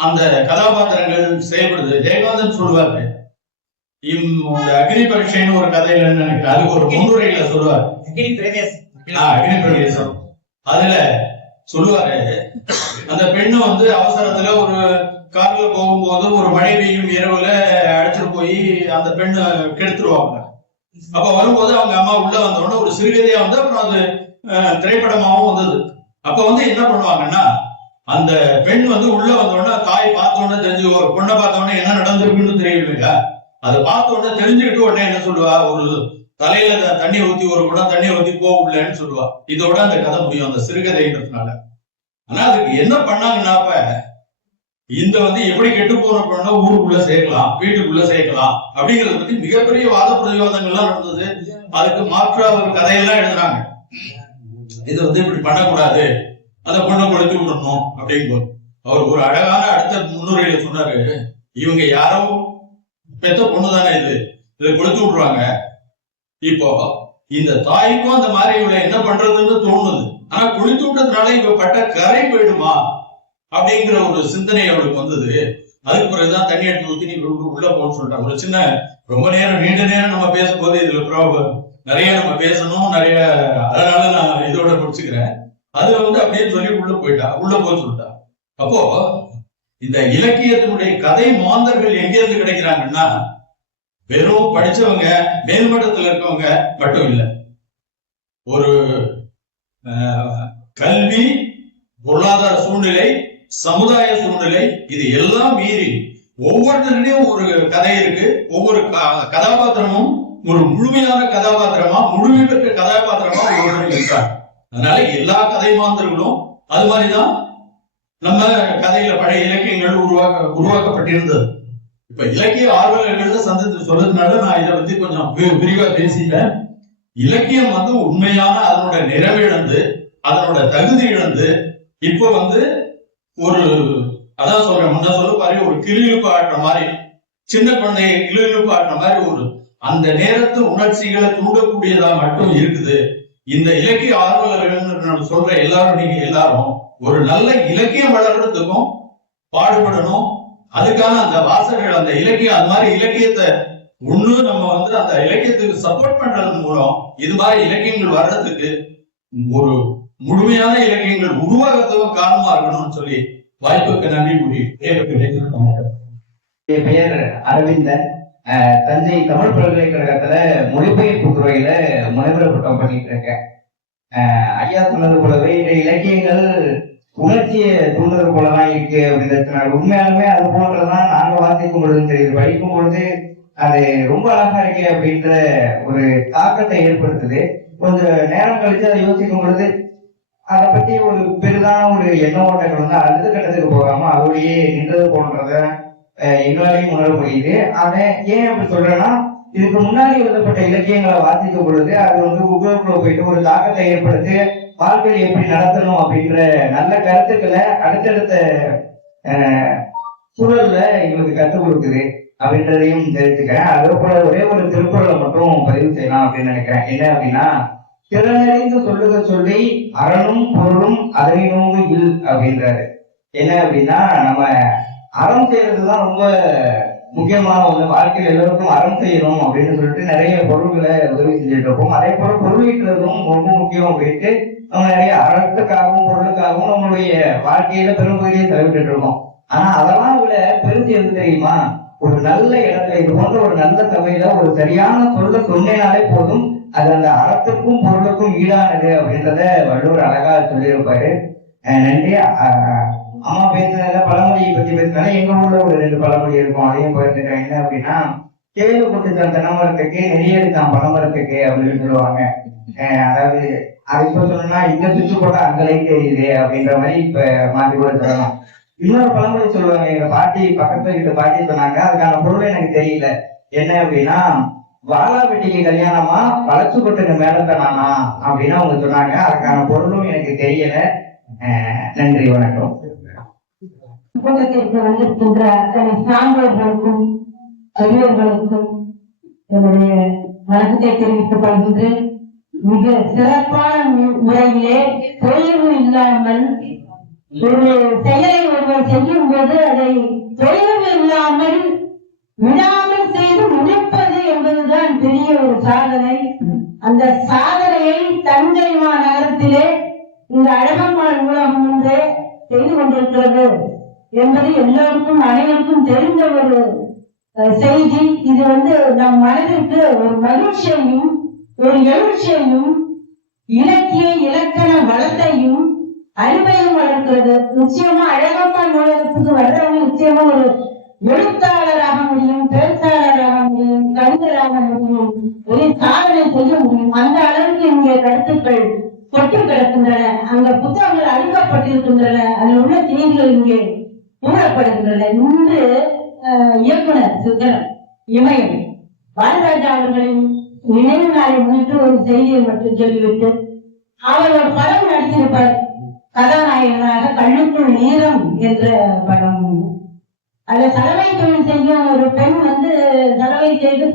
அந்த கதாபாத்திரங்கள் செயல்படுது. ஜெயகாந்தன் சொல்லுவாரு, அக்னி பரீட்சைன்னு ஒரு கதையில நினைக்கிறேன், அதுக்கு ஒரு முன்னுரையில சொல்லுவாரு, அக்னி பிரவேசம். அதுல சொல்லுவாரு, அந்த பெண்ணு வந்து அவசரத்துல ஒரு கார்ல போகும்போது ஒரு மழை பெய்யும் இரவுல அழைச்சிட்டு போய் அந்த பெண்ணு கெடுத்துருவாங்க. அப்ப வரும்போது அவங்க அம்மா உள்ள வந்தோடனே ஒரு சிறுகதையா வந்து அப்புறம் அது திரைப்படமாவும் வந்தது. அப்ப வந்து என்ன பண்ணுவாங்கன்னா, அந்த பெண் வந்து உள்ள வந்தோடனே தாய் பார்த்தோன்னே தெரிஞ்சு, ஒரு பொண்ணை பார்த்தோன்னே என்ன நடந்திருக்குன்னு தெரியல, அதை பார்த்த உடனே தெரிஞ்சுக்கிட்டு உடனே என்ன சொல்லுவா, ஒரு தலையில தண்ணி ஊத்தி ஒரு குடம் தண்ணி ஊத்தி போகலன்னு சொல்லுவா. இதோட அந்த கதை முடியும், அந்த சிறுகதைன்றதுனால. ஆனா அதுக்கு என்ன பண்ணாங்கன்னாப்ப, இந்த வந்து எப்படி கெட்டு போன பொண்ணை ஊருக்குள்ள சேர்க்கலாம், வீட்டுக்குள்ள சேர்க்கலாம் அப்படிங்கறத பத்தி மிகப்பெரிய வாத பிரதிவாதங்கள்லாம் நடந்தது. அதுக்கு மாற்றா ஒரு கதையெல்லாம் எழுதுறாங்க. இது வந்து இப்படி பண்ணக்கூடாது, அந்த பொண்ணை கொளுத்தி விடணும் அப்படின்னு அவர் ஒரு அழகான அடுத்த முன்னுரையில சொன்னாரு, இவங்க யாரோ பெத்த பொண்ணுதானே, இதை கொளுத்தி விடுறாங்க. இப்போ இந்த தாய்க்கும் அந்த மாதிரி இவளை என்ன பண்றதுன்னு தோணுது. ஆனா கொளுத்தி விட்டதுனால இவ பட்ட கரை போயிடுமா அப்படிங்கிற ஒரு சிந்தனை அவளுக்கு வந்தது. அதுக்கு பிறகுதான் தண்ணி எடுத்து ஊத்தி நீ உள்ள போன்னு சொல்லிட்டாங்க. ஒரு சின்ன ரொம்ப நேரம் நீண்ட நேரம் நம்ம பேசும்போது இதுல நிறைய நம்ம பேசணும் நிறைய, அதனால நான் இதோட முடிச்சுக்கிறேன். அது வந்து அப்படியே சொல்லி உள்ள போய் சொல்லிட்டா. அப்போ இந்த இலக்கியத்தினுடைய கதை மாந்தர்கள் எங்கேருந்து கிடைக்கிறாங்கன்னா, வெறும் படிச்சவங்க மேல்மட்டத்தில் இருக்கவங்க மட்டும் இல்லை, ஒரு கல்வி, பொருளாதார சூழ்நிலை, சமுதாய சூழ்நிலை, இது எல்லாம் மீறி ஒவ்வொருத்தருடையும் ஒரு கதை இருக்கு. ஒவ்வொரு கதாபாத்திரமும் ஒரு முழுமையான கதாபாத்திரமா, முழுமை பெற்ற கதாபாத்திரமா ஒவ்வொருத்தரும் இருக்காங்க. அதனால எல்லா கதை மாந்தர்களும் அது மாதிரிதான் நம்ம கதையில பழைய இலக்கியங்கள் உருவாக்கப்பட்டிருந்தது. இப்ப இலக்கிய ஆர்வலர்கள் சந்தித்து சொல்றதுனால நான் இதை பத்தி கொஞ்சம் விரிவா பேசிட்டேன். இலக்கியம் வந்து உண்மையான அதனோட நிறைவிழந்து, அதனோட தகுதி இழந்து, இப்ப வந்து ஒரு அதான் சொல்றேன், முன்ன சொல்ல பாரு, ஒரு கிளியிலுப்பு ஆட்டுற மாதிரி, சின்ன குழந்தைய கிளியிலுப்பு ஆட்டுற மாதிரி ஒரு அந்த நேரத்து உணர்ச்சிகளை தூண்டக்கூடியதா மட்டும் இருக்குது. இந்த இலக்கிய ஆர்வலர்கள் சொல்ற எல்லாரும், நீங்க எல்லாரும் ஒரு நல்ல இலக்கியம் வளர்றதுக்கும் பாடுபடணும். அதுக்கான அந்த வாசகர்கள் அந்த இலக்கியம், அது மாதிரி இலக்கியத்தை ஒண்ணு நம்ம வந்து அந்த இலக்கியத்துக்கு சப்போர்ட் பண்றது மூலம் இது மாதிரி இலக்கியங்கள் வர்றதுக்கு ஒரு முழுமையான இலக்கியங்கள் உருவாகிறதுக்கும் காரணமா இருக்கணும்னு சொல்லி வாய்ப்புக்கு நன்றி கூறி என் பெயர் அரவிந்தன். தஞ்சை தமிழ் பல்கலைக்கழகத்துல மொழிபெயர்ப்பு துறையில முனைவர் பட்டம் பண்ணிட்டு இருக்கேன். ஐயா சொன்னது போலவே இந்த இலக்கியங்கள் உணர்ச்சியை தூண்டுறது போலதான் இருக்கு அப்படின்றதுனால உண்மையாலுமே அது போன்றதான் நாங்க வாசிக்கும் பொழுது தெரியுது. படிக்கும் பொழுது அது ரொம்ப அழகா இருக்கே அப்படின்ற ஒரு தாக்கத்தை ஏற்படுத்துது. கொஞ்சம் நேரம் கழிச்சு அதை யோசிக்கும் பொழுது அதை பத்தி ஒரு பெரிதான ஒரு எண்ண ஓட்டங்கள் வந்து அடுத்த கட்டத்துக்கு போகாம அதோடையே நின்றது போன்றத எங்களாலையும் உணர முடியுது. அதை ஏன் அப்படி சொல்றேன்னா, இதுக்கு முன்னாடி எழுதப்பட்ட இலக்கியங்களை வாசிக்கும் பொழுது அது வந்து உபயோகக்குள்ள போயிட்டு ஒரு தாக்கத்தை ஏற்படுத்தி வாழ்க்கையில் எப்படி நடத்தணும் அப்படின்ற நல்ல கருத்துக்களை அடுத்தடுத்த சூழல்ல எங்களுக்கு கற்றுக் கொடுக்குது அப்படின்றதையும் தெரிஞ்சுக்கிறேன். அதே போல ஒரே ஒரு திருக்குறளை மட்டும் பதிவு செய்யலாம் அப்படின்னு நினைக்கிறேன். என்ன அப்படின்னா, திறனறிந்து சொல்லுக சொல்லி அறனும் பொருளும் அதனை நோங்கு இல் அப்படின்றாரு. என்ன அப்படின்னா, நம்ம அறம் செய்யறதுதான் ரொம்ப முக்கியமான ஒண்ணு. வாழ்க்கையில் எல்லாருக்கும் அறம் செய்யணும் அப்படின்னு சொல்லிட்டு நிறைய பொருள்களை உதவி செஞ்சுட்டு இருப்போம். அதே போல பொருளீட்டுறதும் ரொம்ப முக்கியம் அப்படின்ட்டு நம்ம நிறைய அறத்துக்காகவும் பொருளுக்காகவும் நம்மளுடைய வாழ்க்கையில பெரும்பகுதியை செலவிட்டு இருக்கோம். ஆனா அதெல்லாம் விட பெருசு எது தெரியுமா? ஒரு நல்ல இடத்துல இது போன்ற ஒரு நல்ல சபையில ஒரு சரியான சொல்ல சொன்னாலே போதும், அது அந்த அறத்துக்கும் பொருளுக்கும் ஈடானது அப்படின்றத வள்ளுவர் அழகா சொல்லியிருப்பாரு. நன்றி. அம்மா பேசுனதுல பழமொழியை பத்தி பேசினால எங்க ஊர்ல ஒரு 2 பழமொழி இருக்கும், அதையும் போயிருந்துட்டேன். என்ன அப்படின்னா, கேளு கொட்டுச்சான் தென்னமரத்துக்கு நெறியடித்தான் பழமரத்துக்கு அப்படின்னு சொல்லுவாங்க. அதாவது அதை இப்ப சொல்லணும்னா இங்க சுவிட்சு போட்டா அங்க லைட் தெரியுது அப்படின்ற மாதிரி இப்ப மாற்றி கூட சொல்லலாம். இன்னொரு பழமொழி சொல்லுவாங்க, எங்க பாட்டி பக்கத்துல கிட்ட பாட்டி சொன்னாங்க, அதுக்கான பொருள் எனக்கு தெரியல. என்ன அப்படின்னா, வாழா வெட்டிக்கு கல்யாணமா வளர்ச்சி கொட்டுங்க மேலத்தனானா அப்படின்னு அவங்க சொன்னாங்க. அதுக்கான பொருளும் எனக்கு தெரியல. நன்றி, வணக்கம். கூட்டத்திற்கு வந்திருக்கின்ற அத்தனை சான்றோர்களுக்கும் பெரியவர்களுக்கும் என்னுடைய வணக்கத்தை தெரிவித்துக் கொள்கின்றேன். மிக சிறப்பான முறையிலே தொய்வு இல்லாமல் ஒரு செயலை ஒருவர் செய்யும் போது அதை தொய்வு இல்லாமல் விடாமல் செய்து முடிப்பது என்பதுதான் பெரிய ஒரு சாதனை. அந்த சாதனையை தஞ்சை மாநகரத்திலே இந்த அழகம்மாள் நூலகம் ஒன்றே செய்து கொண்டிருக்கிறது என்பது எல்லோருக்கும் அனைவருக்கும் தெரிந்த ஒரு செய்தி. இது நம் மனதிற்கு ஒரு மகிழ்ச்சியையும் ஒரு எழுச்சியையும் இலக்கிய இலக்கண வளத்தையும் அறிவையும் வளர்க்கிறது. நிச்சயமா அழகம்மாள் நூலகத்துக்கு வர்றவங்க நிச்சயமா ஒரு எழுத்தாளராக முடியும், பேச்சாளராக முடியும், கவிஞராக முடியும், ஒரு சாதனை செய்ய முடியும். அந்த அளவுக்கு இங்கே கருத்துக்கள் கொட்டி கிடக்கின்றன. அங்க புத்தகங்கள் அழுக்கப்பட்டிருக்கின்றன. அதில் உள்ள செய்திகள் இங்கே கூறப்படுகின்றன. இன்று இயக்குனர் சுந்தரம் இமயம் பாரதிராஜா அவர்களின் நினைவு நாளை முன்னிட்டு ஒரு செய்தியை மட்டும் சொல்லிவிட்டு, அவர் ஒரு படம் நடித்திருப்பார் கதாநாயகனாக, கண்ணுக்குள் ஈரம் என்ற படம். அதுல சலவை தொழில் செய்யும் ஒரு பெண் சலவை செய்து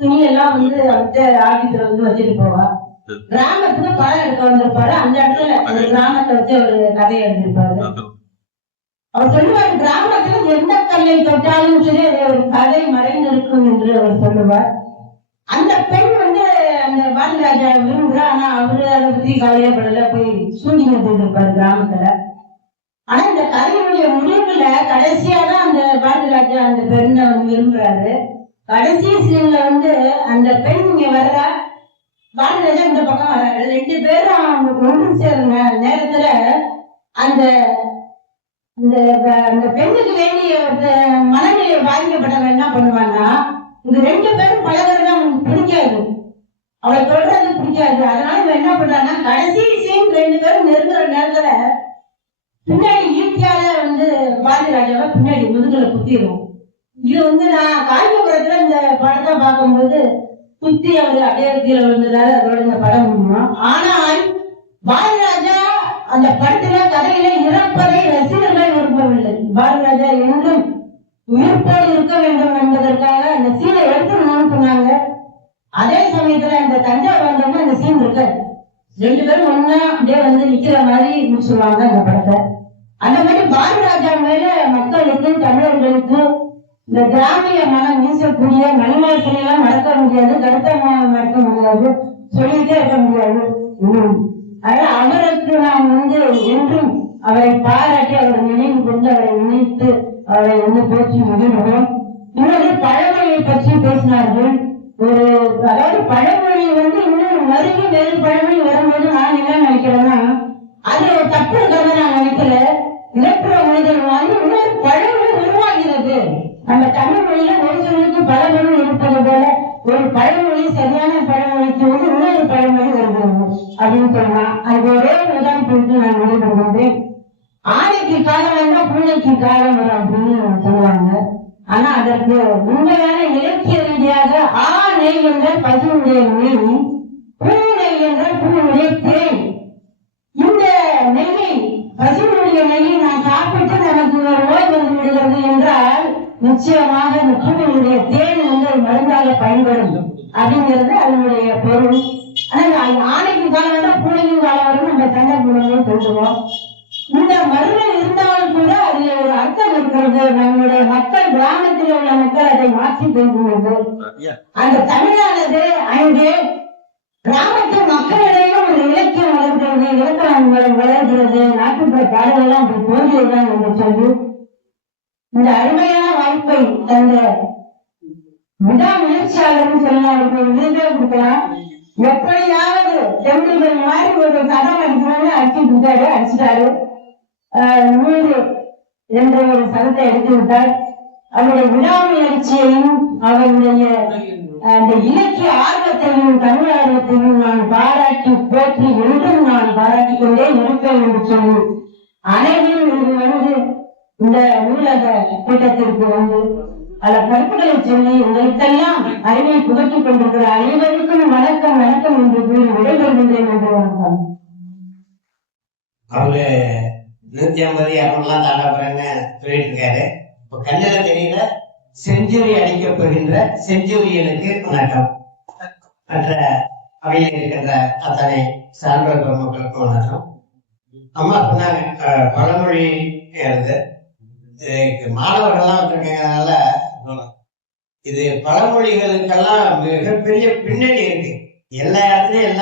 துணியெல்லாம் அவர்கிட்ட ஆபீஸ்ல வச்சுட்டு போவா. கிராமத்துக்கு படம் எடுக்க வந்திருப்பாரு. அந்த இடத்துல அந்த கிராமத்தை வச்சு ஒரு கதையை எழுதியிருப்பாரு. அவர் சொல்லுவார், கிராமத்துல எந்த கல்லை தொட்டாலும் சரி அது ஒரு கதை மறைந்திருக்கும் என்று அவர் சொல்லுவார். அந்த பெண் அந்த பாரதிராஜா விரும்புறா. ஆனா அவரு அதை பத்தி கவலையப்படல, போய் ஷூட்டிங் எடுத்துட்டு இருப்பாரு கிராமத்துல. ஆனா இந்த கதையினுடைய முடிவுல கடைசியா தான் அந்த பாரதிராஜா அந்த பெண்ணை விரும்புறாரு. கடைசி சீன்ல அந்த பெண் இங்க வர்றா, பாரதிராஜா இந்த பக்கம் வர்றாரு. 2 பேரும் ஒன்று சேர்ந்த நேரத்துல அந்த அந்த பெண்ணுக்கு வேண்டிய மனநிலை பாதிக்கப்பட்டவன் என்ன பண்ணுவான்னா, இந்த 2 பேரும் பழகிறது அவனுக்கு பிடிக்காது, அவளை தொடர்றது பிடிக்காது. அதனால இவன் என்ன பண்றான்னா, கடைசி சீன் 2 பேரும் நெருங்குற நேரத்துல பின்னாடி ஈர்த்தியால பாரதிராஜாவை பின்னாடி முதுகுல குத்திடும். இது நான் காஞ்சிபுரத்துல இந்த படத்தை பார்க்கும்போது குத்தி அவரு அப்படியே கீழே விழுந்துறாரு. அதோட இந்த படம் முடியுமா. ஆனால் பாரதிராஜா அந்த படத்துல கதையில இறப்பதை ரசிகர்கள் விரும்பவில்லை. பாரதிராஜா என்றும் உயிர்ப்போடு இருக்க வேண்டும் என்பதற்காக அந்த சீனை எடுத்துடணும்னு சொன்னாங்க. அதே சமயத்துல இந்த தஞ்சாவூர் வந்தவங்க அந்த சீன் இருக்காது. 2 பேரும் ஒன்னா அப்படியே நிக்கிற மாதிரி முடிச்சுருவாங்க அந்த படத்தை. அந்த மாதிரி பாரதிராஜா மேல மக்களுக்கு தமிழர்களுக்கு இந்த கிராமிய மனம் வீசக்கூடிய மணிவாசனையெல்லாம் நடக்க முடியாது, கருத்தமாக நடக்க முடியாது, சொல்லிட்டே இருக்க முடியாது. அதனால அவருக்கு நாம் என்றும் அவரை பாராட்டி அவரை நினைவு கொண்டு அவரை நினைத்து அவரை போற்றி மகிழ்கிறோம். இன்னொரு பழமொழியை பற்றி பேசினார்கள். அதாவது பழமொழி இன்னொரு மருகி வேறு பழமொழி வரும்போது நான் என்ன நினைக்கிறேன்னா, அது ஒரு தப்பு இருக்கிறத நான் நினைக்கல. இலக்குற மனிதர்கள் இன்னொரு பழமொழி உருவாகிறது. நம்ம தமிழ் மொழியில ஒரு சொல்லுக்கு பழமொழி இருப்பது போல ஒரு பழமொழி சரியான பழமொழிக்கு இன்னொரு பழமொழி வருகிறது அப்படின்னு சொல்லலாம். அது ஒரே உதாரணத்துக்கு நான் விடைபெறுகின்றேன். ஆணைக்கு காலம் வந்தா பூனைக்கு காலம் வரும் அப்படின்னு சொல்லுவாங்க. ஆனா அதற்கு உண்மையான இலக்கிய ரீதியாக நெய் என்ற பசுனுடைய நெய், பூனை என்ற பூனுடைய தேன். இந்த நெய்யை பசுனுடைய நெய்யை நான் சாப்பிட்டு நமக்கு ஒரு நோய் வந்து விடுகிறது என்றால் நிச்சயமாக இந்த பூனையுடைய தேன் மருந்தாக பயன்படும் அப்படிங்கிறது அதனுடைய பொருள். ஆனா ஆணைக்கு காலம் வந்தா பூனைக்கும் காலம் வரும் நம்ம சண்டை பூனையும் சொல்லுவோம். இந்த மருந்துகள் இருந்தாலும் கூட அதுல ஒரு அர்த்தம் இருக்கிறது. நம்மளுடைய மக்கள், கிராமத்தில் உள்ள மக்கள் அதை மாற்றி பேசுகிறது. அந்த தமிழானது அங்கே கிராமத்து மக்களிடையே ஒரு இலக்கியம் வளர்கிறது, இலக்கணம் வளர்கிறது, நாட்டுப்புற பாடல்கள்லாம் அப்படி தோன்றியதுதான் என்று சொல்லி இந்த அருமையான வாய்ப்பை தந்த விடாமுயற்சியாளர்னு சொல்லலாம். அவருக்கு ஒரு விருதே கொடுக்கலாம். எப்படியாவது செம்பிள்கள் மாதிரி ஒரு சதம் அடிக்கணும்னு அடிச்சுட்டு இருக்காரு, அடிச்சுட்டாரு. 100 என்ற ஒரு சதத்தை எடுத்து விட்டார். அவருடைய விடாமுயற்சியையும் அவருடைய அந்த இலக்கிய ஆர்வத்தையும் தமிழ் ஆர்வத்தையும் நான் பாராட்டி போற்றி என்றும் நான் பாராட்டி கொண்டே இருப்பேன் என்று சொல்லி அனைவரும் இங்கு இந்த நூலக கூட்டத்திற்கு பல கருத்துக்களை சொல்லி உங்களுக்கெல்லாம் அறிவை புகட்டிக் கொண்டிருக்கிற அனைவருக்கும் வணக்கம் வணக்கம் என்று கூறி விடைபெறுகின்றேன் என்று வணக்கம். அவரு 150 200 தாண்டா போறேன்னு சொல்லிட்டு இருக்காரு. இப்ப கண்ணுல தெரியல செஞ்சுரி அடிக்கப்படுகின்ற செஞ்சுரியனுக்கு வணக்கம். மற்ற அவையில் இருக்கின்ற அத்தனை சான்றோர் பெருமக்களுக்கும் வணக்கம். அம்மா சொன்னாங்க பழமொழி இருந்து மாணவர்கள்லாம் வச்சிருக்கனால இது பழமொழிகளுக்கெல்லாம் மிகப்பெரிய பின்னணி இருக்கு. எல்லா இடத்துலயும்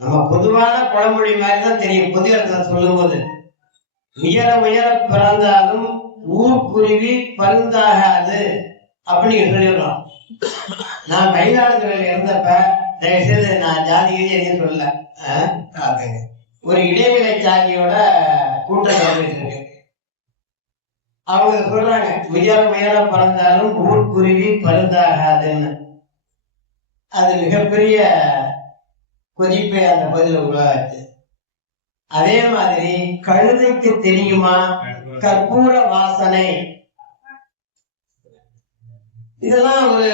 நம்ம பொதுவான பழமொழி மாதிரிதான் தெரியும். பொது இடத்துல சொல்லும் போது உயர உயர பிறந்தாலும் ஊர்க்குருவி பருந்தாகாது அப்படின்னு சொல்லிடுறோம். நான் மயிலாடுதுறையில இருந்தப்ப தயவுசெய்து நான் ஜாதி எதையும் சொல்லல, ஒரு இடைநிலை ஜாதியோட கூட்டம் நடந்துட்டு இருக்கு. அவங்க சொல்றாங்க உயர உயர பறந்தாலும் ஊர்க்குருவி பருந்தாகாதுன்னு. அது மிகப்பெரிய கொதிப்பை அந்த பகுதியில் உருவாச்சு. அதே மாதிரி கழுதைக்கு தெரியுமா கற்பூர வாசனை? இதெல்லாம் ஒரு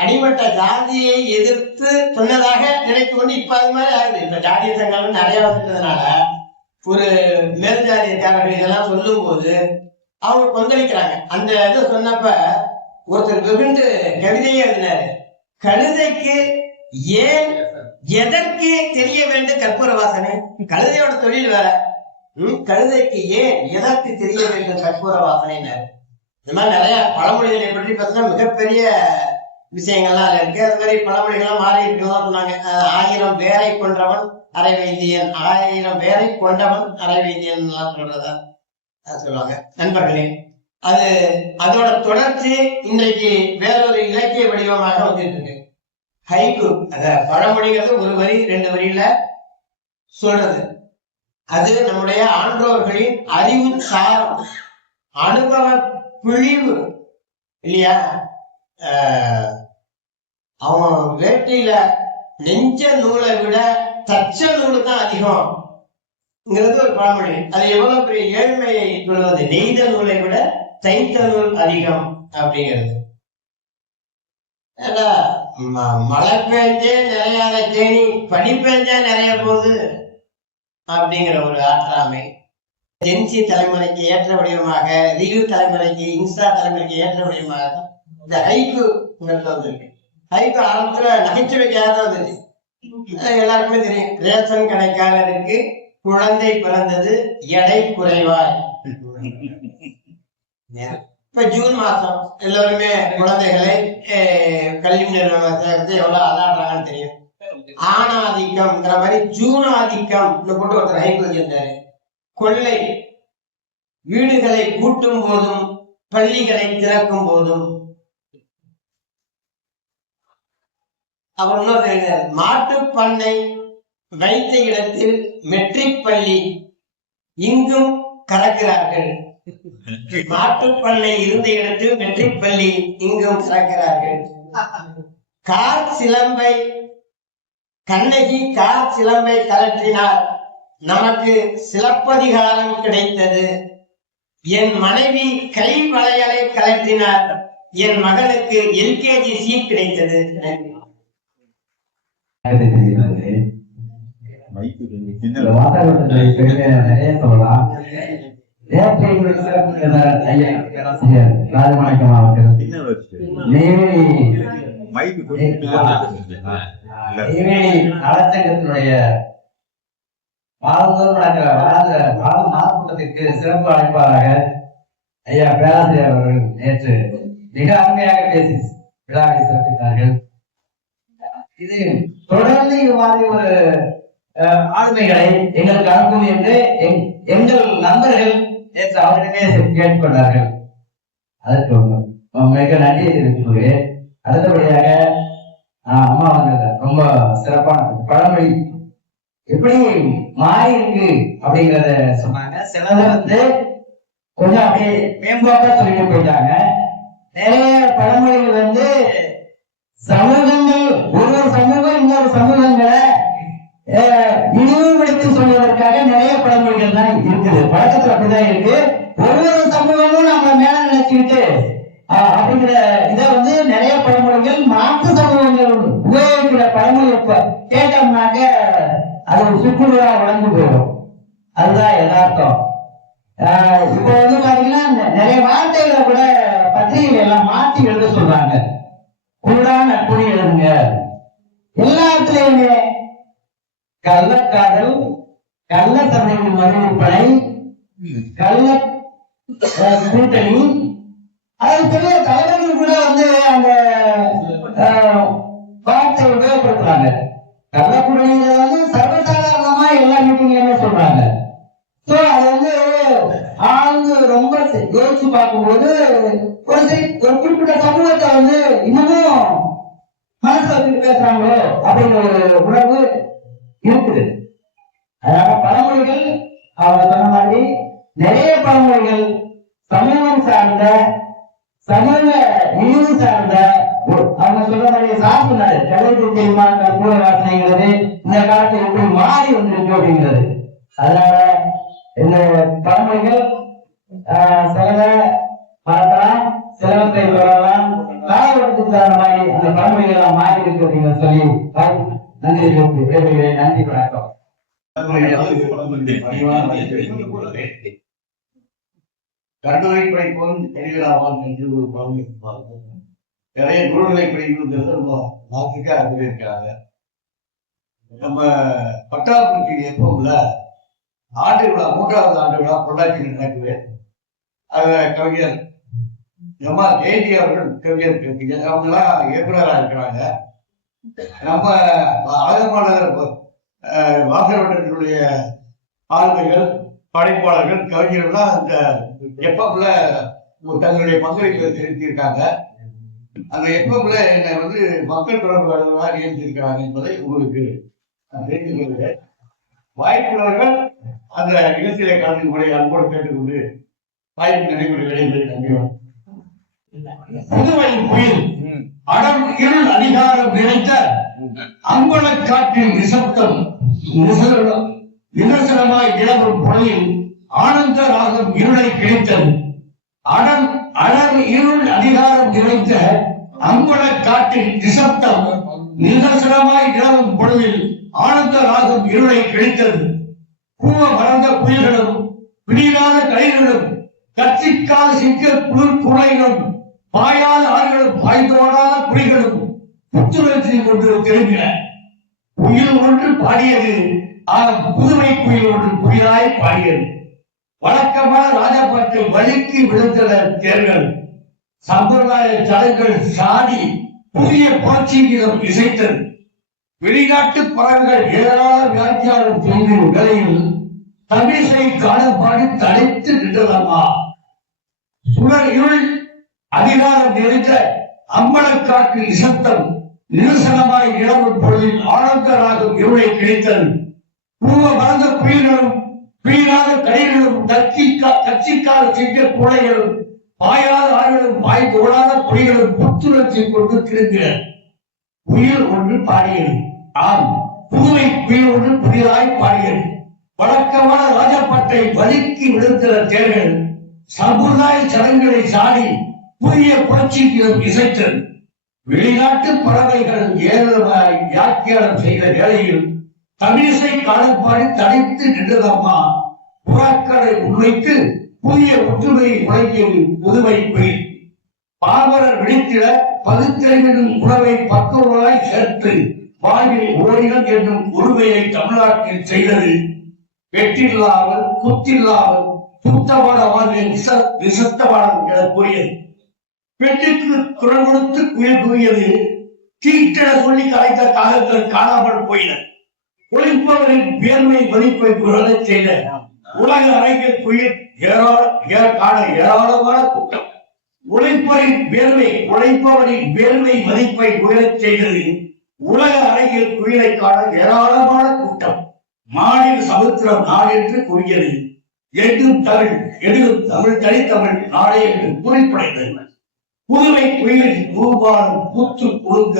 அடிமட்ட ஜாதியை எதிர்த்து சொன்னதாக நினைத்து கொண்டு இப்ப அது மாதிரி ஆகுது. இப்ப ஜாதிய சங்கம் நிறைய வந்துட்டதுனால ஒரு மேல் ஜாதியக்காரர்கள் இதெல்லாம் சொல்லும் போது அவங்க கொந்தளிக்கிறாங்க. அந்த இது சொன்னப்ப ஒருத்தர் வெகுண்டு கவிதையே எழுதினாரு. கழுதைக்கு ஏன் எதற்கு தெரிய வேண்டும் கற்பூர வாசனை? கழுதையோட தொழில் வேற. கழுதைக்கு ஏன் எதற்கு தெரிய வேண்டும் கற்பூர வாசனைன்னு. இந்த மாதிரி நிறைய பழமொழிகளை பற்றி பார்த்தீங்கன்னா மிகப்பெரிய விஷயங்கள்லாம் இருக்கு. அது மாதிரி பழமொழிகள்லாம் மாறி இருக்குதான் சொன்னாங்க. 1000 பேரை கொன்றவன் அரை வைத்தியன், 1000 பேரை கொண்டவன் அரை வைத்தியன் எல்லாம் சொல்றதா சொல்லுவாங்க. நண்பர்களே, அதோட தொடர்ச்சி இன்றைக்கு வேறொரு இலக்கிய வடிவமாக வந்துட்டு இருக்கு. ஹைக்கு, அத பழமொழிங்கிறது ஒரு வரி 2 வரியில சொல்றது. அது நம்முடைய ஆன்றோர்களின் அறிவு சாரம், அனுபவ பிழிவு இல்லையா? அவன் வேட்டியில நெஞ்ச நூலை விட தச்ச நூலு தான் அதிகம்ங்கிறது ஒரு பழமொழி. அது எவ்வளவு பெரிய ஏழ்மையை சொல்வது. நெய்த நூலை விட தைத்த நூல் அதிகம் அப்படிங்கிறது. மழை பெஞ்சே நிறையாத தேனி பனி பெஞ்சா நிறைய போகுது அப்படிங்கிற ஒரு ஆற்றாமை. ஜென்சி தலைமுறைக்கு ஏற்ற வடிவமாக, ரியூ தலைமுறைக்கு, இன்ஸ்டா தலைமுறைக்கு ஏற்ற வடிவமாக இந்த ஹைக்கு வந்திருக்கு. ஹைக்கு ஆரம்பத்துல நகைச்சுவைக்காக தான் வந்துச்சு. எல்லாருக்குமே தெரியும். ரேஷன் கடைக்காரருக்கு குழந்தை பிறந்தது எடை குறைவாய். இப்ப ஜூன் மாசம் எல்லோருமே குழந்தைகளை கல்வி நிறுவனத்தை எவ்வளவு அல்லாடுறாங்கன்னு தெரியும். ஆணாதிக்கம்ங்கிற மாதிரி ஜூன் ஆதிக்கம் போட்டு ஒருத்தர் ஹைக்கு வச்சிருந்தாரு. கொள்ளை, வீடுகளை கூட்டும் போதும் பள்ளிகளை திறக்கும் போதும். அப்புறம் இன்னொரு மாட்டு பண்ணை வைத்த இடத்தில் மெட்ரிக் பள்ளி இங்கும் கறக்கிறார்கள். மாட்டுப்பண்ணை இருந்த இடத்தில் மெட்ரிக் பள்ளி இங்கும் கறக்கிறார்கள். கார் சிலம்பை கண்ணகி கார் சிலம்பை கலற்றினார், நமக்கு சிலப்பதிகாரம் கிடைத்தது. என் மனைவி கை வளையலை கலற்றினார், என் மகனுக்கு LKG சீட் கிடைத்தது. நிறைய சொல்லலாம். ராஜமாணிக்கம் அவர்கள் நலச்சங்கத்தினுடைய மாதந்தோறும் நடக்கிற மாதக்கூட்டத்திற்கு சிறப்பு அழைப்பாளராக ஐயா பேராசிரியர் அவர்கள் நேற்று மிக அருமையாக பேசி விழாவை சிறப்பித்தார்கள். இது தொடர்ந்து இது மாதிரி ஒரு ஆளுமைகளை எங்களுக்கு அனுப்பும் என்று எங்கள் நண்பர்கள் நேற்று அவரிடமே கேட்டுக்கொண்டார்கள். அதற்கு மிக நன்றியை தெரிவித்துக் கொள்கிறேன். அடுத்தபடியாக அம்மா வந்து ரொம்ப சிறப்பான பழமொழி எப்படி மாறி இருக்கு அப்படிங்கறத சொன்னாங்க. சிலதை வந்து கொஞ்சம் அப்படியே மேம்பாட்டா சொல்லிட்டு போயிட்டாங்க. நிறைய பழமொழிகள் வந்து சமூகங்கள், ஒரு சமூகம் இன்னொரு சமூகங்களை இழிவுபடுத்தி சொல்வதற்காக நிறைய பழமொழிகள் தான் இருக்குது. வழக்கத்துல அப்படிதான் இருக்கு. ஒவ்வொரு சமூகமும் நம்ம மேல நினைச்சுக்கிட்டு அப்படிங்கிற இதை வந்து நிறைய பழமொழிகள் மாற்று சமூகங்கள் உபயோகிக்கிற பழமொழி கேட்டோம்னாக்க அது ஒரு சுற்றுலா வளர்ந்து போயிடும். அதுதான் யதார்த்தம். இப்ப வந்து பாத்தீங்கன்னா நிறைய வார்த்தைகளை கூட பத்திரிகைகள் எல்லாம் மாற்றி எழுத சொல்றாங்க. கூடான நட்புணி எழுதுங்க. எல்லாத்துலயுமே கள்ளக்காதல், கள்ள சந்தைகள் மது விற்பனை, கள்ள கூட்டணி, அது பெரிய தலைவர்கள் கூட வந்து அந்த வார்த்தையை உபயோகப்படுத்துறாங்க. கள்ளக்கூட்டணியில வந்து சர்வசாதாரணமா எல்லா மீட்டிங்லயுமே சொல்றாங்க. சோ அது வந்து ஆழ்ந்து ரொம்ப யோசிச்சு பார்க்கும்போது ஒரு குறிப்பிட்ட சமூகத்தை வந்து இன்னமும் மனசுல வச்சுட்டு பேசுறாங்களோ அப்படிங்கிற ஒரு உணர்வு இருக்குது. அதனால பழமொழிகள் அவங்க சொன்ன மாதிரி நிறைய பழமொழிகள் சமூகம் சார்ந்த, சமூக இழிவு சார்ந்த, அவங்க சொல்ற மாதிரி சார் சொன்னாரு கலைக்கு தெரியுமா கற்பூர வாசனைங்கிறது இந்த காலத்துல எப்படி மாறி வந்திருக்கு அப்படிங்கிறது. அதனால இந்த பழமொழிகள் சிலரை மறக்கலாம், சிலவற்றை சொல்லலாம், காலகட்டத்துக்கு தகுந்த மாதிரி அந்த பழமொழிகள் எல்லாம் மாறி இருக்கு அப்படின்னு சொல்லி நன்றி கேட்கிறேன். நன்றி, வணக்கம். கட்டுரை படிப்போம் தெளிவிலாவான் என்று ஒரு பழமொழி. நிறைய நூல்களை படிக்கிறது ரொம்ப நாட்டுக்கு அறிவிருக்கிறாங்க. நம்ம பட்டாளத்துக்கு எப்பவும்ல ஆண்டு விழா, 3வது ஆண்டு விழா பொள்ளாச்சியில் நடக்குது. அதுல கவிஞர் எம்ஆர் ஜெயந்தி அவர்கள் கவிஞர் அவங்கெல்லாம் இயக்குநராக இருக்கிறாங்க. நம்ம ஆதரவாளர் வாசகவட்டத்தினுடைய ஆளுமைகள், படைப்பாளர்கள், கவிஞர்கள்லாம் அந்த எப்பம்ல தங்களுடைய பங்களிப்பை தெரிவித்திருக்காங்க. அந்த எப்பம்ல என்னை வந்து மக்கள் தொடர்புகளாக நியமித்திருக்கிறாங்க என்பதை உங்களுக்கு தெரிந்து கொள்கிறேன். வாய்ப்புள்ளவர்கள் அந்த நிகழ்ச்சியில கலந்து கொள்ள அன்போடு கேட்டுக்கொண்டு வாய்ப்பு நடைபெறுகிறேன். நன்றி. புதுவை புயல் அடம் இருள் அதிகாரம் நினைத்த அம்பலக்காற்றின் நிசப்தம் நிதர்சனமாய் நிலவும் பொருளில் ஆனந்த ராகம் இருளை கிழித்தது. அடர் இருள் அதிகாரம் நிறைந்த அம்பலக்காற்றின் நிசப்தம் நிதர்சனமாய் நிலவும் பொழுதில் ஆனந்த ராகம் இருளை கிழித்தது. கூவ மறந்த புயல்களும் பிடியிலாத கலைகளும் கட்சிக்காத சிக்க குளிர் குறைகளும் பாயாத ஆறுகளும் பாய்ந்தோடாத புலிகளும் புத்துணர்ச்சி கொண்டு திரும்பின. புயல் ஒன்று பாடியது, புதுமை புயல் ஒன்று புயலாய் பாடியது. வழக்கமான ராஜபாட்டில் வலிக்கு விழுந்த தேர்கள் சம்பிரதாய தடங்கள் சாடி புதிய புரட்சிகரம் இசைத்தது. வெளிநாட்டு பறவைகள் ஏராள வியாக்கியானம் செய்த நிலையில் தமிழிசை காணப்பாடு தடைத்து நின்றதம்மா. சுடர் இருள் அதிகாரம் நிறைந்த அம்பலக்காட்டு இசத்தம் நிரசனமாய் இளவும் பொழுதில் ஆனந்தராகும் இருளை கிடைத்தது. பூவ மறந்த புயல்களும் பிரியாத கைகளும் கட்சிக்கார செஞ்ச கூடைகளும் பாயாத ஆறுகளும் பாய் போடாத புலிகளும் புத்துணர்ச்சி கொண்டு திரும்பின. புயல் ஒன்று பாடியது. ஆம், புதுவை புயல் ஒன்று புதிதாய் பாடியது. வழக்கமான ராஜப்பட்டை வலிக்கு விழுக்கிற தேர்கள் சமுதாய சடங்குகளை சாடி புதிய புரட்சிகளும் இசைத்தது. வெளிநாட்டு பறவைகள் ஏராளமாய் வியாக்கியானம் செய்த வேளையில் தமிழிசை காணப்பாடு தடைத்து நின்றதம்மா. புறாக்களை முன்வைத்து புதிய ஒற்றுமையை முழங்கியது புதுவை புயல். பாமரர் விழித்திட பகுத்தறிவின் உணவை பக்குவமாய் சேர்த்து வாழ்வில் ஓரினம் என்னும் உரிமையை தமிழ்நாட்டில் செய்தது. வெற்றில்லாமல் குத்தில்லாமல் சுத்தமான வாழ்வில் விசத்தமான என கூறியது. பெற்றுக்கு குரல் கொடுத்து குயில் கூறியது. தீட்டென சொல்லி கலைத்த காலங்கள் காணாமல் போயின. உழைப்பவரின் வேர்மை மதிப்பை குரலச் செய்த உலக அரங்கில் குயில் காண ஏராளமான கூட்டம். உழைப்பவரின் வேர்மை மதிப்பை உயரச் செய்தது. உலக அரங்கில் குயிலை காண ஏராளமான கூட்டம். மாநில சமுத்திரம் நாடென்று கூறியது. எங்கும் தமிழ் தனித்தமிழ் நாடே என்று குறிப்பிடைந்தது. புதுவை புயலில் பூபாலம் புத்து குறுங்க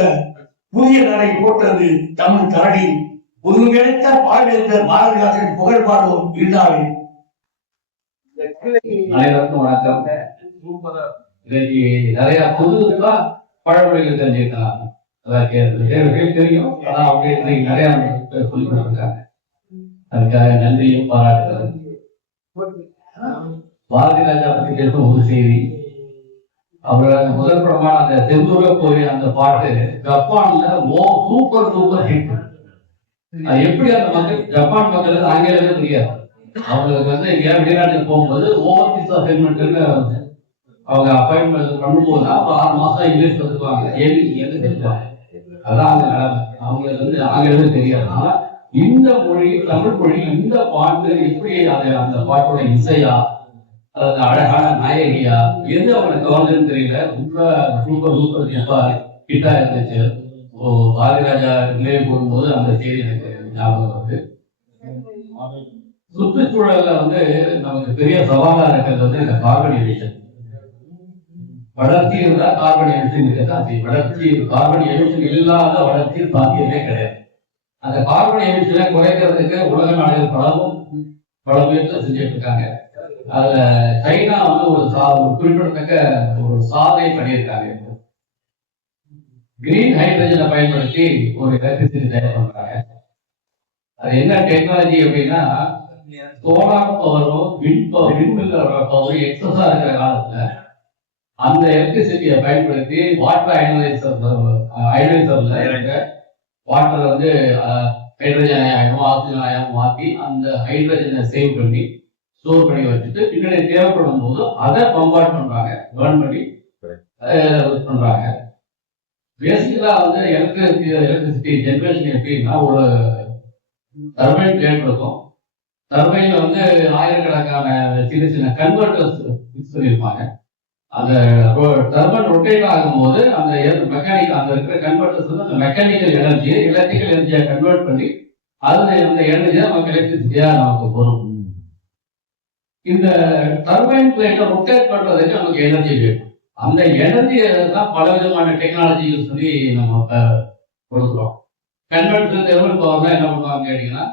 புதிய நடை போட்டது தமிழ் கரடி. புதுவெடுத்த பாடல் பாரதிதாசன் புகழ் பாடுவோம் விழாவில். அனைவருக்கும் வணக்கம். இன்னைக்கு நிறைய புதுசா பழமொழிகள் தெரிஞ்சுக்கலாம். தெரியும், அதான் அவங்க இன்னைக்கு நிறைய சொல்லி கொடுத்துருக்காங்க. அதுக்காக நன்றியும் பாராட்டுகிறேன். பாரதி ராஜா பத்தி பேசும் ஒரு செய்தி. அவரோட முதல் படமான அந்த செந்தூர கோயில் அந்த பாட்டு ஜப்பான்ல சூப்பர் ஹிட். அது எப்படி அந்த மக்கள் ஜப்பான் மக்களுக்கு ஆங்கிலமே தெரியாது. அவங்களுக்கு வந்து எங்கேயாவது வெளிநாட்டுக்கு போகும்போது ஓவர்சீஸ் அசைன்மெண்ட்னு அவங்க அப்பாயின்மெண்ட் பண்ணும்போது அப்போ 6 மாசம் இங்கிலீஷ் கற்றுக்குவாங்க, எது தெரிஞ்சுவாங்க. அதான் அந்த நிலைமை. அவங்களுக்கு வந்து ஆங்கிலமே தெரியாது. ஆனா இந்த மொழி தமிழ் மொழி இந்த பாட்டு எப்படி அந்த பாட்டோட இசையா அது அழகான நாயகியா எது அவனுக்கு கவர்ந்ததுன்னு தெரியல. ரொம்ப சூப்பர் ஹிட்டா இருந்துச்சு. பாரதிராஜா நினைவு கூறும்போது அந்த செய்தி எனக்கு ஞாபகம் வருது. சுற்றுச்சூழல்ல வந்து நமக்கு பெரிய சவாலா இருக்கிறது வந்து இந்த கார்பன் எமிஷன். வளர்ச்சி இருந்தா கார்பன் எமிஷன் இருக்கதான் செய்யும். கார்பன் எமிஷன் இல்லாத வளர்ச்சி சாத்தியமே கிடையாது. அந்த கார்பன் எமிஷனை குறைக்கிறதுக்கு உலக நாடுகள் பல முயற்சி செஞ்சுட்டு இருக்காங்க. அதுல சைனா வந்து ஒரு குறிப்பிடத்தக்க ஒரு சாதனை பண்ணியிருக்காங்க. கிரீன் ஹைட்ரஜனை பயன்படுத்தி ஒரு எலக்ட்ரிசிட்டி தயார் பண்றாங்க. அது என்ன டெக்னாலஜி அப்படின்னா, சோலார் பவரும் விண்மில் பவரும் எக்ஸஸா இருக்கிற காலத்துல அந்த எலக்ட்ரிசிட்டியை பயன்படுத்தி வாட்டர் அயனைசர்ல இருக்கிற வாட்டர் வந்து ஹைட்ரஜன் அயனமோ ஆக்சிஜன் அயனமோ மாற்றி அந்த ஹைட்ரஜனை சேவ் பண்ணி ஸ்டோர் பண்ணி வச்சுட்டு பின்னாடி தேவைப்படும் போது அதை பம்பார்ட் பண்றாங்க, பர்ன் பண்ணி பண்றாங்க. பேசிக்கலா வந்து எலக்ட்ரிசிட்டி ஜென்ரேஷன் எப்படின்னா, ஒரு டர்பைன் பிளேட் இருக்கும். டர்பைன்ல வந்து ஆயிரக்கணக்கான சின்ன சின்ன கன்வெர்டர்ஸ் ஃபிக்ஸ் பண்ணியிருப்பாங்க. அந்த டர்பைன் ரொட்டேட் ஆகும்போது அந்த மெக்கானிக்கல் அந்த இருக்கிற கன்வெர்டர்ஸ் வந்து அந்த மெக்கானிக்கல் எனர்ஜியை எலக்ட்ரிக்கல் எனர்ஜியை கன்வெர்ட் பண்ணி அதுல அந்த எனர்ஜியை நமக்கு எலக்ட்ரிசிட்டியா நமக்கு வரும். இந்த டர்பைன் பிளேட்டை ரொட்டேட் பண்றதுக்கு நமக்கு எனர்ஜி வேணும். அந்த எனர்ஜியை தான் பல விதமான டெக்னாலஜி யூஸ் பண்ணி நம்ம கொடுக்குறோம். கன்வெர்டர் தெர்மல் பவர்னா என்ன பண்ணுவாங்க கேட்டீங்கன்னா,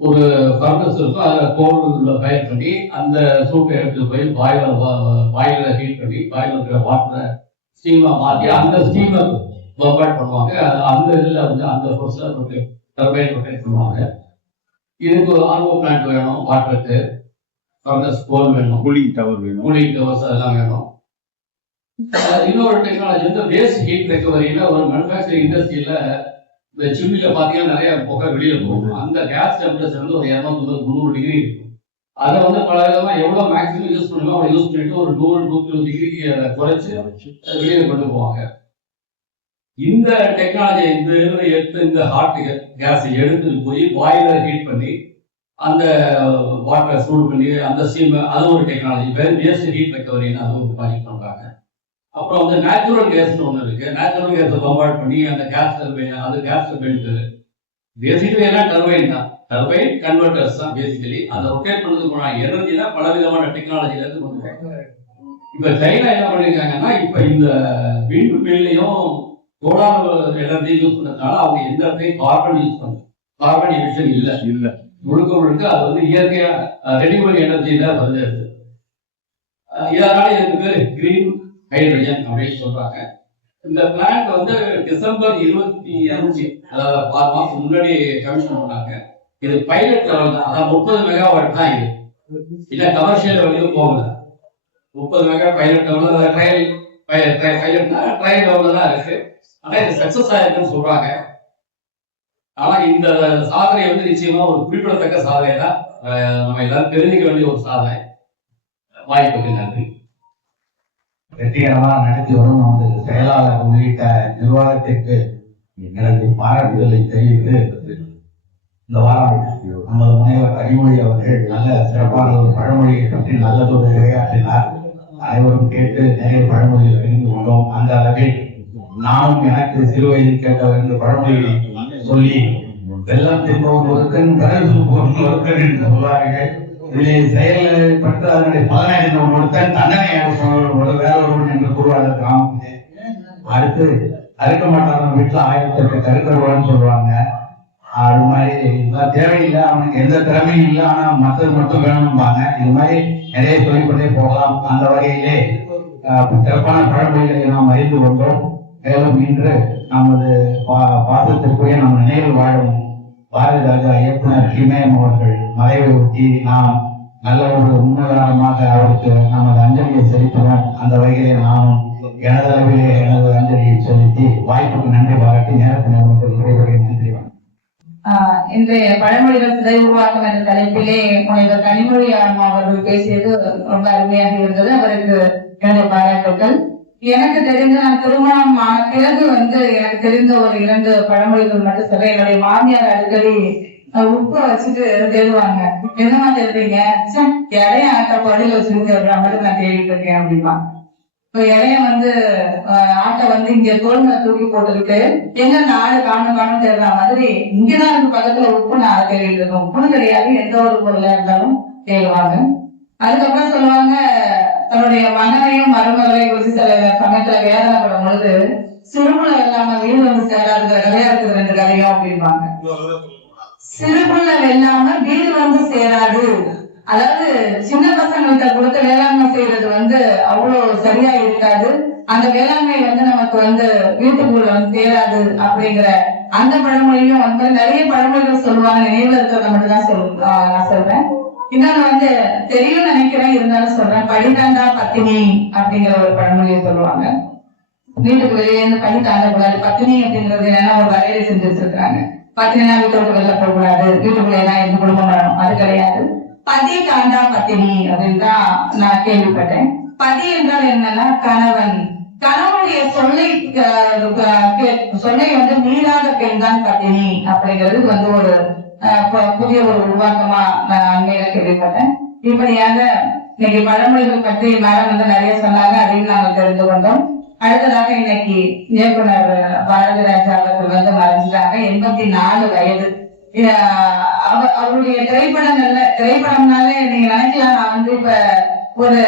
ஒரு ஃபர்னஸ் இருக்கும், அதை கோல்ல ஃபயர் பண்ணி அந்த சூட்டை எடுத்துட்டு போய் பாயிலரை ஹீட் பண்ணி பாயிலர் இருக்கிற வாட்டரை ஸ்டீமா மாற்றி அந்த ஸ்டீமை பம்பார்ட் பண்ணுவாங்க. அந்த இதில் வந்து அந்த ஃபோர்ஸில் டர்பைன் ரொட்டேட் பண்ணுவாங்க. இதுக்கு ஆர்வோ பிளான்ட் வேணும், வாட்டருக்கு ஃபர்னஸ் கோல் வேணும், கூலிங் டவர்ஸ் அதெல்லாம் வேணும். இன்னொரு டெக்னாலஜி வந்து வேஸ்ட் ஹீட் ரெக்கவரியில ஒரு மேனுஃபேக்சரிங் இண்டஸ்ட்ரியில இந்த சிம்மில பாத்தீங்கன்னா நிறைய புகை வெளியில போகும். அந்த கேஸ் டெம்பரேச்சர் வந்து ஒரு 250-300 டிகிரி இருக்கும். அதை வந்து பல விதமா எவ்வளவு மேக்ஸிமம் யூஸ் பண்ணுமோ அவங்க யூஸ் பண்ணிட்டு ஒரு 100-120 டிகிரிக்கு அதை குறைச்சு வெளியில கொண்டு போவாங்க. இந்த டெக்னாலஜி இந்த ஹாட் கேஸை எடுத்துட்டு போய் பாய்லர் ஹீட் பண்ணி அந்த வாட்டரை சூடு பண்ணி அந்த ஸ்டீம், அது ஒரு டெக்னாலஜி. வேஸ்ட் ஹீட் ரெக்கவரின்னு அது ஒரு மாதிரி பண்றாங்க. அப்புறம் வந்து நேச்சுரல் கேஸ்ன்னு ஒன்று இருக்கு. நேச்சுரல் கேஸை கன்வெர்ட் பண்ணி அந்த கேஸ் டர்பைன், அது கேஸ் டர்பைனுக்கு பேசிக்கலி எல்லாம் டர்பைன் தான், டர்பைன் கன்வெர்டர்ஸ் தான் பேசிக்கலி. அதை ரொட்டேட் பண்ணதுக்கு எனர்ஜி தான் பல விதமான டெக்னாலஜில இருந்து கொண்டு. இப்ப சைனா என்ன பண்ணிருக்காங்கன்னா, இப்ப இந்த விண்ட் மில்லையும் சோலார் எனர்ஜி யூஸ் பண்ணதுனால அவங்க எந்த இடத்தையும் கார்பன் யூஸ் பண்ண, கார்பன் எமிஷன் இல்ல முழுக்க அது வந்து இயற்கையா ரெனியூவல் எனர்ஜியில வருது. இதனால இதுக்கு பேரு கிரீன் ஹைட்ரஜன் அப்படின்னு சொல்றாங்க. இந்த பிளான்ட் வந்து டிசம்பர் 25, அதாவது 6 மாசம் முன்னாடி கமிஷன் பண்ணாங்க. இது பைலட் லெவல் தான், அதாவது 30 மெகாவாட் தான். இது இல்ல கமர்ஷியல் லெவலுக்கு போகல. 30 மெகா பைலட் லெவல், ட்ரையல் லெவல்ல தான் இருக்கு. ஆனா இது சக்சஸ் ஆயிருக்குன்னு சொல்றாங்க. ஆனா இந்த சாதனை வந்து நிச்சயமா ஒரு குறிப்பிடத்தக்க சாதனை தான். நம்ம எல்லாரும் தெரிஞ்சுக்க வேண்டிய ஒரு சாதனை. வாய்ப்புக்கு நன்றி. வெற்றிகரமாக நடத்தி வரும் நமது செயலாளர் உள்ளிட்ட நிர்வாகத்திற்கு எனது பாராட்டுதலை தெரிவித்து, இந்த வாரம் நமது முனைவர் கனிமொழி அவர்கள் நல்ல சிறப்பான ஒரு பழமொழியை பற்றி நல்லதொரு உரையாற்றினார். அனைவரும் கேட்டு நிறைய மொழியை தெரிந்து கொண்டோம். அந்த அளவில் நானும் எனக்கு சிறு வயதில் கேட்ட இந்த பழமொழியை சொல்லி, வெள்ளம் தின்பவன் ஒருத்தன் கடல் தூக்குவன் ஒருத்தன் என்று சொல்வார்கள். இதில் செயல்பட்டு அதனுடைய பலனை ஒருத்தன் தண்டனை வேற ஒருவன் என்று கூறுவார்கள். அடுத்து அறுக்க மாட்டாங்க வீட்டுல 1008 கருக்கருவான்னு சொல்லுவாங்க. அது மாதிரி இதெல்லாம் தேவையில்லை, அவனுக்கு எந்த திறமையும் இல்லை, ஆனா மற்றது மட்டும் வேணும்பாங்க. இது மாதிரி நிறைய சொல்லிக்கொண்டே போகலாம். அந்த வகையிலே சிறப்பான பழமொழிகளை நாம் அறிந்து கொண்டோம். மேலும் இன்று நமது பாசத்திற்குரிய நம் நினைவில் வாழும் பாரதி ராஜா இயக்குனர் இமயம் அவர்கள் மறைவை ஒட்டி நாம் நல்ல ஒரு முன்னுதாரணமாக அவருக்கு நமது அஞ்சலியை செலுத்தினோம். அந்த வகையிலே நானும் எனது அளவிலே எனது அஞ்சலியை செலுத்தி வாய்ப்புக்கு நன்றி பாராட்டி நேரத்தில் நன்றி. இன்றைய பழமொழிகள் சிதை உருவாக்கம் என்ற தலைப்பிலே முனைவர் கனிமொழி அம்மா அவர்கள் பேசியது ரொம்ப அருமையாக இருந்தது. அவருக்கு என்னுடைய பாராட்டுக்கள். எனக்கு தெரிந்த, நான் திருமணம் ஆன பிறகு எனக்கு தெரிந்த ஒரு 2 பழமொழிகள் மட்டும் சொல்றேன். என்னுடைய மாமியார் அடிக்கடி உப்பு வச்சுட்டு தேடுவாங்க. என்னமா தேடுறீங்க? இடைய ஆட்டை படியில வச்சுட்டு தேடுற மாதிரி நான் தேடிட்டு இருக்கேன் அப்படிமா. இப்ப இடைய ஆட்டை இங்க தோல்மை தூக்கி போட்டுக்கிட்டு எங்க அந்த ஆடு காணும் தேடுற மாதிரி இங்கதான் இருக்கு பக்கத்துல உப்பு நான் தேடிட்டு இருக்கேன். உப்புன்னு கிடையாது, எந்த ஒரு பொருளா இருந்தாலும் தேடுவாங்க. அதுக்கப்புறம் சொல்லுவாங்க, தன்னுடைய மகனையும் மருமகளையும் குறித்து சில சமயத்துல வேதனைப்படும் பொழுது, சிறுபுள்ள வெள்ளாம வீடு சேராது கதையா இருக்குது 2 கதையும் அப்படிம்பாங்க. சிறுபுள்ள வெள்ளாம வீடு சேராது, அதாவது சின்ன பசங்கள்கிட்ட கொடுத்து வேளாண்மை செய்யறது அவ்வளவு சரியா இருக்காது. அந்த வேளாண்மை நமக்கு வீட்டுக்குள்ள சேராது அப்படிங்கிற அந்த பழமொழியும் நிறைய பழமொழிகள் சொல்லுவாங்க. நினைவுல இருக்கிறத மட்டும் தான் நான் சொல்றேன். இன்னொன்னு தெரியும் நினைக்கிறேன், இருந்தாலும் சொல்றேன். படி தாண்டா பத்தினி அப்படிங்கிற ஒரு பழமொழியை சொல்லுவாங்க. வீட்டுக்கு வெளியே இருந்து படி தாண்டக்கூடாது. பத்தினி அப்படிங்கிறது என்னன்னா ஒரு வரையறை செஞ்சு வச்சிருக்காங்க. பத்தினா வீட்டை விட்டு வெளில போகக்கூடாது, வீட்டுக்குள்ளேதான் இருந்து குடும்பம் பண்ணணும், அது கிடையாது. பதி தாண்டா பத்தினி அப்படின்னு தான் நான் கேள்விப்பட்டேன். பதி என்றால் என்னன்னா கணவன். கணவனுடைய சொல்லை மீறாத பெண் தான் பத்தினி அப்படிங்கிறது ஒரு புதிய ஒரு உருவாக்கமா நான் அண்மையில கேள்விப்பட்டேன். இப்படியாக இன்னைக்கு பழமொழிகள் பற்றி மேடம் நிறைய சொன்னாங்க, அதையும் நாங்கள் தெரிந்து கொண்டோம். அடுத்ததாக இன்னைக்கு இயக்குனர் பாரதி ராஜா அவர்கள் மறைஞ்சிட்டாங்க. 84 வயது. அவருடைய திரைப்படம்னாலே நீங்க நினைக்கலாம், நான் இப்ப ஒரு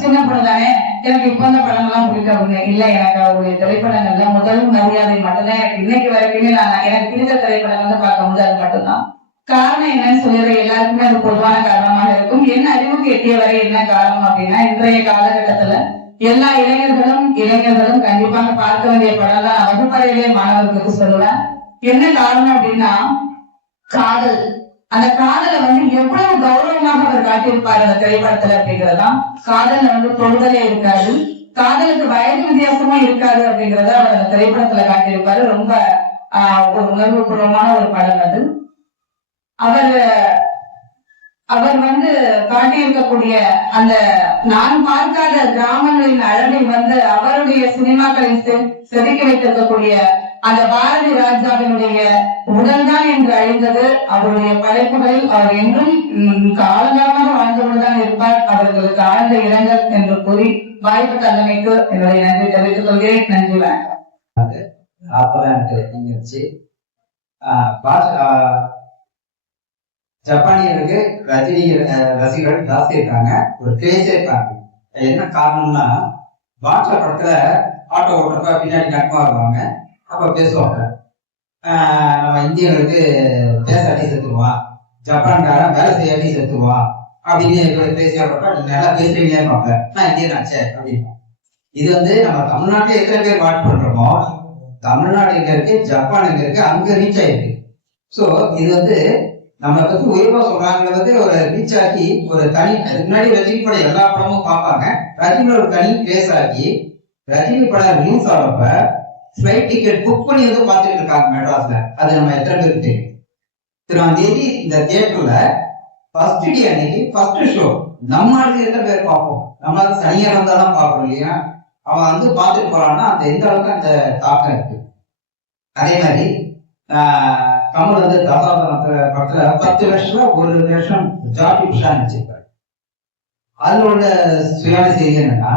சின்ன படம் தானே, எனக்கு இப்ப இந்த படங்கள்லாம் பிடிக்க இல்ல. எனக்கு அவருடைய திரைப்படங்கள்ல முதல் மரியாதை மட்டும்தான் எனக்கு இன்னைக்கு வரைக்குமே எனக்கு பிடித்த திரைப்படங்கள் பார்க்கும்போது அது மட்டும்தான். காரணம் என்னன்னு சொல்லிடுறேன், எல்லாருக்குமே அது பொதுவான காரணமாக இருக்கும். என்ன அறிவுக்கு எட்டிய வரை என்ன காரணம் அப்படின்னா, இன்றைய காலகட்டத்துல எல்லா இளைஞர்களும் கண்டிப்பாக பார்க்க வேண்டிய படம் தான் வகுப்பறையிலே மாணவர்களுக்கு சொல்லுவேன். என்ன காரணம் அப்படின்னா, காதல். அந்த காதலை எவ்வளவு கௌரவமாக அவர் காட்டியிருப்பாரு அந்த திரைப்படத்துல அப்படிங்கறதான். காதல் தொடுதலே இருக்காது, காதலுக்கு வயது வித்தியாசமா இருக்காது அப்படிங்கறத அவர் அந்த திரைப்படத்துல காட்டியிருப்பாரு. ரொம்ப ஒரு உணர்வு பூர்வமான ஒரு படம் அது. அவர் அவர் வந்து காட்டியிருக்கக்கூடிய அந்த நான் பார்க்காத கிராமங்களின் அழகை வந்து அவருடைய சினிமாக்களில் செதுக்கி வைத்திருக்கக்கூடிய அந்த பாரதி ராஜாவினுடைய உடல்தான் என்று அழிந்தது. அவருடைய படைப்புகளில் அவர் என்றும் காலங்காலமாக வாழ்ந்தவுடன் இருப்பார். அவர்களுக்கு ஆழ்ந்த இரங்கல் என்று கூறி வாய்ப்பு தந்தமைக்கு என்னுடைய நன்றி தெரிவித்துக் கொள்கிறேன். நன்றி, வணக்கம். அப்பதான் எனக்கு இருந்துச்சு. ஜப்பானியருக்கு ரஜினி ரசிகர்கள் ஜாஸ்தி இருக்காங்க, ஒரு கிரேஸே இருக்காங்க. என்ன காரணம்னா, பாட்ஷா படத்துல ஆட்டோ ஓட்டுறப்ப பின்னாடி நட்பா வருவாங்க, அப்ப பேசுவாங்க, நம்ம இந்தியர்களுக்கு பேசாட்டி செத்துருவான், ஜப்பான்காரன் வேலை செய்யாட்டி செத்துருவான் அப்படின்னு பேசியாப்ப நீங்க நல்லா பேசுறீங்களே பார்ப்பேன், நான் இந்தியன் ஆச்சே அப்படின்னு. இது வந்து நம்ம தமிழ்நாட்டில் எத்தனை பேர் வாட்ச் பண்றோமோ, தமிழ்நாடு எங்க இருக்கு, ஜப்பான் எங்க இருக்கு, அங்க ரீச் ஆயிருக்கு. ஸோ இது வந்து நம்மளை பத்தி உயர்வா சொல்றாங்கிறது ஒரு ரீச் ஆக்கி ஒரு தனி, முன்னாடி ரஜினி படம் எல்லா படமும் பார்ப்பாங்க, ரஜினி ஒரு தனி பிளேஸ் ஆக்கி ரஜினி படம் ரிலீஸ் ஆகிறப்ப ஃபிளைட் டிக்கெட் புக் பண்ணி வந்து பார்த்துட்டு இருக்காங்க மெட்ராஸ்ல. அது நம்ம எத்தனை பேருக்கு தெரியும்? 3 இந்த தியேட்டர்ல ஃபர்ஸ்ட் டே அன்னைக்கு ஃபர்ஸ்ட் ஷோ நம்ம ஆளுக்கு எத்தனை பேர் பார்ப்போம்? நம்மளால தனியா இருந்தாதான் பார்க்கணும் இல்லையா? அவன் வந்து பார்த்துட்டு போறான்னா அந்த எந்த அளவுக்கு அந்த தாக்கம் இருக்கு. அதே மாதிரி கமல் வந்து தசாவதாரத்துல படத்துல 10 வருஷத்துல ஒரு வருஷம் ஜார்ஜ் புஷ்ஷா நடிச்சிருப்பாரு. அதுல உள்ள சுயான செய்தி என்னன்னா,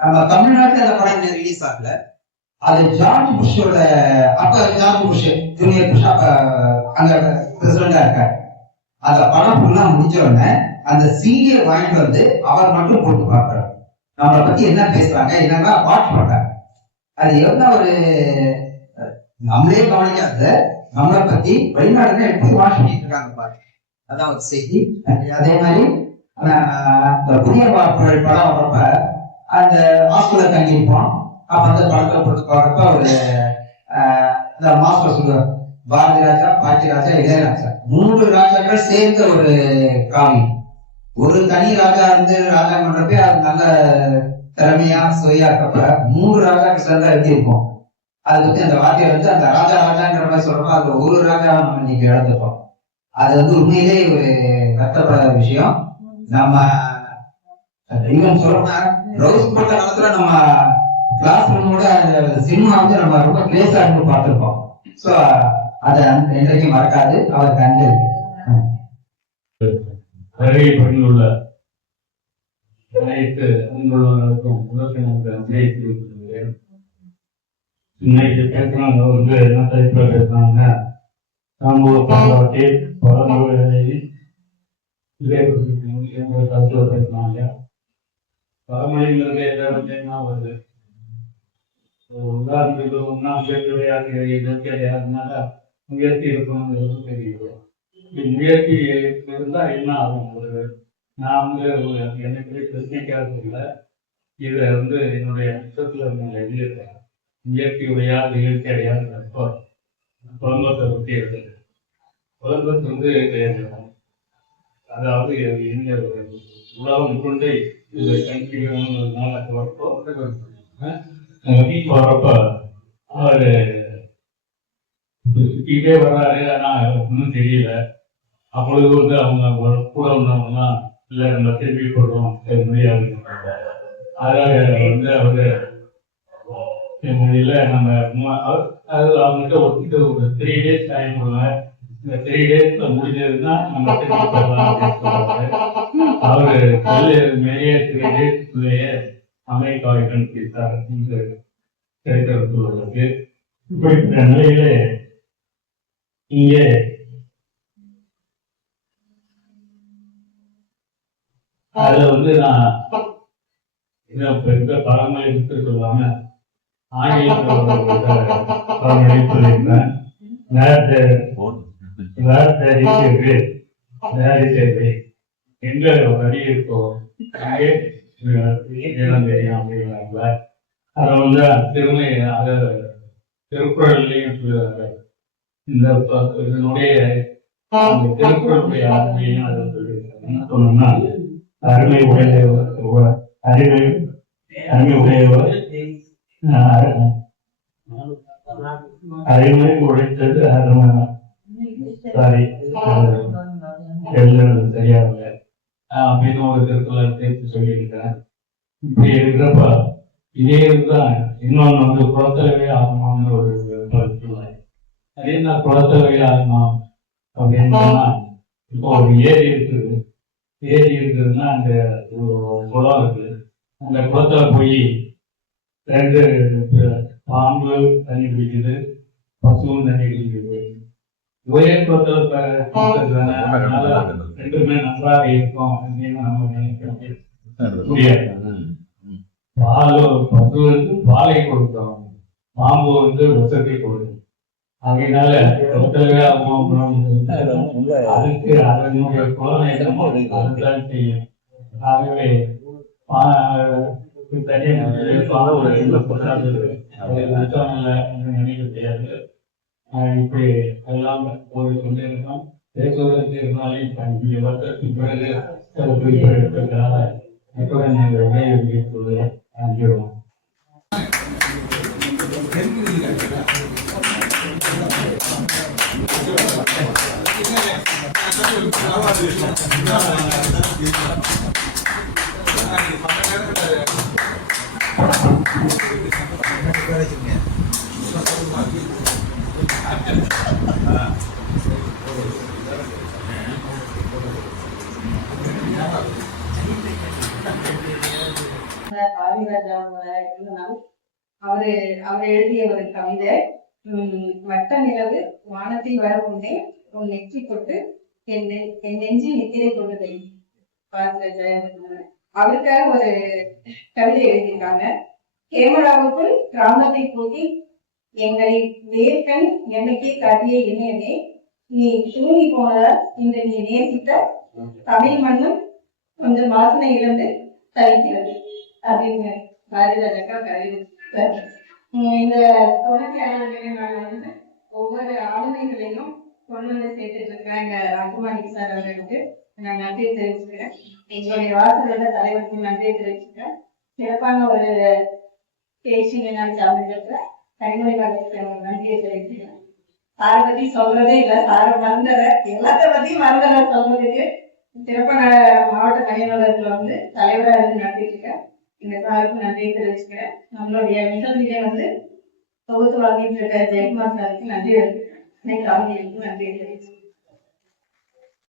நம்ம தமிழ்நாட்டுல அந்த படம் ரிலீஸ் ஆகல, அது ஜார்ஜ் புஷ்ஷோட, அப்ப ஜார்ஜ் புஷ் ஜூனியர் புஷ் அப்ப அங்க பிரசிடண்டா இருக்காரு. அந்த படம் ஃபுல்லா முடிஞ்ச உடனே அந்த சீடியை வாங்கிட்டு வந்து அவர் மட்டும் போட்டு பார்க்கிறார், நம்மளை பத்தி என்ன பேசுறாங்க, என்னெல்லாம் வாட்ச் பண்றாங்க. அது எவ்வளவு ஒரு நம்மளே கவனிக்காத நம்மளை பத்தி வெளிநாடுல எப்படி வாட்ச் பண்ணிட்டு இருக்காங்க பாரு, அதான் ஒரு செய்தி. அதே மாதிரி இந்த புதிய படம் வர்றப்ப அந்த ஹாஸ்பிட்டல தங்கியிருப்போம், அப்ப அந்த படத்தை பொறுத்து பார்க்கறப்ப ஒரு இந்த மாஸ்டர் சொல்லுவார், பாரதி ராஜா, பாட்டி ராஜா, இளையராஜா 3 ராஜாக்கள் சேர்ந்த ஒரு காவியம். ஒரு தனி ராஜா இருந்து ராஜா பண்றப்ப அது நல்ல திறமையா சுவையா இருக்கப்ப 3 ராஜாக்கள் சேர்ந்தா எப்படி இருக்கும்? அதை பத்தி அந்த வார்த்தையை வந்து அந்த ராஜா ராஜாங்கிற மாதிரி சொல்றப்ப அதுல ஒரு ராஜா நம்ம இன்னைக்கு இழந்துட்டோம். அது வந்து உண்மையிலே ஒரு கஷ்டப்படாத விஷயம். நம்ம இன்னும் சொல்லணும்னா ரோஸ் போட்ட காலத்துல நம்ம கிளாஸ் ரூமோட சினிமா வந்து நம்ம ரொம்ப கிளேஸா இருந்து பார்த்திருப்போம். சோ அதை என்றைக்கும் மறக்காது. அவருக்கு அஞ்சலி. உள்ள அனைத்து அன்புள்ளவர்களுக்கும் உலகினருக்கு இன்னைக்கு பேசுறாங்க வந்து என்ன தலைப்புல பேசுறாங்க, சமூக பண்பாட்டு பழமொழிகளை கருத்துல பேசுறாங்க. பழமொழிங்கிறது எதாவது வருது. உதாரணத்துக்கு முன்னாள் கிடையாதுனால முயற்சி இருக்கணுங்கிறது தெரியுது. முயற்சி இருந்தா என்ன ஆகும்? நான் வந்து எனக்கு தெரிஞ்சிக்காது இல்லை, இதை வந்து என்னுடைய புத்தகத்துல நான் எழுதியிருக்கேன். இயற்கையுடையால் இயற்கையால் குழம்பத்தை பற்றி எழுதுது. குழம்பத்து வந்து அதாவது இந்த உலகம் கொண்டு இதை கண்டிப்பாக போறப்ப அவரு சுத்திட்டே வர்றாரு. ஆனா ஒன்றும் தெரியல. அப்பொழுது வந்து அவங்க கூட வந்தவங்கலாம் இல்லை நம்ம திருப்பி கொடுறோம் முடியாது. அதாக வந்து அவரு மொழியில நம்ம அது அவங்ககிட்ட ஒத்துட்டு ஒரு 3 days டைம் கொடுவேன். இந்த 3 days முடிஞ்சதுன்னா நம்ம திருப்பி போடலாம் அப்படின்னு சொல்றாரு. அவரு நிறைய 3 days அமெரிக்காவை கண்டுபிடித்தார் என்று சரித்திரத்தில் உள்ளது. இப்படிப்பட்ட நிலையிலே இங்கே அதுல வந்து நான் எந்த பழமொழி எடுத்து சொல்லாம ஆங்கிலத்தில் பழமொழி சொல்லியிருந்தேன். எங்க வரி இருக்கோ அங்கே நிலம் தெரியும் அப்படிங்கிறாங்க. அதை வந்து திருமை அதை திருக்குறள்லையும் சொல்லுவாங்க. இந்த இதனுடைய திருக்குறளுடைய ஆண்மையும் அதை சொல்லியிருக்காங்க. என்ன சொன்னோம்னா, அருமை உடையவர் அருமை உடையவர் அறிவை உடைத்தது அருமை. சாரி, சரியா அப்படின்னு ஒரு திருக்குறள் சேர்த்து சொல்லியிருக்கிறேன். இப்படி இருக்கிறப்ப இதே இதுதான் இன்னொன்று வந்து குளத்தலவே ஆகணும்னு ஒரு கருத்துள்ளேன். அதே நான் குளத்தலவே ஆகணும் அப்படின்னு சொன்னா, இப்போ ஒரு ஏரி இருக்குது. ஏரி இருக்குதுன்னா அந்த ஒரு குளம் இருக்குது. அந்த குளத்துல போய் 2 பாம்பு தண்ணி குடிக்குது, பசுவும் தண்ணி குடிக்குது. ஒரே குளத்துல அதனால 2மே நன்றாக இருக்கும் அப்படின்னு நம்ம நினைக்க முடியாது. பசு வந்து பாலை கொடுக்கும், பாம்பு வந்து விஷத்தை கொடுக்கும். அதனால குளத்தலவே ஆகணும் அதுக்கு அதனுடைய குளம் அதுதான் செய்யும். ஆகவே நினைக்க முடியாது. இப்படி எல்லாம் கொண்டிருக்கோம். பேசுவதற்கு இருந்தாலும் வருடத்துக்கு பிறகு குறிப்பு எடுப்பதற்காக இத்துடன் நீங்கள் விடையெடுத்துள்ளேன். நன்றியோம். அவர் எழுதிய ஒரு கவிதை, வட்ட நிலவு வானத்தில் வர உண்டே உன் நெற்றி கொட்டு என் நெஞ்சில் நித்திரை கொண்டதை அவருக்காக ஒரு கவிதை எழுதியிருக்காங்க. கேமராவுக்குள் கிராமத்தை கூட்டி எங்களை வேர்க்கண் என்னைக்கே காட்டிய இணையமே, நீ தூங்கி போனதால் இந்த நீ நேசித்த தமிழ் மண்ணும் கொஞ்சம் வாசனை இழந்து தவிக்கிறது அப்படின்னு பாரதிராஜாக்கா கவிதை. இந்த துணைக்கையாளர்கள் வந்து ஒவ்வொரு ஆளுமைகளையும் கொண்டு வந்து சேர்த்துட்டு இருக்கிறேன். எங்க ராஜகுமாரி சார் அவர்களுக்கு நான் நன்றியை தெரிவிச்சுக்கிறேன். எங்களுடைய வாசலோட தலைவருக்கு நன்றியை தெரிவிச்சுக்கிறேன். சிறப்பான ஒரு பேச்சு நான் சார்ந்திருக்கிற கைமொழி வாழ்க்கை நன்றியை தெரிவிச்சுக்கிறேன். சாரை பத்தி சொல்றதே இல்லை, சாரை மறந்துற எல்லாத்த பத்தியும் மறந்துற சொல்றதுக்கு சிறப்பான மாவட்ட மையநூலகத்துல வந்து தலைவராக இருந்து நடத்திட்டு இருக்கேன். இந்த சாருக்கு நன்றியை தெரிவிச்சுக்கிறேன். நம்மளுடைய நிகழ்ச்சியிலே வந்து தொகுத்து வாங்கிட்டு இருக்க ஜெயக்குமார் சாருக்கு நன்றி தெரிவிச்சுக்கிறேன். நன்றியை தெரிவிச்சுக்கிறேன்.